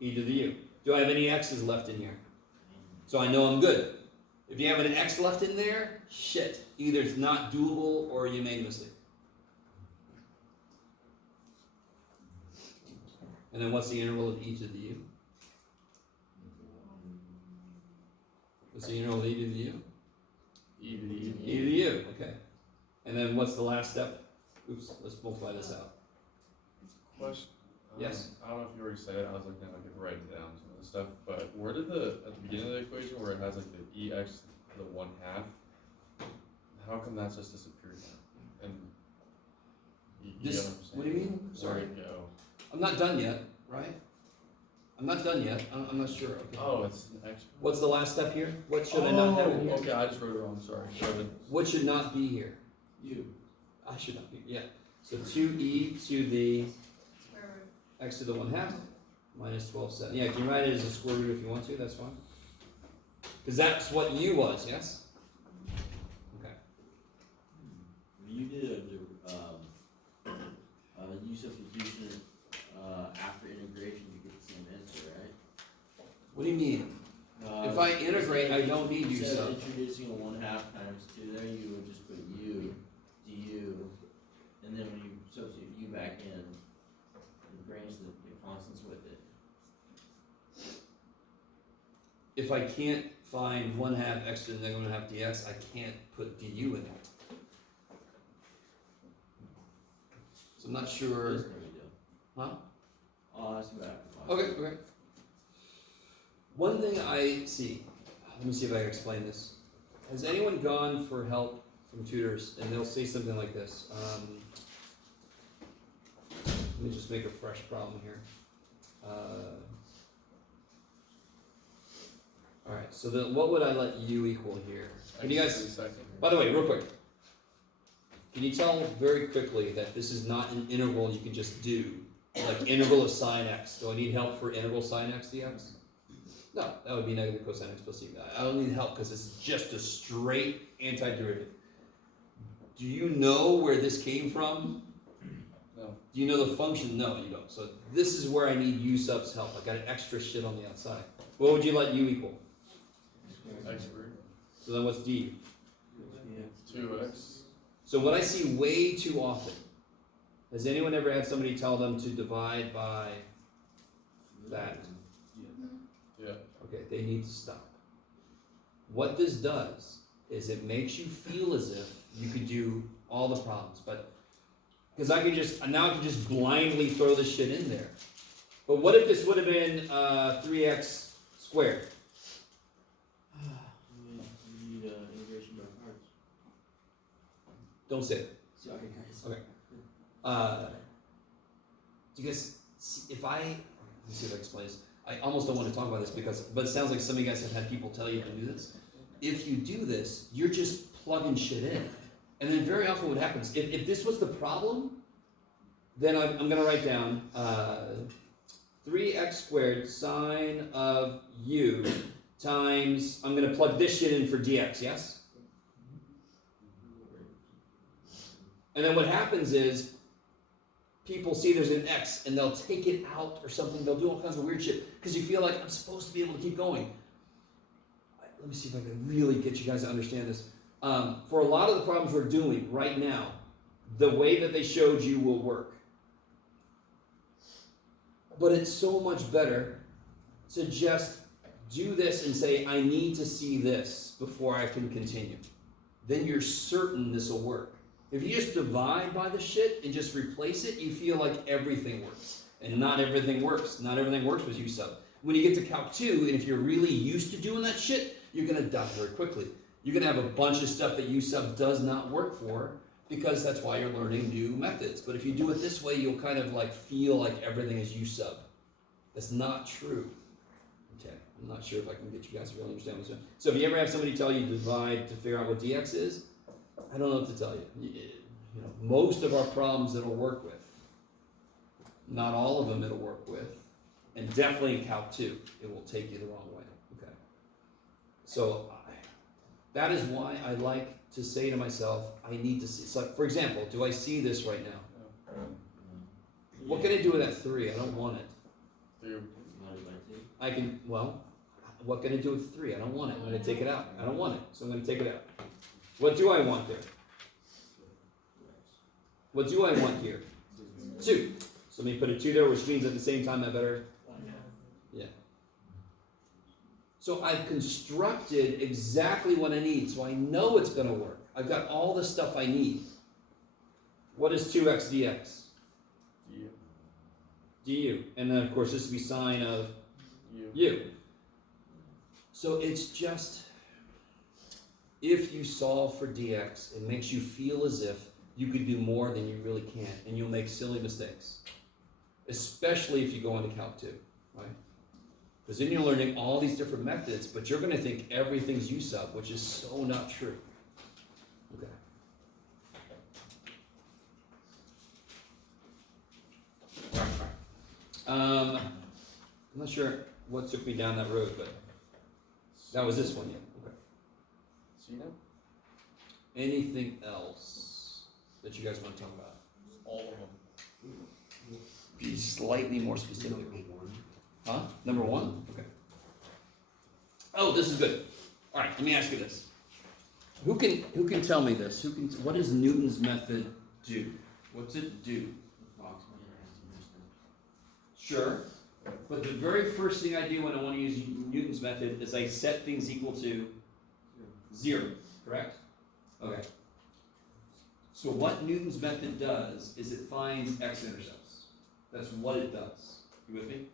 E to the u. Do I have any x's left in here? So I know I'm good. If you have an x left in there, shit. Either it's not doable or you made a mistake. And then what's the interval of e to the u? What's the interval of e to the u? E to the U. E to the u, okay. And then what's the last step? Oops, let's multiply this out. Question. Yes. I don't know if you already said it, I was looking at, I could write down some of the stuff, but where did at the beginning of the equation where it has like the ex to the 1/2, how come that's just disappeared now? And you This, get what I'm saying? what do you mean? Sorry. Where'd it go? I'm not done yet, right? I'm not done yet. I'm not sure. Okay. Oh, it's an X. What's the last step here? What should I not have in here? Okay, I just wrote it wrong, sorry. What should not be here? You. I should not be, yeah. So 2e to the Square root. x to the 1/2 minus 12/7. Yeah, you can write it as a square root if you want to, that's fine. Because that's what u was, yes? Okay. You did a u substitution after integration, you get the same answer, right? What do you mean? If I integrate, I don't need u Instead of sub. introducing a 1/2 times 2 there, you would just put u, du, and then when you substitute u back in, it brings the constants with it. If I can't find 1/2 x to the -1/2 dx, I can't put du in there. So I'm not sure. That's no big deal. Huh? I'll ask you after. Okay, okay. One thing I see, let me see if I can explain this. Has anyone gone for help from tutors and they'll say something like this? Let me just make a fresh problem here. Alright, so then what would I let u equal here? Can you guys, by the way, real quick, can you tell very quickly that this is not an interval you can just do? Like integral of sine x. Do I need help for integral sine x dx? No, that would be negative cosine x plus c. I don't need help because it's just a straight antiderivative. Do you know where this came from? No. Do Do you know the function? No, you don't. So this is where I need u sub's help. I got an extra shit on the outside. What would you let u equal? X squared, So then what's d? 2x. So what I see way too often, has anyone ever had somebody tell them to divide by that? Yeah. Okay, they need to stop. What this does is it makes you feel as if you could do all the problems, but because I can just blindly throw this shit in there. But what if this would have been 3x squared? You need integration by parts. Don't say it. Sorry, guys. Okay. Do you guys see, let me see if I explain this. I almost don't want to talk about this but it sounds like some of you guys have had people tell you to do this. If you do this, you're just plugging shit in. And then very often what happens, if this was the problem, then I'm going to write down 3x squared sine of u times, I'm going to plug this shit in for dx, yes? And then what happens is, people see there's an x and they'll take it out or something, they'll do all kinds of weird shit, because you feel like I'm supposed to be able to keep going. Let me see if I can really get you guys to understand this. For a lot of the problems we're doing right now, the way that they showed you will work. But it's so much better to just do this and say, I need to see this before I can continue. Then you're certain this will work. If you just divide by the shit and just replace it, you feel like everything works. And not everything works. Not everything works with U sub. When you get to Calc 2, and if you're really used to doing that shit, you're going to die very quickly. You're going to have a bunch of stuff that U sub does not work for, because that's why you're learning new methods. But if you do it this way, you'll kind of like feel like everything is U sub. That's not true. Okay, I'm not sure if I can get you guys to really understand what's going on. So if you ever have somebody tell you divide to figure out what dx is, I don't know what to tell you. You know, most of our problems it'll work with. Not all of them it'll work with. And definitely in Calc 2, it will take you the wrong way. Okay. So that is why I like to say to myself, I need to see. It's like, for example, do I see this right now? What can I do with that 3? I don't want it. 3. Divided by 2. I can, well, what can I do with 3? I don't want it. I'm going to take it out. I don't want it, so I'm going to take it out. What do I want there? What do I want here? 2. So let me put a 2 there, which means at the same time I better, yeah. So I've constructed exactly what I need, so I know it's going to work. I've got all the stuff I need. What is 2x dx? Du. And then, of course, this would be sine of u. So it's just, if you solve for dx, it makes you feel as if you could do more than you really can, and you'll make silly mistakes. Especially if you go into Calc 2, right? Because then you're learning all these different methods, but you're going to think everything's U sub, which is so not true. Okay. I'm not sure what took me down that road, but that was this one, yeah. Okay. See now? Anything else that you guys want to talk about? All of them. Be slightly more specific. Huh? Number 1? Okay. Oh, this is good. All right, let me ask you this. Who can tell me this? What does Newton's method do? What's it do? Sure. But the very first thing I do when I want to use Newton's method is I set things equal to 0, correct? Okay. So what Newton's method does is it finds x-intercepts. That's what it does. You with me?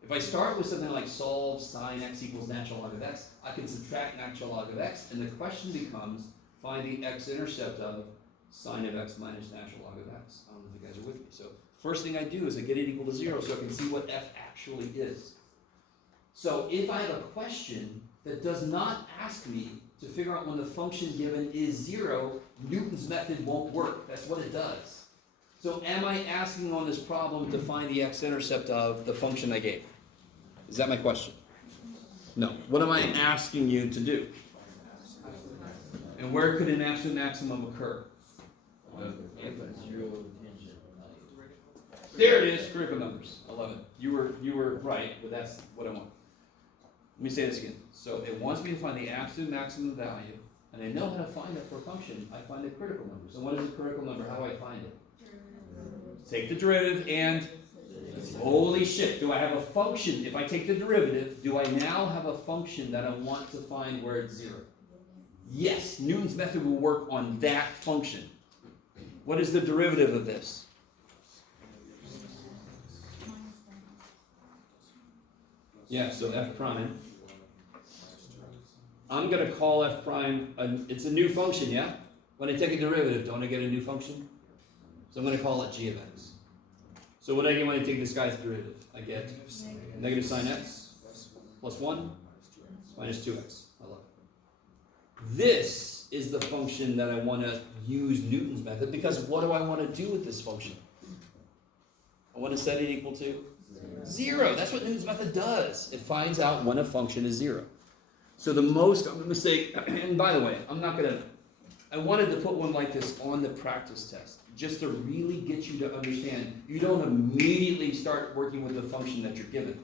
If I start with something like solve sine x equals natural log of x, I can subtract natural log of x, and the question becomes find the x-intercept of sine of x minus natural log of x. I don't know if you guys are with me. So first thing I do is I get it equal to 0 so I can see what f actually is. So if I have a question that does not ask me to figure out when the function given is 0, Newton's method won't work. That's what it does. So am I asking on this problem to find the x-intercept of the function I gave? Is that my question? No. What am I asking you to do? And where could an absolute maximum occur? 0 tangent. There it is, critical numbers, 11. You were right, but that's what I want. Let me say this again. So it wants me to find the absolute maximum value, and I know how to find it for a function. I find the critical number. So what is a critical number? How do I find it? Take the derivative and, holy shit, do I have a function? If I take the derivative, do I now have a function that I want to find where it's 0? Yes, Newton's method will work on that function. What is the derivative of this? Yeah, so f prime. I'm going to call f prime, it's a new function, yeah? When I take a derivative, don't I get a new function? So I'm going to call it g of x. So what do I get when I take this guy's derivative? I get negative sine x plus 1 minus 2x. I love it. This is the function that I want to use Newton's method, because what do I want to do with this function? I want to set it equal to 0. That's what Newton's method does. It finds out when a function is 0. So the most common mistake, and by the way, I wanted to put one like this on the practice test, just to really get you to understand. You don't immediately start working with the function that you're given.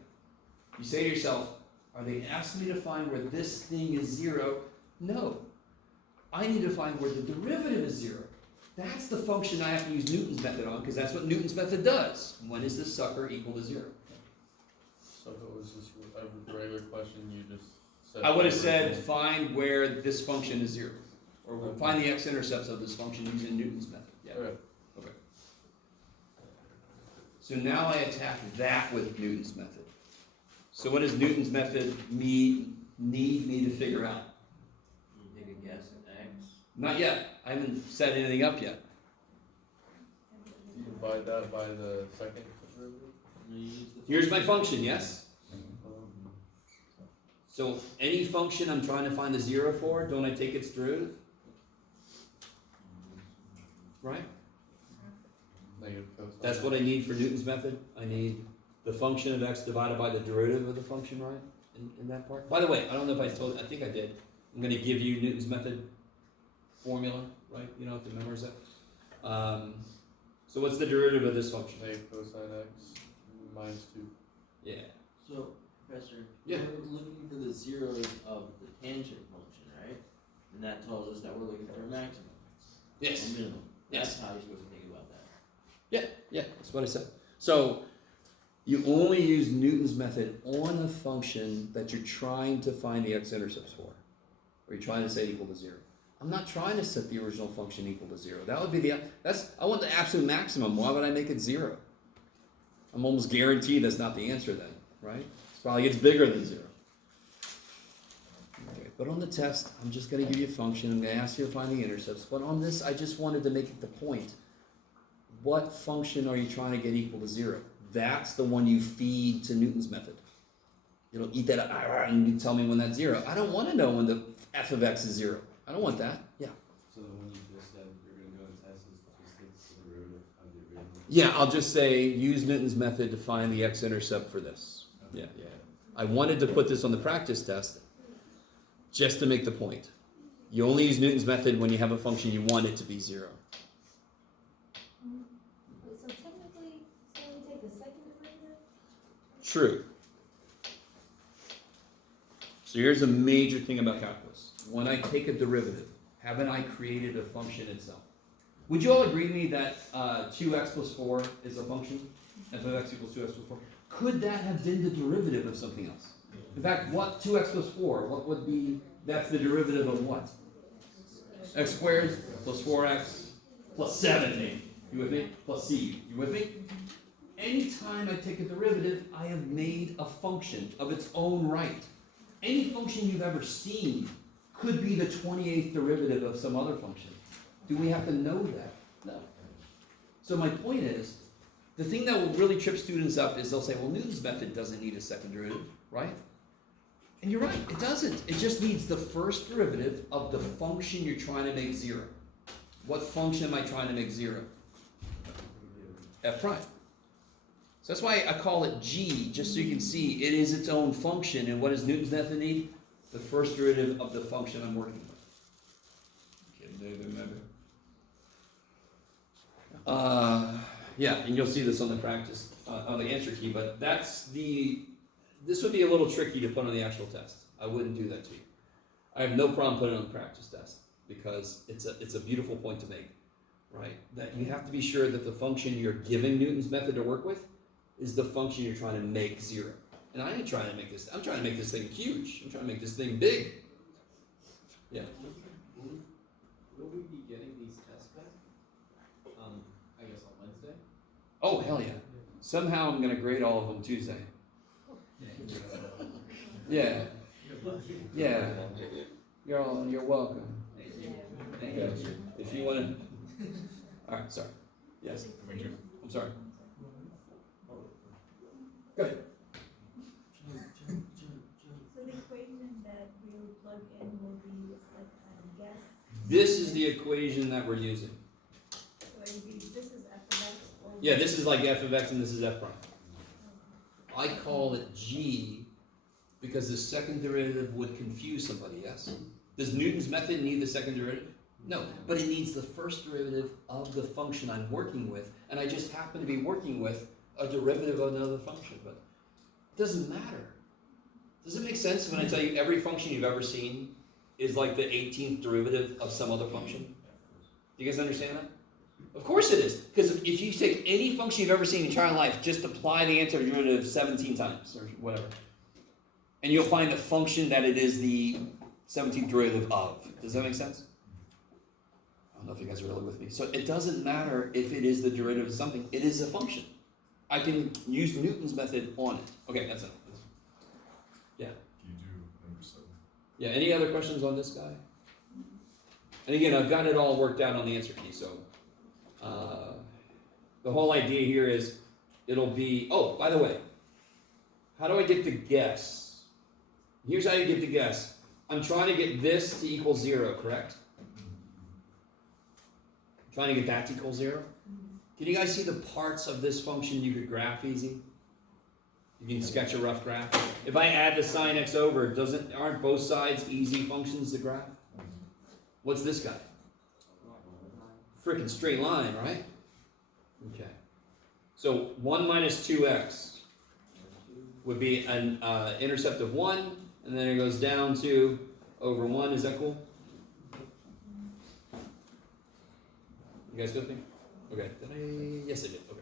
You say to yourself, are they asking me to find where this thing is 0? No. I need to find where the derivative is 0. That's the function I have to use Newton's method on, because that's what Newton's method does. When is this sucker equal to 0? So if it was just a regular question, you just said... I would have said find where this function is 0. Or we'll find the x-intercepts of this function using Newton's method. Yeah. Okay. So now I attack that with Newton's method. So what does Newton's method need me to figure out? You take a guess at x. Not yet. I haven't set anything up yet. You divide that by the second derivative? You use the Here's my function, yes? So any function I'm trying to find the 0 for, don't I take its derivative? Right? Negative cosine. That's what I need for Newton's method. I need the function of x divided by the derivative of the function, right? In that part. By the way, I don't know if I told, I think I did. I'm going to give you Newton's method formula, right? You don't have to memorize that. So what's the derivative of this function? Negative cosine x minus 2. Yeah. So, Professor, Yeah. we're looking for the zeros of the tangent function, right? And that tells us that we're looking for a maximum, Yes. a minimum. Yes. That's how you're supposed to think about that. Yeah, that's what I said. So you only use Newton's method on a function that you're trying to find the x-intercepts for, or you're trying to set equal to 0. I'm not trying to set the original function equal to 0. That would be I want the absolute maximum. Why would I make it 0? I'm almost guaranteed that's not the answer then, right? It probably gets bigger than 0. Okay, but on the test, I'm just going to give you a function. I'm going to ask you to find the intercepts. But on this, I just wanted to make it the point. What function are you trying to get equal to 0? That's the one you feed to Newton's method. It'll eat that up, and you tell me when that's 0. I don't want to know when the f of x is 0. I don't want that. Yeah. So the one you just said you're going to go and test is just take the derivative of the original. Yeah, I'll just say use Newton's method to find the x-intercept for this. Yeah. I wanted to put this on the practice test just to make the point. You only use Newton's method when you have a function you want it to be 0. Wait, so technically, it's only take the second derivative? True. So here's a major thing about calculus. When I take a derivative, haven't I created a function itself? Would you all agree with me that 2x plus 4 is a function? F of x equals 2x plus 4. Could that have been the derivative of something else? In fact, what 2x plus 4, what would be, that's the derivative of what? X squared plus 4x plus 7, maybe. You with me? Plus c. You with me? Anytime I take a derivative, I have made a function of its own right. Any function you've ever seen could be the 28th derivative of some other function. Do we have to know that? No. So my point is, the thing that will really trip students up is they'll say, well, Newton's method doesn't need a second derivative, right? And you're right, it doesn't. It just needs the first derivative of the function you're trying to make 0. What function am I trying to make 0? F prime. So that's why I call it G, just so you can see it is its own function. And what does Newton's method need? The first derivative of the function I'm working with. Yeah, and you'll see this on the practice, on the answer key, but this would be a little tricky to put on the actual test. I wouldn't do that to you. I have no problem putting it on the practice test, because it's a beautiful point to make, right? That you have to be sure that the function you're giving Newton's method to work with is the function you're trying to make zero. And I ain't trying to make this, I'm trying to make this thing huge. I'm trying to make this thing big. Yeah. Will we be getting these tests back? I guess on Wednesday? Oh, hell yeah. Somehow I'm gonna grade all of them Tuesday. Yeah. Yeah. You're welcome. Thank you. If you wanna. Alright, sorry. Yes. I'm sorry. Go ahead. So the equation that we will plug in will be like a guess, This is the equation that we're using. so it would be, this is f of x or. Yeah, this is like f of x and this is f prime. I call it g because the second derivative would confuse somebody, yes? Does Newton's method need the second derivative? No, but it needs the first derivative of the function I'm working with, and I just happen to be working with a derivative of another function, but it doesn't matter. Does it make sense when I tell you every function you've ever seen is like the 18th derivative of some other function? Do you guys understand that? Of course it is, because if you take any function you've ever seen in your entire life, just apply the antiderivative 17 times, or whatever, and you'll find the function that it is the 17th derivative of. Does that make sense? I don't know if you guys are really with me. So it doesn't matter if it is the derivative of something, it is a function. I can use Newton's method on it. Okay, that's it. Yeah. You do number 7. Yeah, any other questions on this guy? And again, I've got it all worked out on the answer key, so the whole idea here is it'll be, oh, by the way, how do I get the guess? Here's how you get the guess. I'm trying to get this to equal 0, correct? I'm trying to get that to equal 0. Can you guys see the parts of this function you could graph easy? You can sketch a rough graph. If I add the sine x over, aren't both sides easy functions to graph? What's this guy? Freaking straight line, right? Okay. So 1 minus 2x would be an intercept of 1, and then it goes down to over 1. Is that cool? You guys good with me? Okay. Yes, I did. Okay.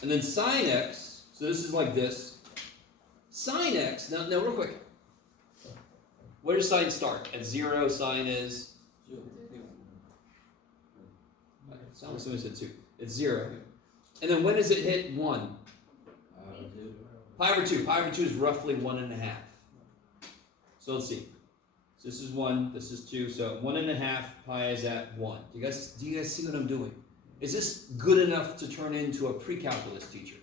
And then sine x, so this is like this. Sine x, now real quick. Where does sine start? At 0, sine is? Somebody said 2. It's 0. And then when does it hit 1? Pi over 2. Pi over 2 is roughly 1.5. So let's see. So this is 1, this is 2, so 1.5 pi is at 1. Do you guys see what I'm doing? Is this good enough to turn into a pre-calculus teacher?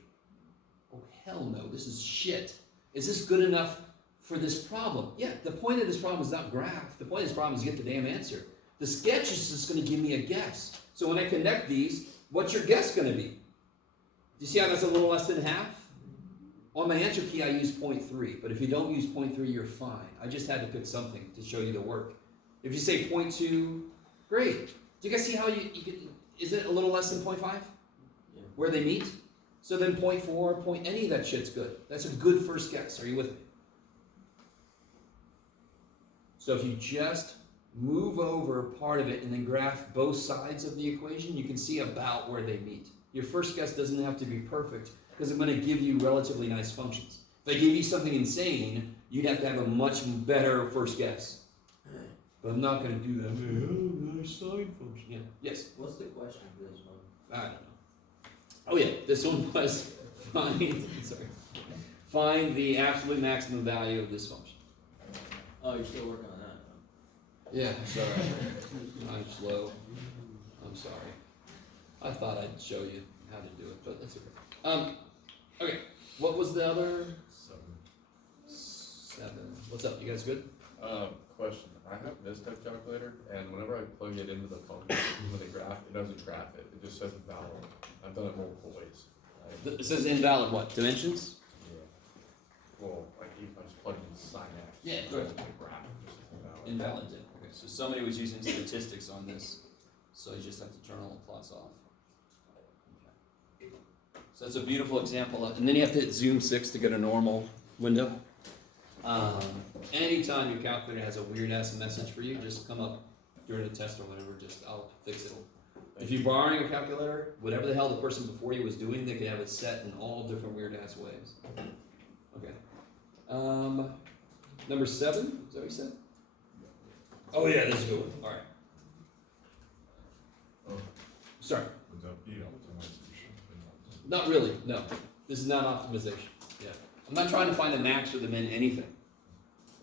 Oh, hell no, this is shit. Is this good enough for this problem? Yeah, the point of this problem is not graph. The point of this problem is get the damn answer. The sketch is just going to give me a guess. So when I connect these, what's your guess going to be? Do you see how that's a little less than half? On my answer key, I use 0.3, but if you don't use 0.3, you're fine. I just had to pick something to show you the work. If you say 0.2, great. Do you guys see how you can, is it a little less than 0.5? Yeah. Where they meet? So then 0.4, any of that shit's good. That's a good first guess. Are you with me? So if you just move over part of it and then graph both sides of the equation, you can see about where they meet. Your first guess doesn't have to be perfect because I'm going to give you relatively nice functions. If I give you something insane, you'd have to have a much better first guess. But I'm not going to do that. Oh, nice sine function. Yeah. Yes? What's the question for this one? I don't know. Oh yeah, this one was find the absolute maximum value of this function. Oh, you're still working on that, huh? Yeah, sorry. I'm slow. I'm sorry. I thought I'd show you how to do it, but that's okay. Okay, what was the other? 7. What's up? You guys good? Question. I have this type calculator, and whenever I plug it into the function with a graph, it doesn't graph it. It just says valid. I've done it multiple ways. It says invalid what? Dimensions? Yeah. Well, like if I just plug in sine x. Yeah, it good. doesn't graph it. Just says invalid. Invalid. Okay, so somebody was using statistics on this, so you just have to turn all the plots off. Okay. So that's a beautiful example of, and then you have to hit zoom 6 to get a normal window. Anytime your calculator has a weird ass message for you, just come up during the test or whatever, I'll fix it. If you're borrowing a calculator, whatever the hell the person before you was doing, they can have it set in all different weird ass ways. Okay. Number 7, is that what you said? Oh yeah, that's a good one. Alright. Sorry. Would that be optimization? Not really, no. This is not optimization. Yeah. I'm not trying to find a max or the min anything.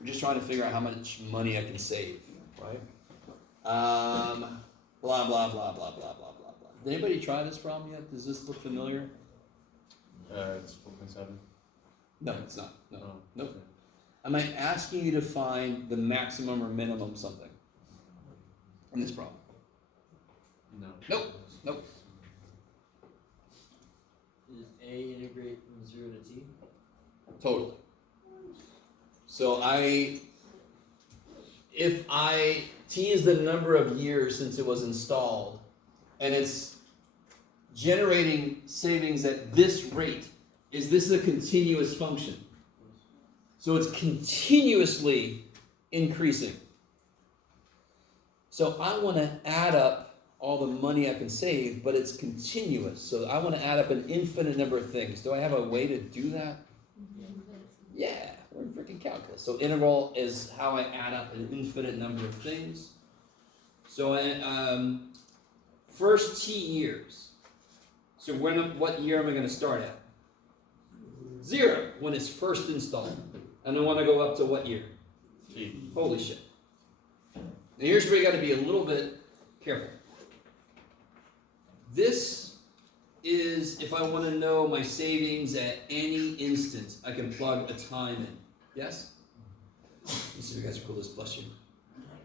We're just trying to figure out how much money I can save, right? Blah, blah, blah, blah, blah, blah, blah, blah. Did anybody try this problem yet? Does this look familiar? It's 4.7. No, it's not. No. Oh, Nope. okay. Am I asking you to find the maximum or minimum something in this problem? No. Nope. Nope. Is A integrate from 0 to T? Totally. So T is the number of years since it was installed, and it's generating savings at this rate. Is this a continuous function? So it's continuously increasing. So I want to add up all the money I can save, but it's continuous. So I want to add up an infinite number of things. Do I have a way to do that? Yeah, we're in freaking calculus. So integral is how I add up an infinite number of things. So first t years. So what year am I going to start at? 0, when it's first installed. And I want to go up to what year? T. Holy shit. Now here's where you got to be a little bit careful. This is if I want to know my savings at any instant, I can plug a time in. Yes? You see, you guys are cool. This bless you.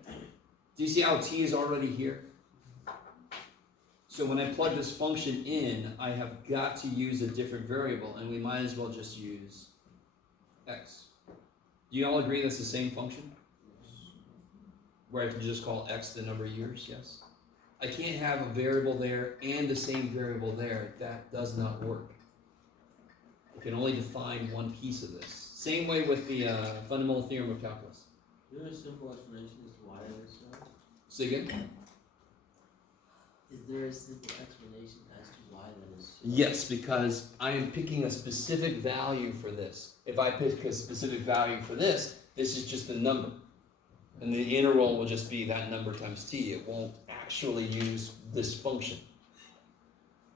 Do you see how t is already here? So when I plug this function in, I have got to use a different variable, and we might as well just use x. Do you all agree that's the same function? Where I can just call x the number of years, yes? I can't have a variable there and the same variable there. That does not work. We can only define one piece of this. Same way with the fundamental theorem of calculus. Is there a simple explanation as to why that is so? Say again? Is there a simple explanation as to why that is so? Yes, because I am picking a specific value for this. If I pick a specific value for this, this is just a number. And the integral will just be that number times t. It won't actually use this function.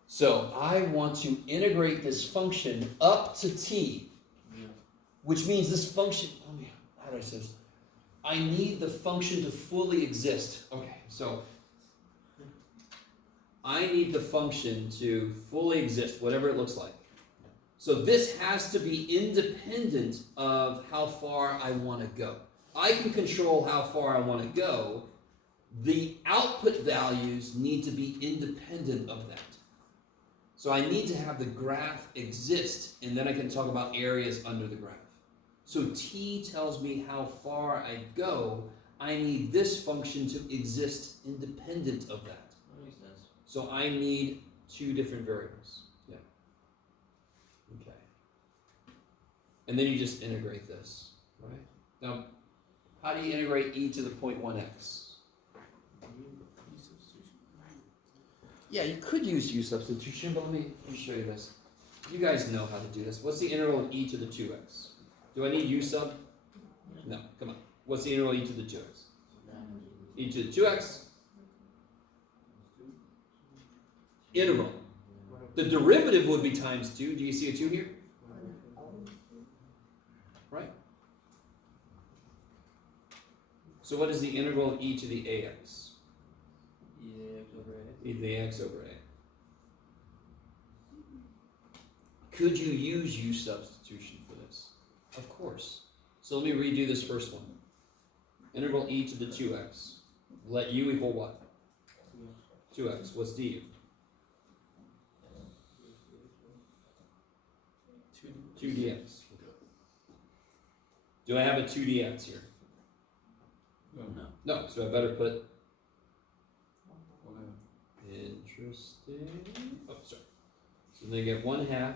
So I want to integrate this function up to t, which means this function, how do I say this? I need the function to fully exist. Okay, so I need the function to fully exist, whatever it looks like. So this has to be independent of how far I want to go. I can control how far I want to go. The output values need to be independent of that. So I need to have the graph exist, and then I can talk about areas under the graph. So t tells me how far I go. I need this function to exist independent of that. That makes sense. So I need 2 different variables. Yeah. Okay. And then you just integrate this, right? Now, how do you integrate e to the 0.1x? Yeah, you could use u substitution, but let me show you this. You guys know how to do this. What's the integral of e to the 2x? Do I need u sub? No, come on. What's the integral of e to the 2x? E to the 2x. Integral. The derivative would be times 2. Do you see a 2 here? Right? So what is the integral of e to the ax? E to the x over a. Could you use u substitution for this? Of course. So let me redo this first one. Integral e to the 2x. Let u equal what? 2x. What's du? 2 dx. Do I have a 2 dx here? No, so I better put interesting. Oh, sorry. So So they get 1/2.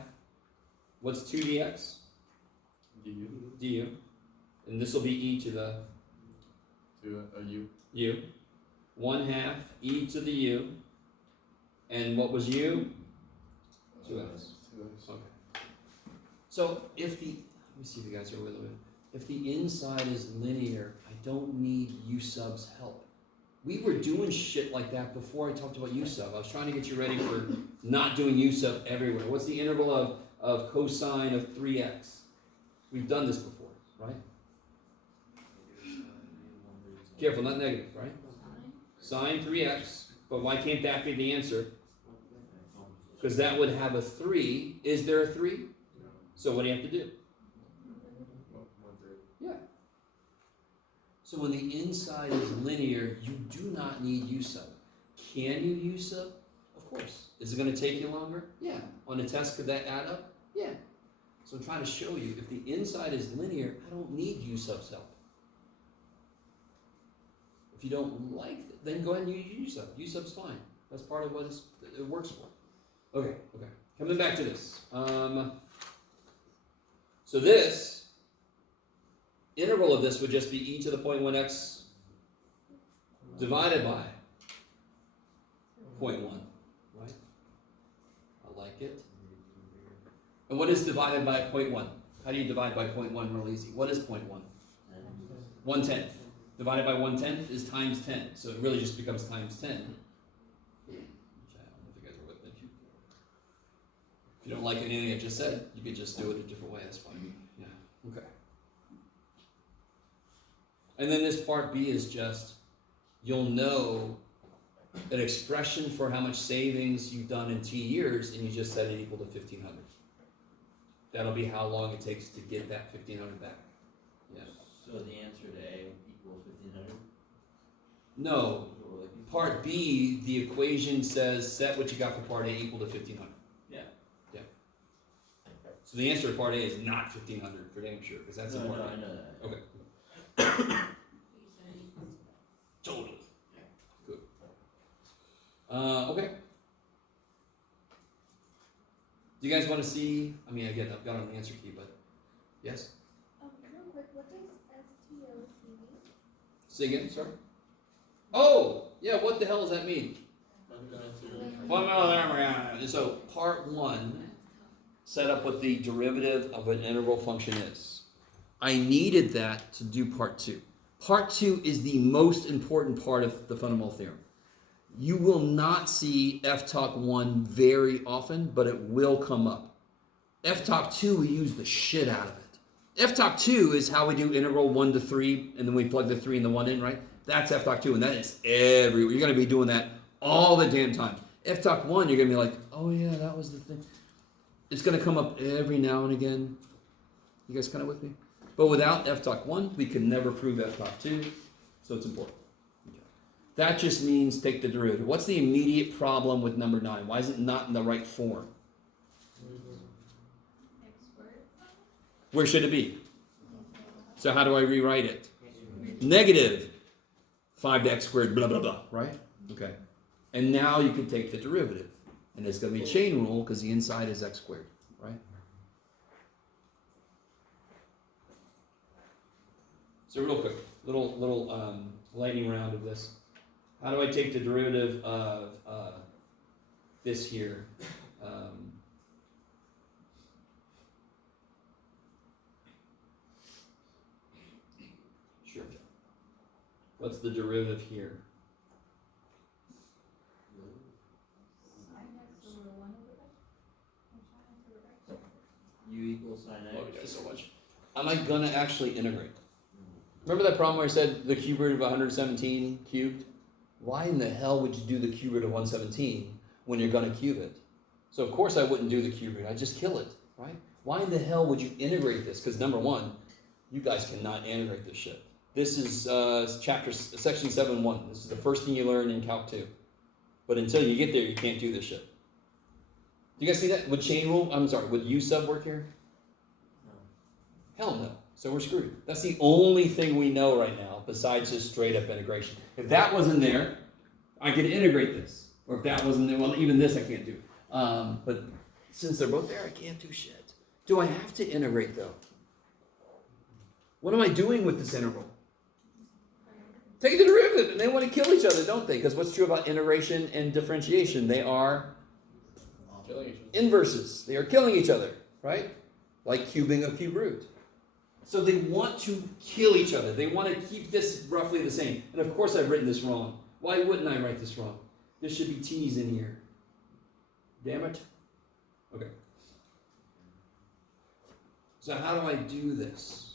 What's 2 dx? du. And this will be e to the To a u. u. 1/2 e to the u. And what was u? 2x. 2x. Okay. So if the, let me see if you guys are with me. If the inside is linear, I don't need u sub's help. We were doing shit like that before I talked about u sub. I was trying to get you ready for not doing u sub everywhere. What's the interval of cosine of 3x? We've done this before, right? Careful, not negative, right? Sine 3x, but why can't that be the answer? Because that would have a 3. Is there a 3? So what do you have to do? 1/3. Yeah. So when the inside is linear, you do not need u sub. Can you u sub? Of course. Is it going to take you longer? Yeah. On a test, could that add up? Yeah. So I'm trying to show you, if the inside is linear, I don't need u sub's help. If you don't like it, then go ahead and use u sub. U sub's fine. That's part of what it works for. Okay. Coming back to this. So this interval of this would just be e to the 0.1x divided by 0.1, right? I like it. And what is divided by 0.1? How do you divide by 0.1 real easy? What is 0.1? 1/10. Divided by 1/10 is times 10. So it really just becomes times 10. Which I don't know if you guys are with me. If you don't like anything I just said, you could just do it a different way. That's fine. Yeah. Okay. And then this part B is just, you'll know an expression for how much savings you've done in T years, and you just set it equal to 1,500. That'll be how long it takes to get that 1,500 back. Yeah. So the answer to A equals 1,500? No. Part B, the equation says set what you got for part A equal to 1,500. Yeah. Yeah. So the answer to part A is not 1,500 for damn sure, because that's No, in part no, A. I know that. Okay. Totally. Good. Okay. Do you guys want to see? I mean, again, I've got an answer key, but yes. Real quick, what does STOTV? Say again. Sorry. Oh, yeah. What the hell does that mean? So part 1 set up what the derivative of an integral function is. I needed that to do part 2. Part 2 is the most important part of the fundamental theorem. You will not see FTOC 1 very often, but it will come up. FTOC 2, we use the shit out of it. FTOC 2 is how we do integral 1 to 3, and then we plug the 3 and the 1 in, right? That's FTOC 2, and that is everywhere. You're going to be doing that all the damn time. FTOC 1, you're going to be like, oh yeah, that was the thing. It's going to come up every now and again. You guys kind of with me? But without FTOC 1, we could never prove FTOC 2, so it's important. Okay. That just means take the derivative. What's the immediate problem with number 9? Why is it not in the right form? X squared? Where should it be? So how do I rewrite it? Negative 5x squared, blah, blah, blah, right? Okay. And now you can take the derivative. And it's going to be chain rule because the inside is x squared, right? So real quick, little lightning round of this. How do I take the derivative of this here? Sure. What's the derivative here? Sine x over 1 over x? Or sine x over x? U equals sine x. Love you guys so much. Am I gonna actually integrate? Remember that problem where I said the cube root of 117 cubed? Why in the hell would you do the cube root of 117 when you're gonna cube it? So of course I wouldn't do the cube root, I'd just kill it, right? Why in the hell would you integrate this? Because number one, you guys cannot integrate this shit. This is section 7.1. This is the first thing you learn in Calc 2. But until you get there, you can't do this shit. Do you guys see that? Would chain rule, would U sub work here? No. Hell no. So we're screwed. That's the only thing we know right now besides just straight up integration. If that wasn't there, I could integrate this. Or if that wasn't there, well, even this I can't do. But since they're both there, I can't do shit. Do I have to integrate though? What am I doing with this integral? Take the derivative, and they want to kill each other, don't they? Because what's true about integration and differentiation? They are Killing each other. inverses. They are killing each other, right? Like cubing a cube root. So they want to kill each other. They want to keep this roughly the same. And of course I've written this wrong. Why wouldn't I write this wrong? There should be t's in here. Damn it. Okay. So how do I do this?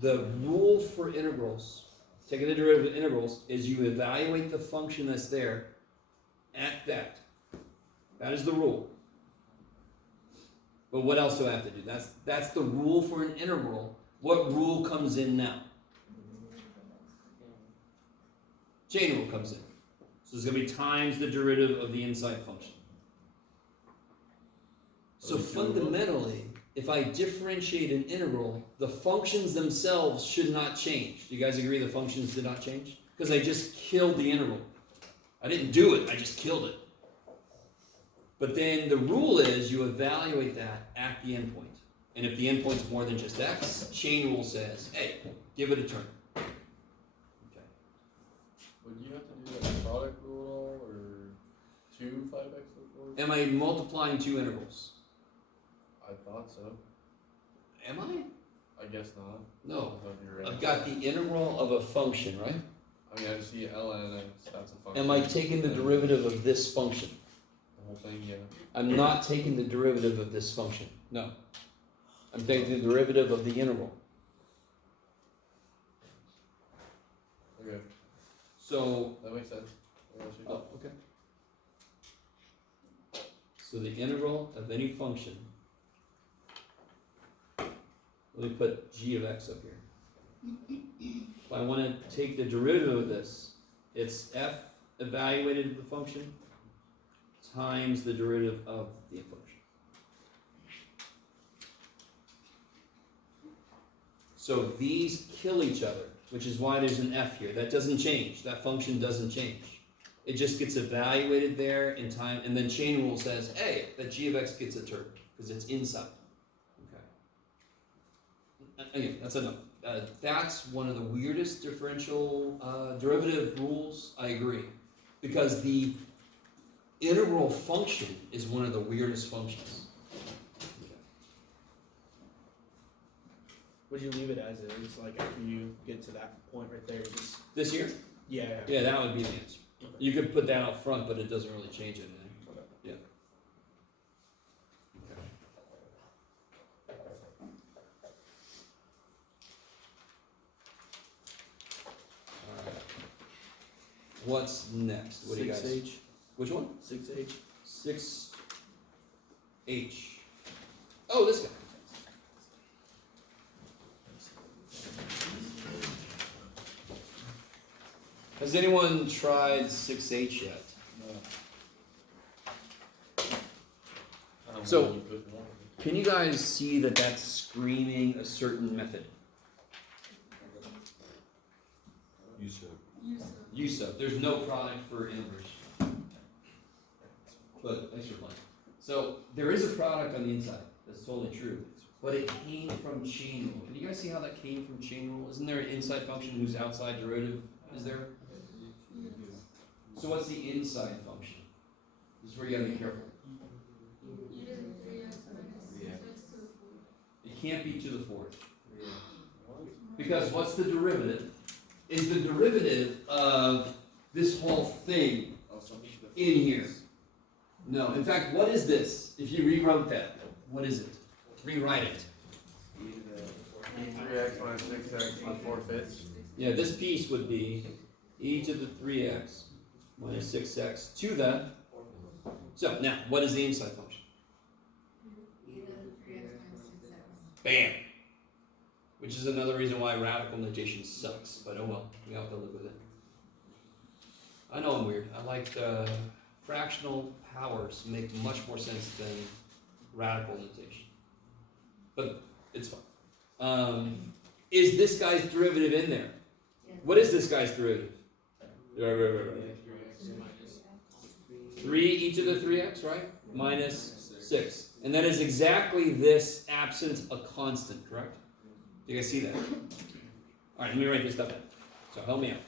The rule for integrals, taking the derivative of integrals, is you evaluate the function that's there at that. That is the rule. But what else do I have to do? That's the rule for an integral. What rule comes in now? Chain rule comes in. So it's going to be times the derivative of the inside function. So fundamentally, if I differentiate an integral, the functions themselves should not change. Do you guys agree the functions did not change? Because I just killed the integral. I didn't do it, I just killed it. But then the rule is you evaluate that at the endpoint. And if the endpoint's more than just x, chain rule says, hey, give it a turn. Okay. Would you have to do like product rule or 2 5x before? Am I multiplying two integrals? I thought so. Am I? I guess not. No. I thought you were right. I've got the integral of a function, right? I mean, I see ln and that's a function. Am I taking the derivative of this function? The whole thing, yeah. I'm not taking the derivative of this function. No. I'm taking the derivative of the integral. Okay, So, that makes sense. I got you. oh, okay. So the integral of any function, let me put g of x up here. If I want to take the derivative of this, it's f evaluated of the function times the derivative of the function. So these kill each other, which is why there's an f here. That doesn't change. That function doesn't change. It just gets evaluated there in time, and then chain rule says, hey, that g of x gets a turn, because it's inside. Okay. Again, that's enough. That's one of the weirdest differential derivative rules, I agree. Because the integral function is one of the weirdest functions. Would you leave it as is, like after you get to that point right there, just, This here? yeah. Yeah, that would be the answer. You could put that out front, but it doesn't really change anything. Yeah. Alright. What's next? What do you guys? 6H. Which one? 6H. 6H. Oh, this guy. Has anyone tried 6H yet? I don't So- know when you put one. Can you guys see that that's screaming a certain method? You said. Use of. There's no product for inverse. But thanks for playing. So there is a product on the inside. That's totally true. But it came from chain rule. Can you guys see how that came from chain rule? Isn't there an inside function whose outside derivative is there? So what's the inside function? This is where you gotta be careful. It can't be to the fourth. Because what's the derivative? Is the derivative of this whole thing Oh, so in here. No, in fact, what is this? If you rewrote that, what is it? Rewrite it. e3x minus 6x and 4/5. Yeah, this piece would be e to the 3x minus 6x to the. So now, what is the inside function? Bam! Which is another reason why radical notation sucks, but oh well, we have to live with it. I know I'm weird. I like fractional powers make much more sense than radical notation. But it's fine. Is this guy's derivative in there? What is this guy's derivative? 3 e to the 3x, right? Minus 6. And that is exactly this absent a constant, correct? Do you guys see that? All right, let me write this stuff down. So help me out.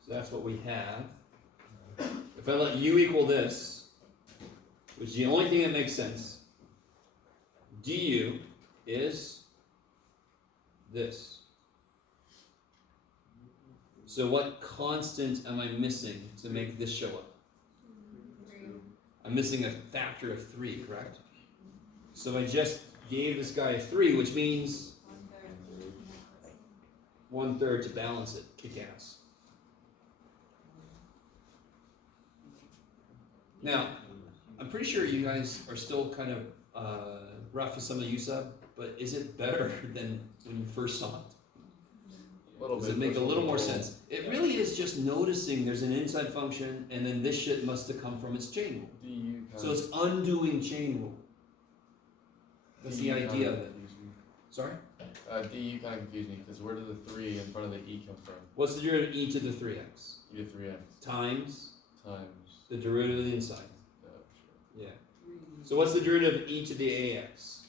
So that's what we have. If I let u equal this, which is the only thing that makes sense, du is this. So what constant am I missing to make this show up? I'm missing a factor of 3, correct? So I just gave this guy a 3, which means 1/3 to balance it. Kick ass. Now, I'm pretty sure you guys are still kind of rough with some of the USUB, but is it better than when you first saw it? Does it make a little more sense? It really is just noticing there's an inside function, and then this shit must have come from its chain rule. So it's undoing chain rule. That's the idea of it. Sorry? DU kind of confused me, because where did the 3 in front of the E come from? What's the derivative of e to the 3x? E to 3x Times times. the derivative of the inside. Sure. Yeah. So what's the derivative of e to the ax?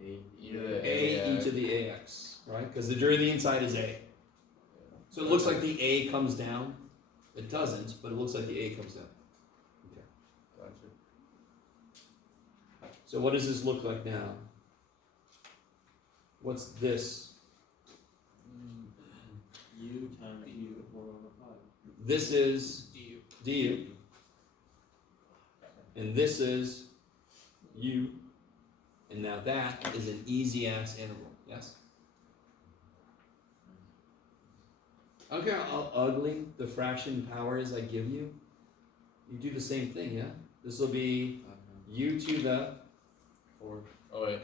E to the A e to the ax, right? Because the derivative of the inside is a. So it looks like the a comes down. It doesn't, but it looks like the a comes down. Okay. Gotcha. So what does this look like now? What's this? U times U 4/5. This is du. And this is u. And now that is an easy ass interval, yes? I don't care how ugly the fraction power is I give you. You do the same thing, yeah? This will be u to the 4. Oh wait.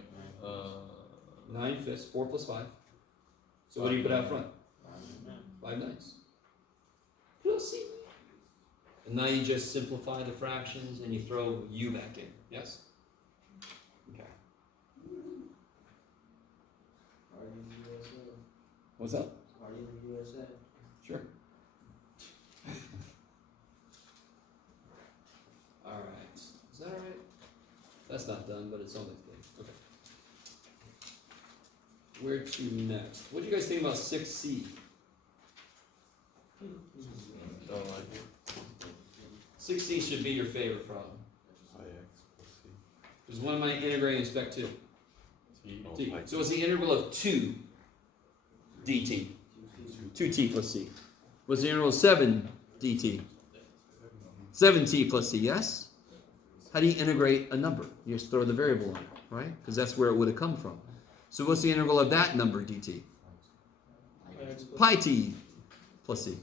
9/5, 4 plus 5. So what do you put out front? 5 9ths. You'll see. And now you just simplify the fractions and you throw u back in, yes? Okay. Party in the USA. What's up? Party in the USA. Sure. Alright. Is that alright? That's not done, but it's almost done. Okay. Where to next? What do you guys think about 6c? Don't like it. 6c should be your favorite problem. IX plus C. Because when am I integrating spec 2? T. Oh, T. I- So it's the integral of 2 dt. 2t plus c. What's the integral of 7 dt? 7t plus c, yes? How do you integrate a number? You just throw the variable on it, right? Because that's where it would have come from. So what's the integral of that number dt? Pi t plus c.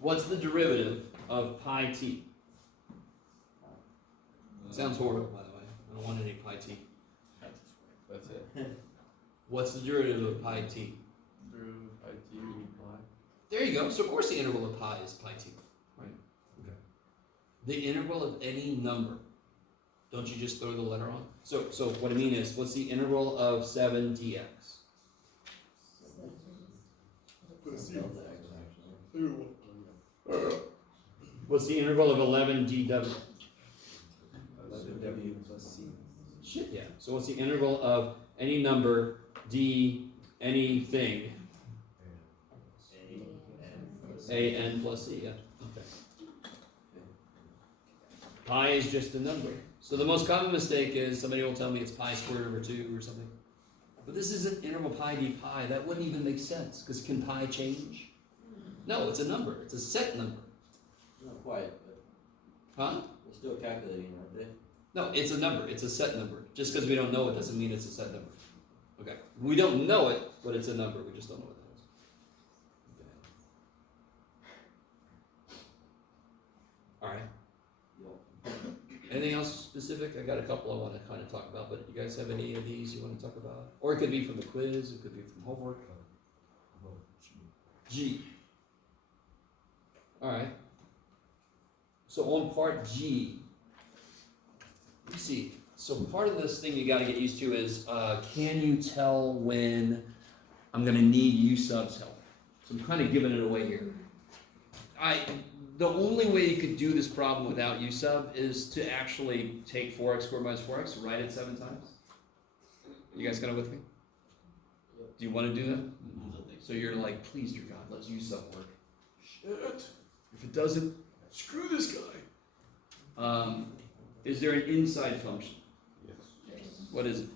What's the derivative of pi t? Sounds horrible, by the way. I don't want any pi t. That's it. What's the derivative of pi t? Through pi t pi. There you go. So of course the integral of pi is pi t, right? Okay. The integral of any number. Don't you just throw the letter on? So what I mean is, what's the integral of 7 dx? What's the integral of 11 dw? 11W plus C. Shit, yeah. So what's the integral of any number d anything? A n plus c, yeah. Okay. Pi is just a number. So the most common mistake is somebody will tell me it's pi squared over 2 or something. But this isn't integral pi d pi. That wouldn't even make sense, because can pi change? No, it's a number. It's a set number. Not quite, but Huh? we're still calculating, aren't they? No, it's a number. It's a set number. Just because we don't know it doesn't mean it's a set number. Okay. We don't know it, but it's a number. We just don't know what that is. Okay. All right. Anything else specific? I got a couple I want to kind of talk about, but you guys have any of these you want to talk about? Or it could be from the quiz. It could be from homework. G. All right. So on part G, you see, so part of this thing you got to get used to is, can you tell when I'm gonna need U sub's help. So I'm kind of giving it away here. The only way you could do this problem without U sub is to actually take 4x squared minus 4x, write it 7 times. You guys kind of with me? Do you want to do that? So you're like, please, dear God, let's U sub work. Shit. If it doesn't, screw this guy. Is there an inside function? Yes. What is it?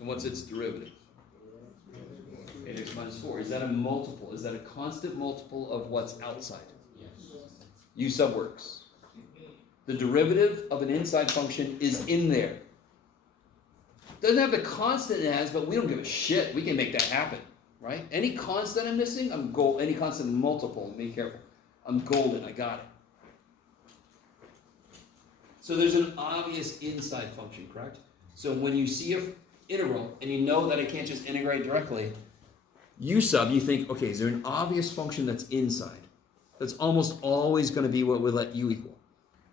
And what's its derivative? 8x minus 4. Is that a multiple? Is that a constant multiple of what's outside? Yes. U sub works. The derivative of an inside function is in there. Doesn't have the constant it has, but we don't give a shit. We can make that happen, right? Any constant I'm missing, I'm gold. Any constant multiple, be careful. I'm golden. I got it. So there's an obvious inside function, correct? So when you see an integral and you know that I can't just integrate directly, U sub, you think, okay, is there an obvious function that's inside? That's almost always going to be what we let U equal.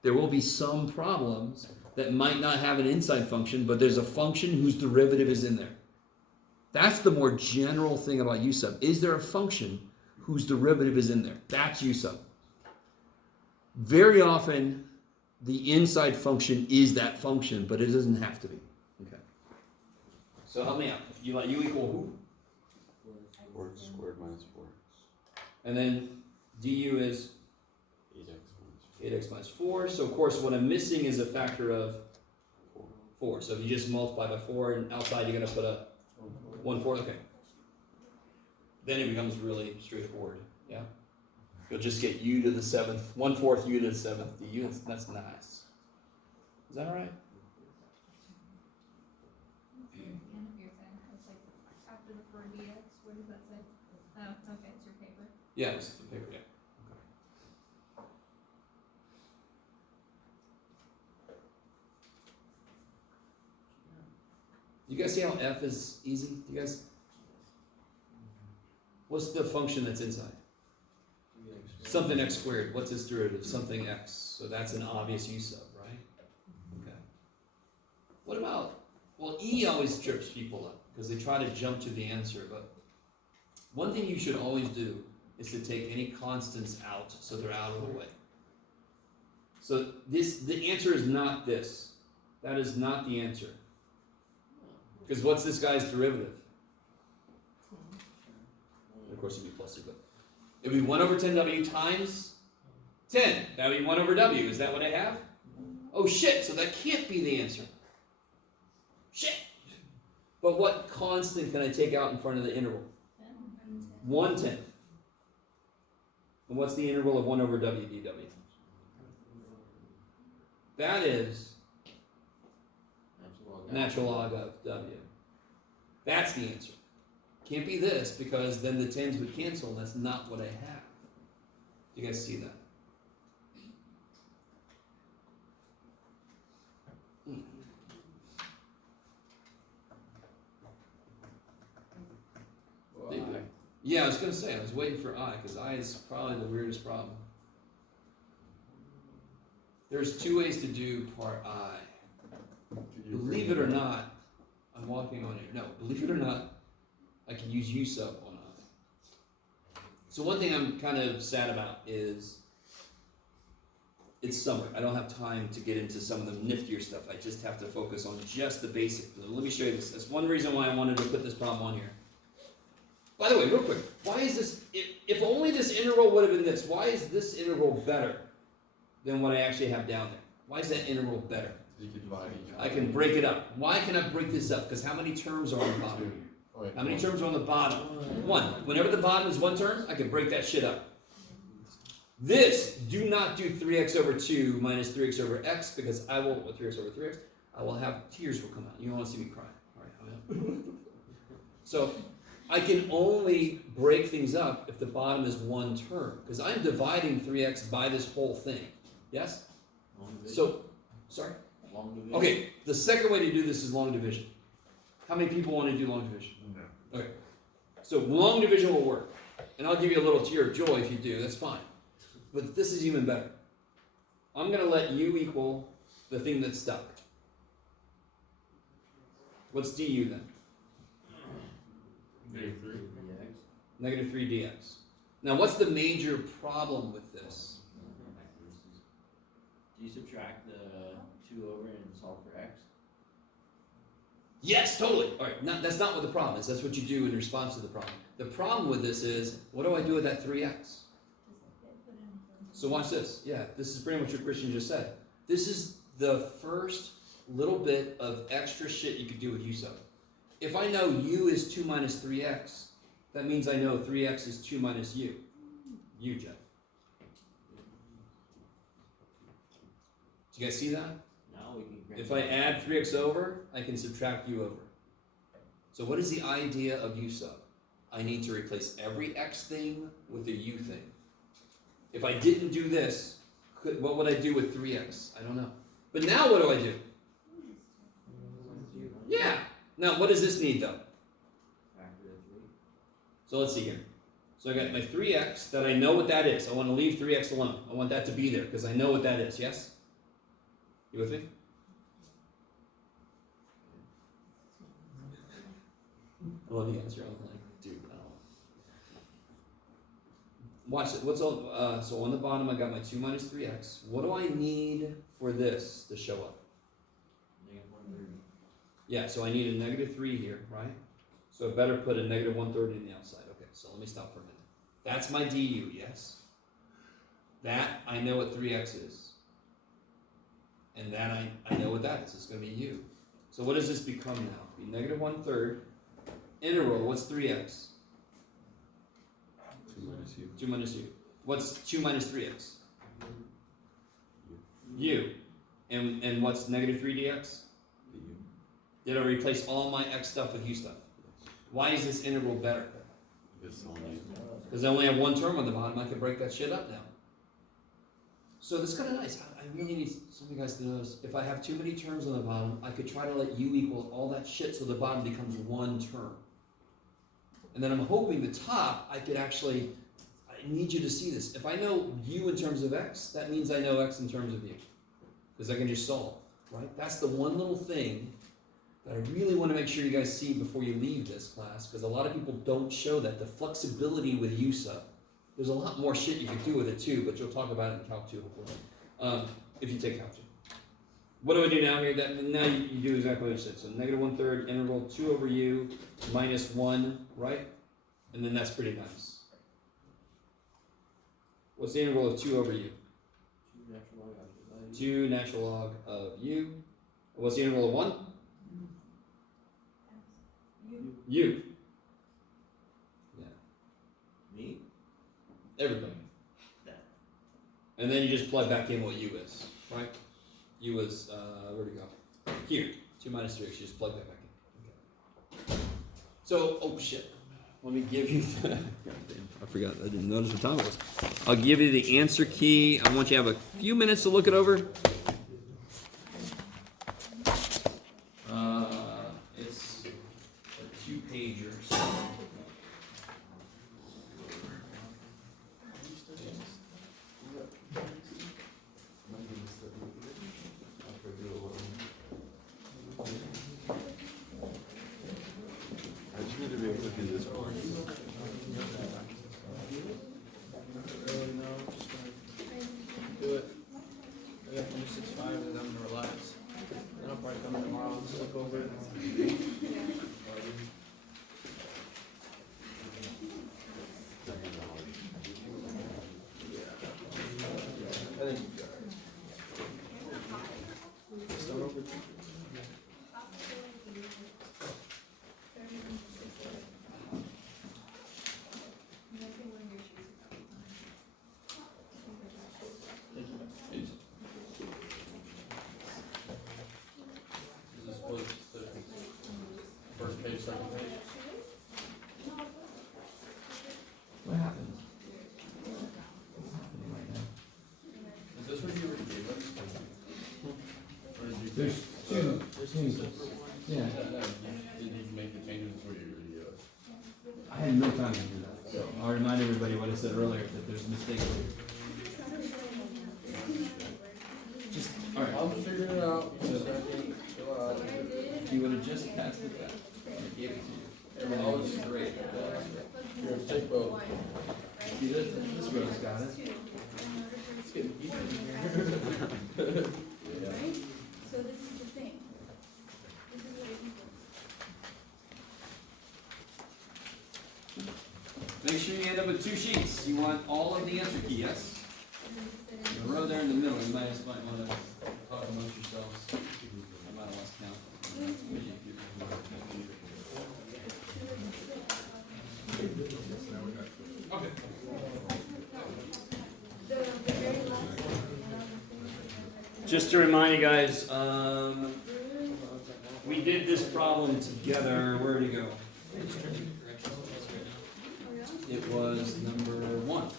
There will be some problems that might not have an inside function, but there's a function whose derivative is in there. That's the more general thing about U sub. Is there a function whose derivative is in there? That's U sub. Very often, the inside function is that function, but it doesn't have to be. Okay. So help me out. You let U equal who? 4 squared minus 4. And then du is 8x minus 4. So of course what I'm missing is a factor of 4. So if you just multiply by 4 and outside you're going to put a 1/4. Okay. Then it becomes really straightforward. Yeah. You'll just get u to the 7th, 1/4 u to the 7th du. That's nice. Is that all right? You're saying it's like after the 4 dx, what does that say? Oh, okay, it's your paper. Yeah, it's the paper, yeah. You guys see how f is easy? Do you guys? What's the function that's inside? Something x squared. What's its derivative? Something x. So that's an obvious u sub, right? Okay. What about, well, e always trips people up because they try to jump to the answer, but one thing you should always do is to take any constants out so they're out of the way. So the answer is not this. That is not the answer. Because what's this guy's derivative? Of course it'd be plus 2, but it would be 1 over 10w times 10. That would be 1 over w. Is that what I have? Oh shit, so that can't be the answer. Shit! But what constant can I take out in front of the interval? 1/10. And what's the integral of 1 over w dw? That is natural log of w. That's the answer. Can't be this because then the 10s would cancel and that's not what I have. Do you guys see that? Yeah, I was going to say, I was waiting for I, because I is probably the weirdest problem. There's 2 ways to do part I. Believe it or not, I'm walking on it. No, believe it or not, I can use U sub on I. So one thing I'm kind of sad about is it's summer. I don't have time to get into some of the niftier stuff. I just have to focus on just the basic. Let me show you this. That's one reason why I wanted to put this problem on here. By the way, real quick, why is this, if only this integral would have been this, why is this integral better than what I actually have down there? Why is that integral better? You could divide each I can break it up. Why can I break this up? Because how many terms are on the bottom? How many terms are on the bottom? 1. Whenever the bottom is 1 term, I can break that shit up. This, do not do 3x over 2 minus 3x over x, because I will, 3x over 3x, I will have, tears will come out. You don't want to see me cry. All right, so, I can only break things up if the bottom is 1 term, because I'm dividing 3x by this whole thing. Yes? So, sorry? Long division. Okay, the second way to do this is long division. How many people want to do long division? No. Okay. So long division will work. And I'll give you a little tear of joy if you do, that's fine. But this is even better. I'm going to let u equal the thing that's stuck. What's du then? -3. dx. Negative 3 dx. Now, what's the major problem with this? Do you subtract the 2 over and solve for x? Yes, totally. All right, that's not what the problem is. That's what you do in response to the problem. The problem with this is, what do I do with that 3x? So watch this. Yeah, this is pretty much what Christian just said. This is the first little bit of extra shit you could do with u sub. If I know u is 2 minus 3x, that means I know 3x is 2 minus u. U, Jeff. Do you guys see that? Now we can. If I add 3x over, I can subtract u over. So what is the idea of u sub? I need to replace every x thing with a u thing. If I didn't do this, what would I do with 3x? I don't know. But now what do I do? Yeah. Now what does this need though? Factor of 3. So let's see here. So I got my 3x that I know what that is. I want to leave 3x alone. I want that to be there because I know what that is. Yes? You with me? I love you guys. You're all like, dude, no. Watch it. What's all? So on the bottom, I got my 2 minus 3x. What do I need for this to show up? -1/3. Yeah, so I need a -3 here, right? So I better put a -1/3 in the outside. Okay, so let me stop for a minute. That's my du, yes? That, I know what 3x is. And that, I know what that is. It's going to be u. So what does this become now? Be -1/3. Integral, what's 3x? 2 minus u. 2 minus u. What's 2 minus 3x? U. And what's -3 dx? Du. Did I replace all my x stuff with u stuff? Why is this integral better? It's on u. Because I only have one term on the bottom, I can break that shit up now. So that's kind of nice. I really need some of you guys to know this. If I have too many terms on the bottom, I could try to let u equal all that shit so the bottom becomes one term. And then I'm hoping the top, I could actually, I need you to see this. If I know u in terms of x, that means I know x in terms of u. Because I can just solve, right? That's the one little thing that I really want to make sure you guys see before you leave this class, because a lot of people don't show that, the flexibility with u sub. There's a lot more shit you can do with it too, but you'll talk about it in Calc 2 hopefully, if you take Calc 2. What do I do now here? Now you do exactly what I said. So -1/3 integral 2 over u minus 1, right? And then that's pretty nice. What's the integral of 2 over u? 2 natural log of u. What's the integral of 1? U. Yeah. Me? Everybody. And then you just plug back in what u is, right? U is, where'd it go? Here. 2 minus 3, so you just plug that back in. Okay. So, oh shit. Let me give you the, goddamn, I forgot, I didn't notice what time it was. I'll give you the answer key. I want you to have a few minutes to look it over. It's a 2-pager. So. I just need to be able to do this one. Really, no, just gonna do it. I got 26.5 and I'm gonna relax. Then I'll probably come tomorrow and just look over it. I think you'll be alright. Start over. Is this what the first page, second page? What happened? Is this what you already gave us? Or did you? There's two changes. Yeah. No, did you make the changes before you already gave us? I had no time to do that. So I'll remind everybody what I said earlier, that there's a mistake here. Just, alright. I'm figuring it out. Chill out. If you would have just passed it back, I gave it to you. That was great. Here, take both. See, this road's got it. It's getting deep in here. Right? So this is the thing. This is what it equals. Make sure you end up with 2 sheets. You want all of the answer key, yes? The row there in the middle, you might want to talk amongst yourselves. I might have lost count. Okay. The very last one. Just to remind you guys, we did this problem together. Where did it go? It was number 1.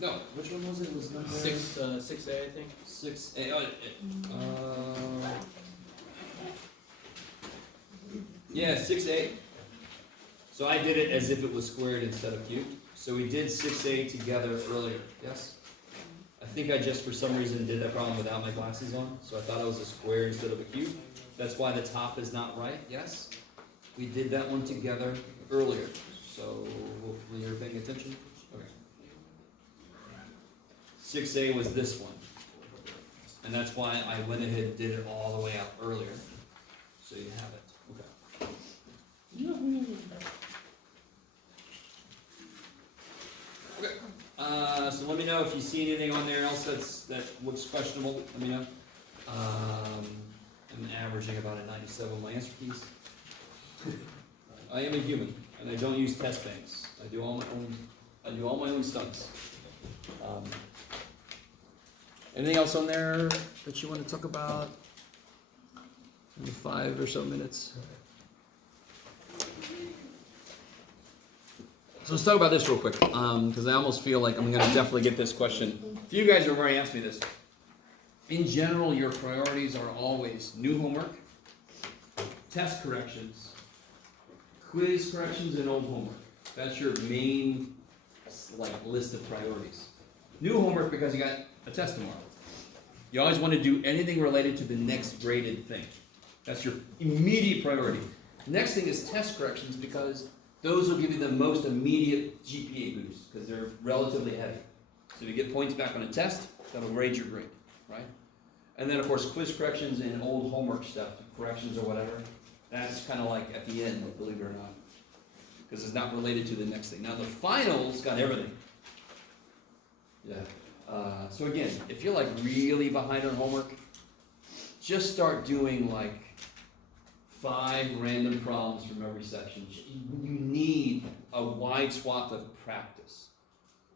No, which one was it? It was number 6A, I think. 6A. Yeah, 6A. So I did it as if it was squared instead of cubed. So we did 6A together earlier. Yes? I think I just for some reason did that problem without my glasses on. So I thought it was a square instead of a cube. That's why the top is not right. Yes? We did that one together earlier. So hopefully you're paying attention. Okay. 6A was this one. And that's why I went ahead and did it all the way out earlier. So you have it. Okay. Okay. So let me know if you see anything on there else that looks questionable. Let me know. I'm averaging about a 97 on my answer keys. I am a human, and I don't use test banks. I do all my own stunts. Anything else on there that you want to talk about in the 5 or so minutes? So let's talk about this real quick, because I almost feel like I'm going to definitely get this question. A few guys have already asked me this. In general, your priorities are always new homework, test corrections, quiz corrections, and old homework. That's your main list of priorities. New homework because you got a test tomorrow. You always want to do anything related to the next graded thing. That's your immediate priority. Next thing is test corrections because those will give you the most immediate GPA boost because they're relatively heavy. So if you get points back on a test, that'll grade your grade, right? And then of course quiz corrections and old homework stuff, corrections or whatever, that's kind of like at the end, believe it or not. Because it's not related to the next thing. Now the finals got everything. Yeah. So again, if you're like really behind on homework, just start doing like 5 random problems from every section. You need a wide swath of practice.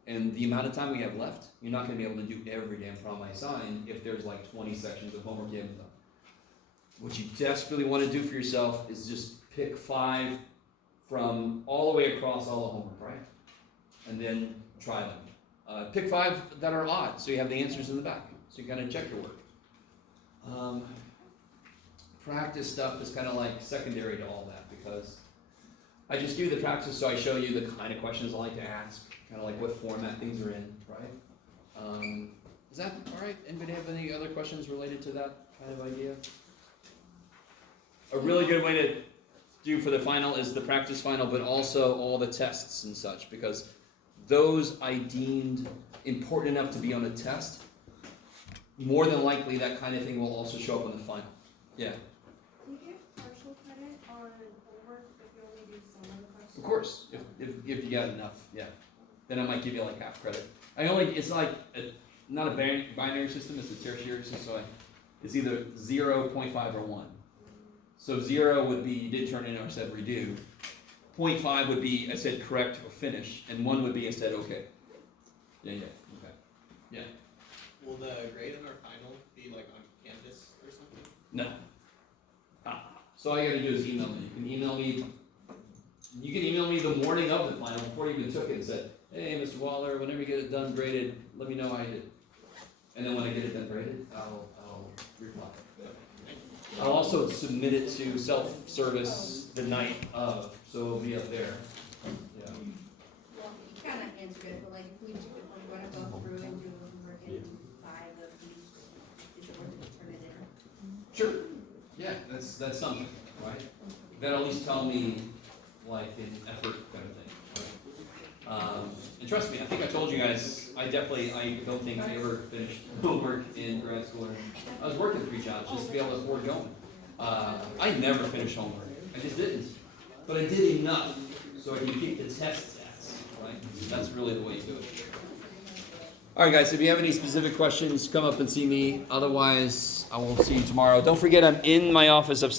And the amount of time we have left, you're not going to be able to do every damn problem I assign if there's like 20 sections of homework you haven't done. What you desperately want to do for yourself is just pick 5 from all the way across all the homework, right? And then try them. Pick 5 that are odd, so you have the answers in the back. So you kind of check your work. Practice stuff is kind of like secondary to all that because I just give you the practice so I show you the kind of questions I like to ask, kind of like what format things are in, right? Is that all right? Anybody have any other questions related to that kind of idea? A really good way to do for the final is the practice final, but also all the tests and such because those I deemed important enough to be on a test. More than likely that kind of thing will also show up on the final. Yeah. Do you get partial credit on homework if you only do some of the questions? Of course, if you got enough, yeah. Then I might give you like half credit. It's like not a binary system, it's a tertiary system, so it's either 0, 0.5, or 1. So 0 would be you did turn in or said redo. 0.5 would be I said correct or finish, and 1 would be I said okay. Yeah, okay. Yeah. Will the grade in our final be like on Canvas or something? No. So all you gotta do is email me. You can email me the morning of the final before you even took it and said, hey, Mr. Waller, whenever you get it done graded, let me know how you did. And then when I get it done graded, I'll reply. I'll also submit it to self-service the night of, so it'll be up there. Yeah. Well, you kind of answered it, but like if we want to go through and do homework in 5 of each, is it worth it to turn it in? Sure. Yeah, that's something, right? that'll at least tell me, like, an effort kind of thing. And trust me, I think I told you guys, I don't think I ever finished homework in grad school. I was working 3 jobs just to be able to afford going. I never finished homework. I just didn't. But I did enough so I can keep the test stats, right? That's really the way to do it. All right, guys, if you have any specific questions, come up and see me. Otherwise, I will see you tomorrow. Don't forget, I'm in my office upstairs.